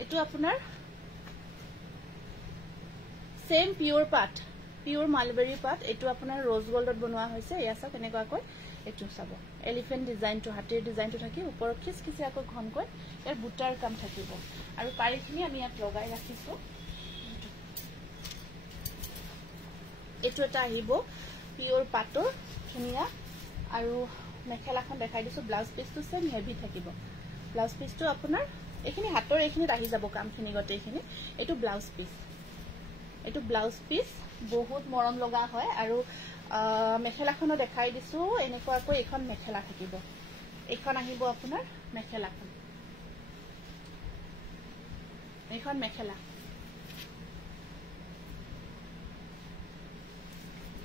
এটু আপোনাৰ सेम प्योर पाट प्योर मालबेरी पाट एटू আপোনাৰ रोज गोल्डत बनवा হৈছে ইয়াছা কেনেকুৱা কয় এটু চাব এলিফেন্ট ডিজাইন টু হাতেৰ ডিজাইন টু থাকি ওপৰ খিসখিসি আকৌ ঘনকৈ এৰ বুটাৰ কাম থাকিব আৰু পাৰিখিনি আমি ইয়াত লগাই ৰাখিছো এটু এটা আহিব পিওৰ পাটৰ ধুনিয়া আৰু মেখেলাখন দেখাই দিছো ব্লাউজ পিসটো সেম হেভি থাকিব ব্লাউজ পিসটো আপোনাৰ এখিনি হাতৰ এখিনিত আহি যাব কামখিনি গতে এখিনি এটু ব্লাউজ পিস এটো ব্লাউজ পিস বহুত মৰম লগা হয় আৰু মেখেলাখনো দেখাই দিছো এনেকুৱাকৈ এখন মেখেলা থাকিব এখন আহিব আপোনাৰ মেখেলাখন এখন মেখেলা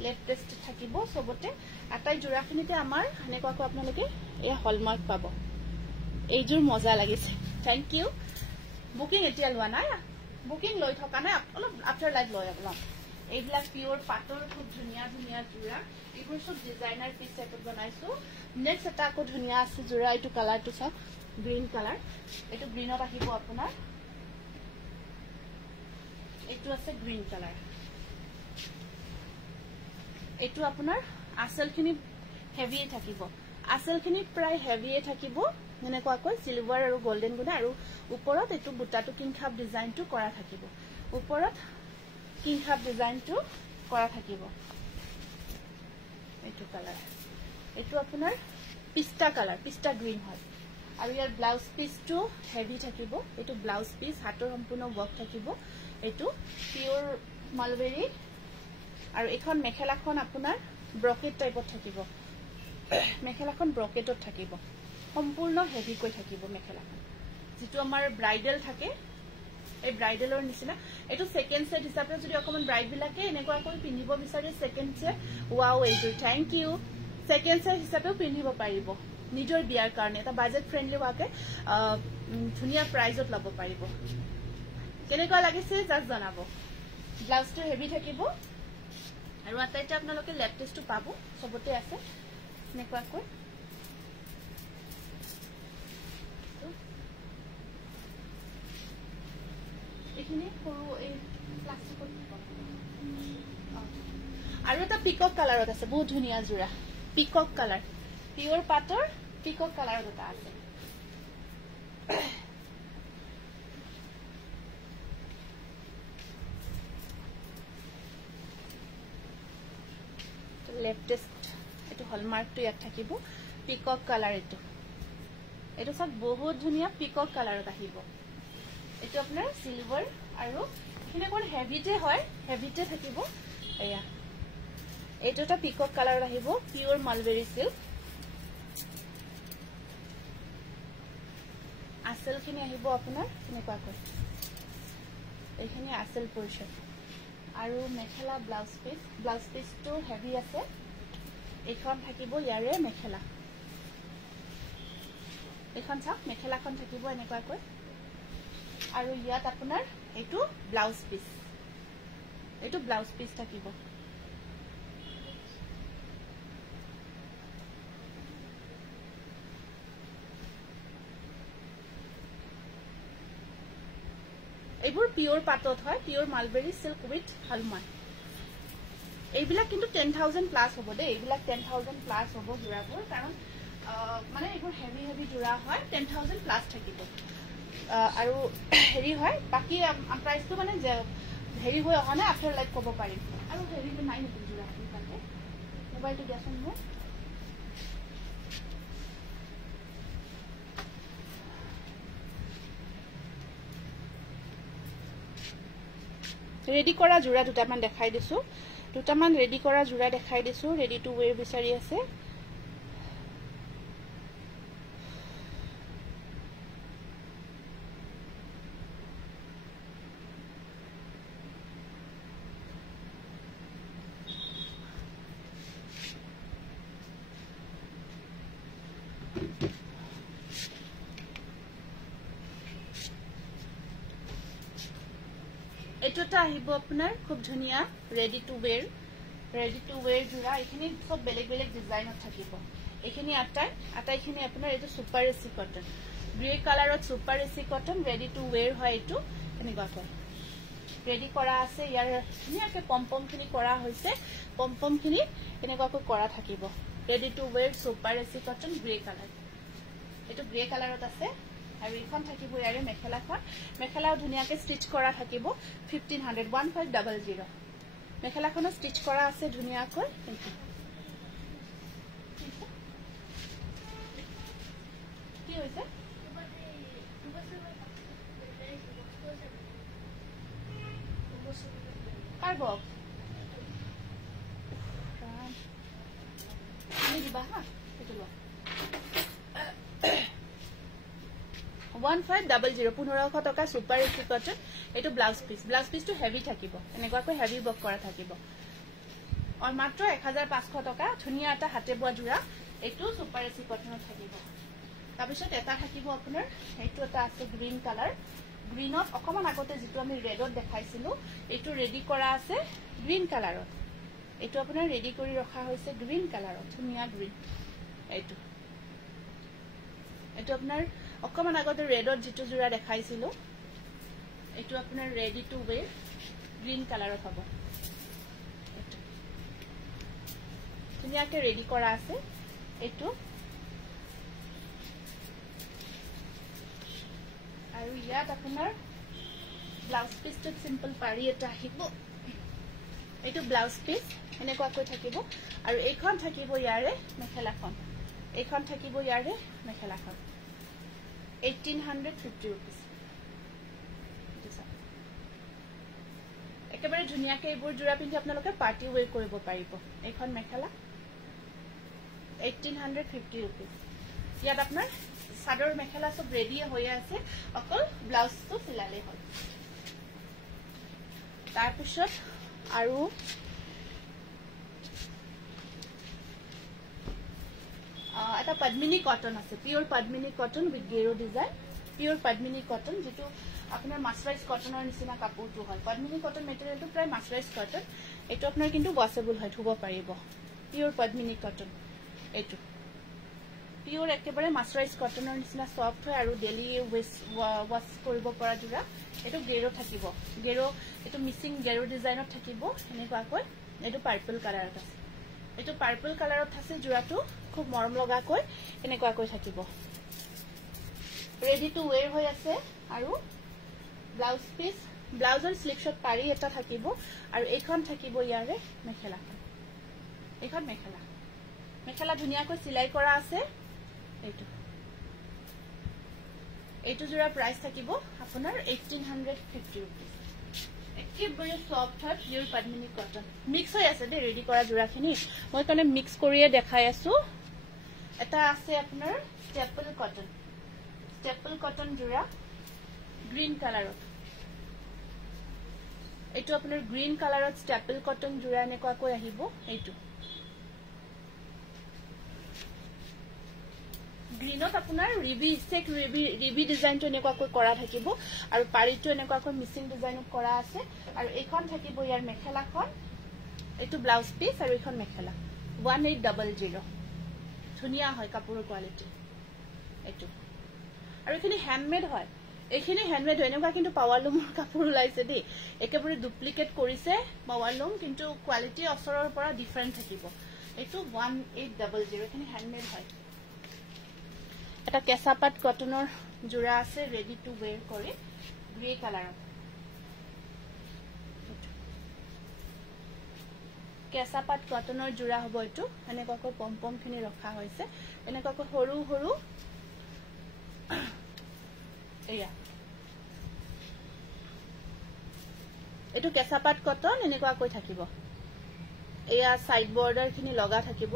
লেফট টেস্ট থাকিব সবতে আটাই জোৰাখিনিতে আমাৰ এনেকুৱাকৈ আপোনালোকে এই হলমাৰ্ক পাব এইজোৰ মজা লাগিছে থ্যাংক ইউ বুকিং এতিয়া লোৱা নাই বুকিং লৈ থকা নাই অলপ আফটাৰ লাইভ লৈ লম এইবিলাক পিওৰ পাটৰ খুব ধুনিয়া ধুনিয়া জোৰা এইবোৰ সব ডিজাইনাৰ পিস টাইপত বনাইছো নেক্সট এটা আকৌ ধুনিয়া আছে জোৰা এইটো কালাৰটো চাওক গ্ৰীন কালাৰ এইটো গ্ৰীনত আহিব আপোনাৰ এইটো আছে গ্ৰীন কালাৰ এইটো আপোনাৰ আসলখিনি হেভিয়ে থাকিব আসলখিনি প্ৰায় হেভিয়ে থাকিব এনেকুৱাকৈ সিলভাৰ আৰু গোল্ডেন গুণা আৰু ওপৰত এইটো বুটাটো কিংখাপ ডিজাইনটো কৰা থাকিব ওপৰত কিংখাপ ডিজাইনটো কৰা থাকিব এইটো কালাৰ এইটো আপোনাৰ পিস্তা কালাৰ পিস্তা গ্ৰীন হয় আৰু ইয়াৰ ব্লাউজ পিসটো হেভি থাকিব এইটো ব্লাউজ পিস হাতৰ সম্পূৰ্ণ ওয়াৰ্ক থাকিব এইটো পিওৰ মালবেৰী আৰু এখন মেখেলাখন আপোনাৰ ব্ৰকেট টাইপত থাকিব মেখেলাখন ব্ৰকেটত থাকিব সম্পূৰ্ণ হেভি কৈ থাকিব মেখেলাখন যেটো আমাৰ ব্ৰাইডাল থাকে এই ব্ৰাইডালৰ নিচিনা এটো সেকেন্ড সেট হিচাপে যদি অকমান ব্ৰাইড বিলাকে এনেকুৱা কৈ পিন্ধিব বিচাৰে সেকেন্ড সেট ওয়াও এইটো থ্যাংক ইউ সেকেন্ড সেট হিচাপে পিন্ধিব পাৰিব নিজৰ বিয়াৰ কাৰণে এটা বাজেট ফ্ৰেন্ডলি হোৱাকে ধুনিয়া প্ৰাইজত ল'ব পাৰিব কেনেকুৱা লাগিছে জাস্ট জনাব ব্লাউজটো হেভি থাকিব আৰু আটাইতে আপোনালোকে লেফট টেস্টটো পাব সবতে আছে এনেকুৱাকৈ এখিনি সৰু এই প্লাষ্টিকৰ আৰু এটা পিকক কালাৰত আছে বহুত ধুনিয়া জোৰা পিকক কালাৰ পিওৰ পাটৰ পিকক কালাৰত এটা আছে লেফট টেস্ট এটো হলমাৰ্কটো ইয়াত থাকিব পিকক কালাৰ এটো সব বহুত ধুনিয়া পিকক কালাৰত আহিব এটো আপোনাৰ সিলভাৰ আৰু এখানে কোন হেভিতে হয় হেভিতে থাকিব এয়া এটো এটা পিকক কালাৰত আহিব পিওৰ মালবেৰী সিল্ক আসলখিনি আহিব আপোনাৰ এনেকুৱাকৈ এইখিনি আসল পোৰশন আৰু মেখেলা ব্লাউজ পিসটো হেভি আছে এখন থাকিব ইয়াৰে মেখেলা এখন চাওক মেখেলাখন থাকিব এনেকুৱাকৈ আৰু ইয়াত আপোনাৰ এইটো ব্লাউজ পিস থাকিব এইবোৰ পিওৰ পাটত হয় pure mulberry silk with hallmark এইবিলাক কিন্তু 10,000 প্লাস হ'ব দে এইবিলাক 10,000 প্লাস হ'ব জোৰাবোৰ কাৰণ মানে এইবোৰ হেভি জোৰা হয় 10,000 প্লাস থাকিব আৰু হেৰি হয় বাকি প্ৰাইসটো মানে হেৰি হৈ অহা নাই আফটাৰ লাইক ক'ব পাৰিম আৰু হেৰিটো নাই নেকি জোৰা তাতে মোবাইলটো দিয়াচোন মোক ৰেডি কৰা জোৰা দুটামান দেখাই দিছো দুটামান ৰেডি কৰা জোৰা দেখাই দিছো ৰেডি টু ওয়্যাৰ বিচাৰি আছে এটোটা আহিব আপোনাৰ খুব ধুনিয়া ৰেডি টু ওয়্যাৰ জোৰা এখিনি সব বেলেগ বেলেগ ডিজাইনত থাকিব এখিনি আটাইখিনি আপোনাৰ এটো সুপাৰ এসি কটন গ্ৰে কালাৰত super AC cotton ready to where হয় এটো এনেকুৱাকৈ ৰেডি কৰা আছে ইয়াৰ ধুনিয়াকে পম্পমখিনি কৰা হৈছে পম্পমখিনি এনেকুৱাকৈ কৰা থাকিব ready to where super AC cotton grey colour এটো গ্ৰে কালাৰত আছে আৰু এখন থাকিব ইয়াৰে মেখেলাও ধুনিয়াকে ষ্টিচ কৰা থাকিব 1500 মেখেলাখনো ষ্টিচ কৰা আছে ধুনিয়াকৈ কি হৈছে কাৰ্বক আমি দিবা হা এটো ল 1500 1500 টকা সুপাৰ এচি কটন এটো ব্লাউজ পিসটো হেভি থাকিব এনেকুৱাকৈ হেভি বক কৰা থাকিব আৰু মাত্ৰ 1500 টকা ধুনিয়া এটা হাতে বোৱা জোৰা এটো সুপাৰ এচি কটনত থাকিব তাৰপিছত এটা থাকিব আপোনাৰ এটো এটা আছে গ্ৰীন কালাৰ গ্ৰীনত অকমান আগতে যেটো আমি ৰেডত দেখাইছিলো এটো ৰেডি কৰা আছে গ্ৰীন কালাৰত এটো আপোনাৰ ৰেডি কৰি ৰখা হৈছে গ্ৰীন কালাৰত ধুনিয়া গ্ৰীন এটো আপোনাৰ অকমান আগতে ৰেডত যেটো জোৰা দেখাইছিলো এটো আপোনাৰ ৰেডি টু ওয়্যাৰ গ্ৰীন কালাৰত হ'ব এটো ধুনিয়াকে ৰেডি কৰা আছে এটো আৰু ইয়াত আপোনাৰ ব্লাউজ পিসটো সিম্পল পাৰি এটা আহিব এটো ব্লাউজ পিস এনেকুৱাকৈ থাকিব আৰু এইখন থাকিব ইয়াৰে মেখেলাখন এইখন থাকিব ইয়াৰে মেখেলাখন 1850 rupees একেবাৰে ধুনিয়াকে এইবোৰ জোৰা পিন্ধি আপোনালোকে পাৰ্টি ওয়্যাৰ কৰিব পাৰিব এইখন মেখেলা 1850 rupees ইয়াত আপোনাৰ সাদৰ মেখেলা সব ৰেডি হৈ আছে অকল ব্লাউজটো সিলালে হ'ল তাৰ পিছত আৰু এটা পদ্মিনী কটন আছে পিওৰ পদ্মিনী কটন উইথ গেৰো ডিজাইন পিওৰ পদ্মিনী কটন যেটো আপনাৰ মাসৰাইজ কটনৰ নিচিনা কাপোৰটো হয় পদ্মিনী কটন মেটেৰিয়েলটো প্ৰায় মাসৰাইজ কটন এটো আপোনাৰ কিন্তু ওয়াশেবল হয় ধুব পাৰিব পিওৰ পদ্মিনী কটন এটো পিওৰ একেবাৰে মাসৰাইজ কটনৰ নিচিনা সফট হয় আৰু ডেইলি ওয়াশ কৰিব পৰা জোৰা এটো গেৰো থাকিব গেৰো এটো মিসিং গেৰো ডিজাইনত থাকিব এনেকুৱাকৈ এটো পাৰ্পল কালাৰত আছে এটো পাৰ্পল কালাৰত আছে জোৰাটো খুব মৰম লগাকৈ এনেকুৱাকৈ থাকিব ৰেডি টু ওয়্যাৰ হৈ আছে আৰু ব্লাউজ পিস ব্লাউজৰ স্লিপশট পাৰি এটা থাকিব আৰু এইখন থাকিব ইয়াৰে মেখেলাখন এইখন মেখেলা ধুনিয়াকৈ সিলাই কৰা আছে এইটো জোৰা প্ৰাইস থাকিব আপোনাৰ 1850 rupees একেবাৰে সফট হয় পিওৰ পদ্মিনী কটন মিক্স হৈ আছে দে ৰেডি কৰা জোৰাখিনি মই কাৰণে মিক্স কৰিয়ে দেখাই আছো এটা আছে আপোনাৰ স্টেপল কটন জোৰা গ্ৰীন কালাৰত এইটো আপোনাৰ গ্ৰীন কালাৰত স্টেপল কটন জোৰা এনেকুৱাকৈ আহিব এইটো গ্ৰীনত আপোনাৰ ৰিবি ডিজাইনটো এনেকুৱাকৈ কৰা থাকিব আৰু পাৰিটো এনেকুৱাকৈ মিসিং ডিজাইনত কৰা আছে আৰু এইখন থাকিব ইয়াৰ মেখেলাখন এইটো ব্লাউজ পিস আৰু এইখন মেখেলা 1800 ধুনিয়া হয় কাপোৰৰ কোৱালিটি এইটো আৰু এখিনি হ্যান্ডমেড হয় এখিনি হ্যান্ডমেড হয় এনেকুৱা কিন্তু পাৱাৰলুমৰ কাপোৰ ওলাইছে দেই একেবাৰে ডুপ্লিকেট কৰিছে পাৱাৰলুম কিন্তু কোৱালিটি অসৰৰ পৰা ডিফাৰেন্ট থাকিব এইটো 1800 এখিনি হ্যান্ডমেড হয় এটা কেঁচাপাত কটনৰ জোৰা আছে ৰেডি টু ওয়্যাৰ কৰি গ্ৰে কালাৰত কেঁচাপাত কটনৰ জোৰা হ'ব এইটো এনেকুৱাকৈ পম্পম খিনি ৰখা হৈছে এনেকুৱাকৈ সৰু সৰু এয়া এইটো কেঁচাপাত কটন এনেকুৱাকৈ থাকিব এয়া সাইড বৰ্ডাৰ খিনি লগা থাকিব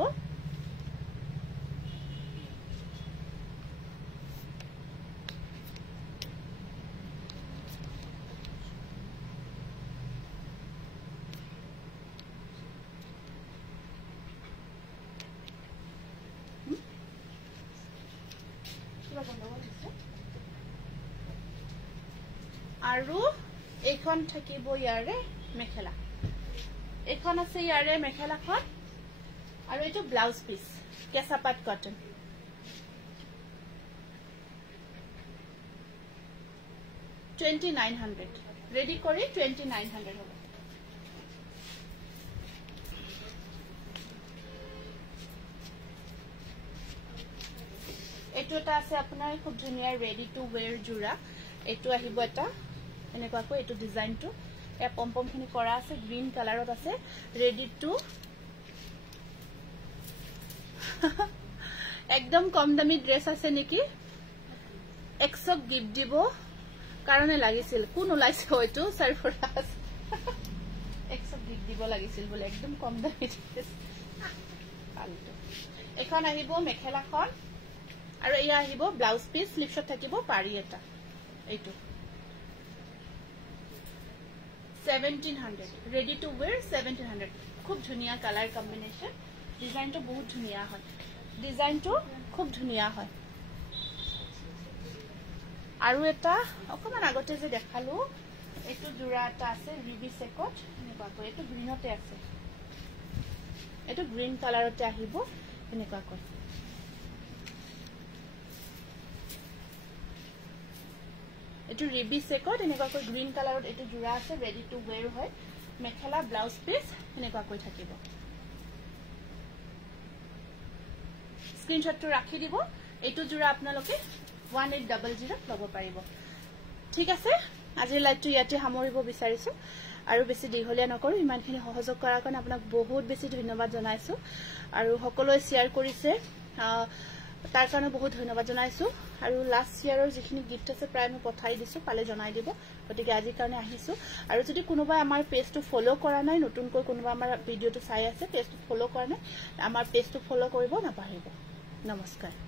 আৰু এইখন থাকিব ইয়াৰে মেখেলা এইখন আছে ইয়াৰে মেখেলাখন আৰু এইটো ব্লাউজ পিস কেঁচাপাত কটন 2900 ৰেডি কৰি 2900 হ'ব এইটো এটা আছে আপোনাৰ খুব ধুনিয়া ৰেডি টু ওয়্যাৰ জোৰা এইটো আহিব এটা এনেকুৱাকৈ এইটো ডিজাইনটো এ পম্পম খিনি কৰা আছে গ্ৰীন কালাৰত আছে ৰেডি টু একদম কম দামি ড্ৰেছ আছে নেকি 100 গিফট দিব কাৰণে লাগিছিল কোন ওলাইছে হয়তো সৰফৰাজ 100 দিব লাগিছিল বলে একদম কম দামত ফালতু এখন আহিব মেখেলাখন আৰু এয়া আহিব ব্লাউজ পিস স্লিভছত থাকিব পাৰি এটা এইটো 1700 ready to wear 1700 খুব ধুনিয়া কালাৰ কম্বিনেশন ডিজাইনটো বহুত ধুনিয়া হয় ডিজাইনটো খুব ধুনিয়া হয় আৰু এটা অকমান আগতে যে দেখালো এটো জোড়া এটা আছে ৰিবি সেকট এনেকুৱাকৈ এটো গ্ৰীনতে আছে এটো গ্ৰীন কালাৰতে আহিব এনেকুৱাকৈ এটো ৰিবি সেকট এনেকুৱাকৈ গ্ৰীন কালাৰত এটো জোড়া আছে ৰেডি টু ওয়্যাৰ হয় মেখেলা ব্লাউজ পিস এনেকুৱাকৈ থাকিব স্ক্ৰিনশটটো ৰাখি দিব এটো জোড়া আপোনালোকে 1800 লব পাৰিব ঠিক আছে আজিৰ লাইভটো ইয়াতে সামৰিব বিচাৰিছো আৰু বেছি দীঘলীয়া নকৰো ইমানখিনি সহযোগ কৰাৰ কাৰণে আপোনাক বহুত বেছি ধন্যবাদ জনাইছো আৰু সকলোৱে শেয়াৰ কৰিছে তাৰ কাৰণে বহুত ধন্যবাদ জনাইছো আৰু লাষ্ট ইয়াৰৰ যিখিনি গিফট আছে প্ৰায় মই পঠাই দিছো পালে জনাই দিব গতিকে আজিৰ কাৰণে আহিছো আৰু যদি কোনোবা আমাৰ পেজটো ফলো কৰা নাই নতুনকৈ কোনোবা আমাৰ ভিডিওটো চাই আছে পেজটো ফলো কৰা নাই আমাৰ পেজটো ফলো কৰিব নাপাহৰিব নমস্কাৰ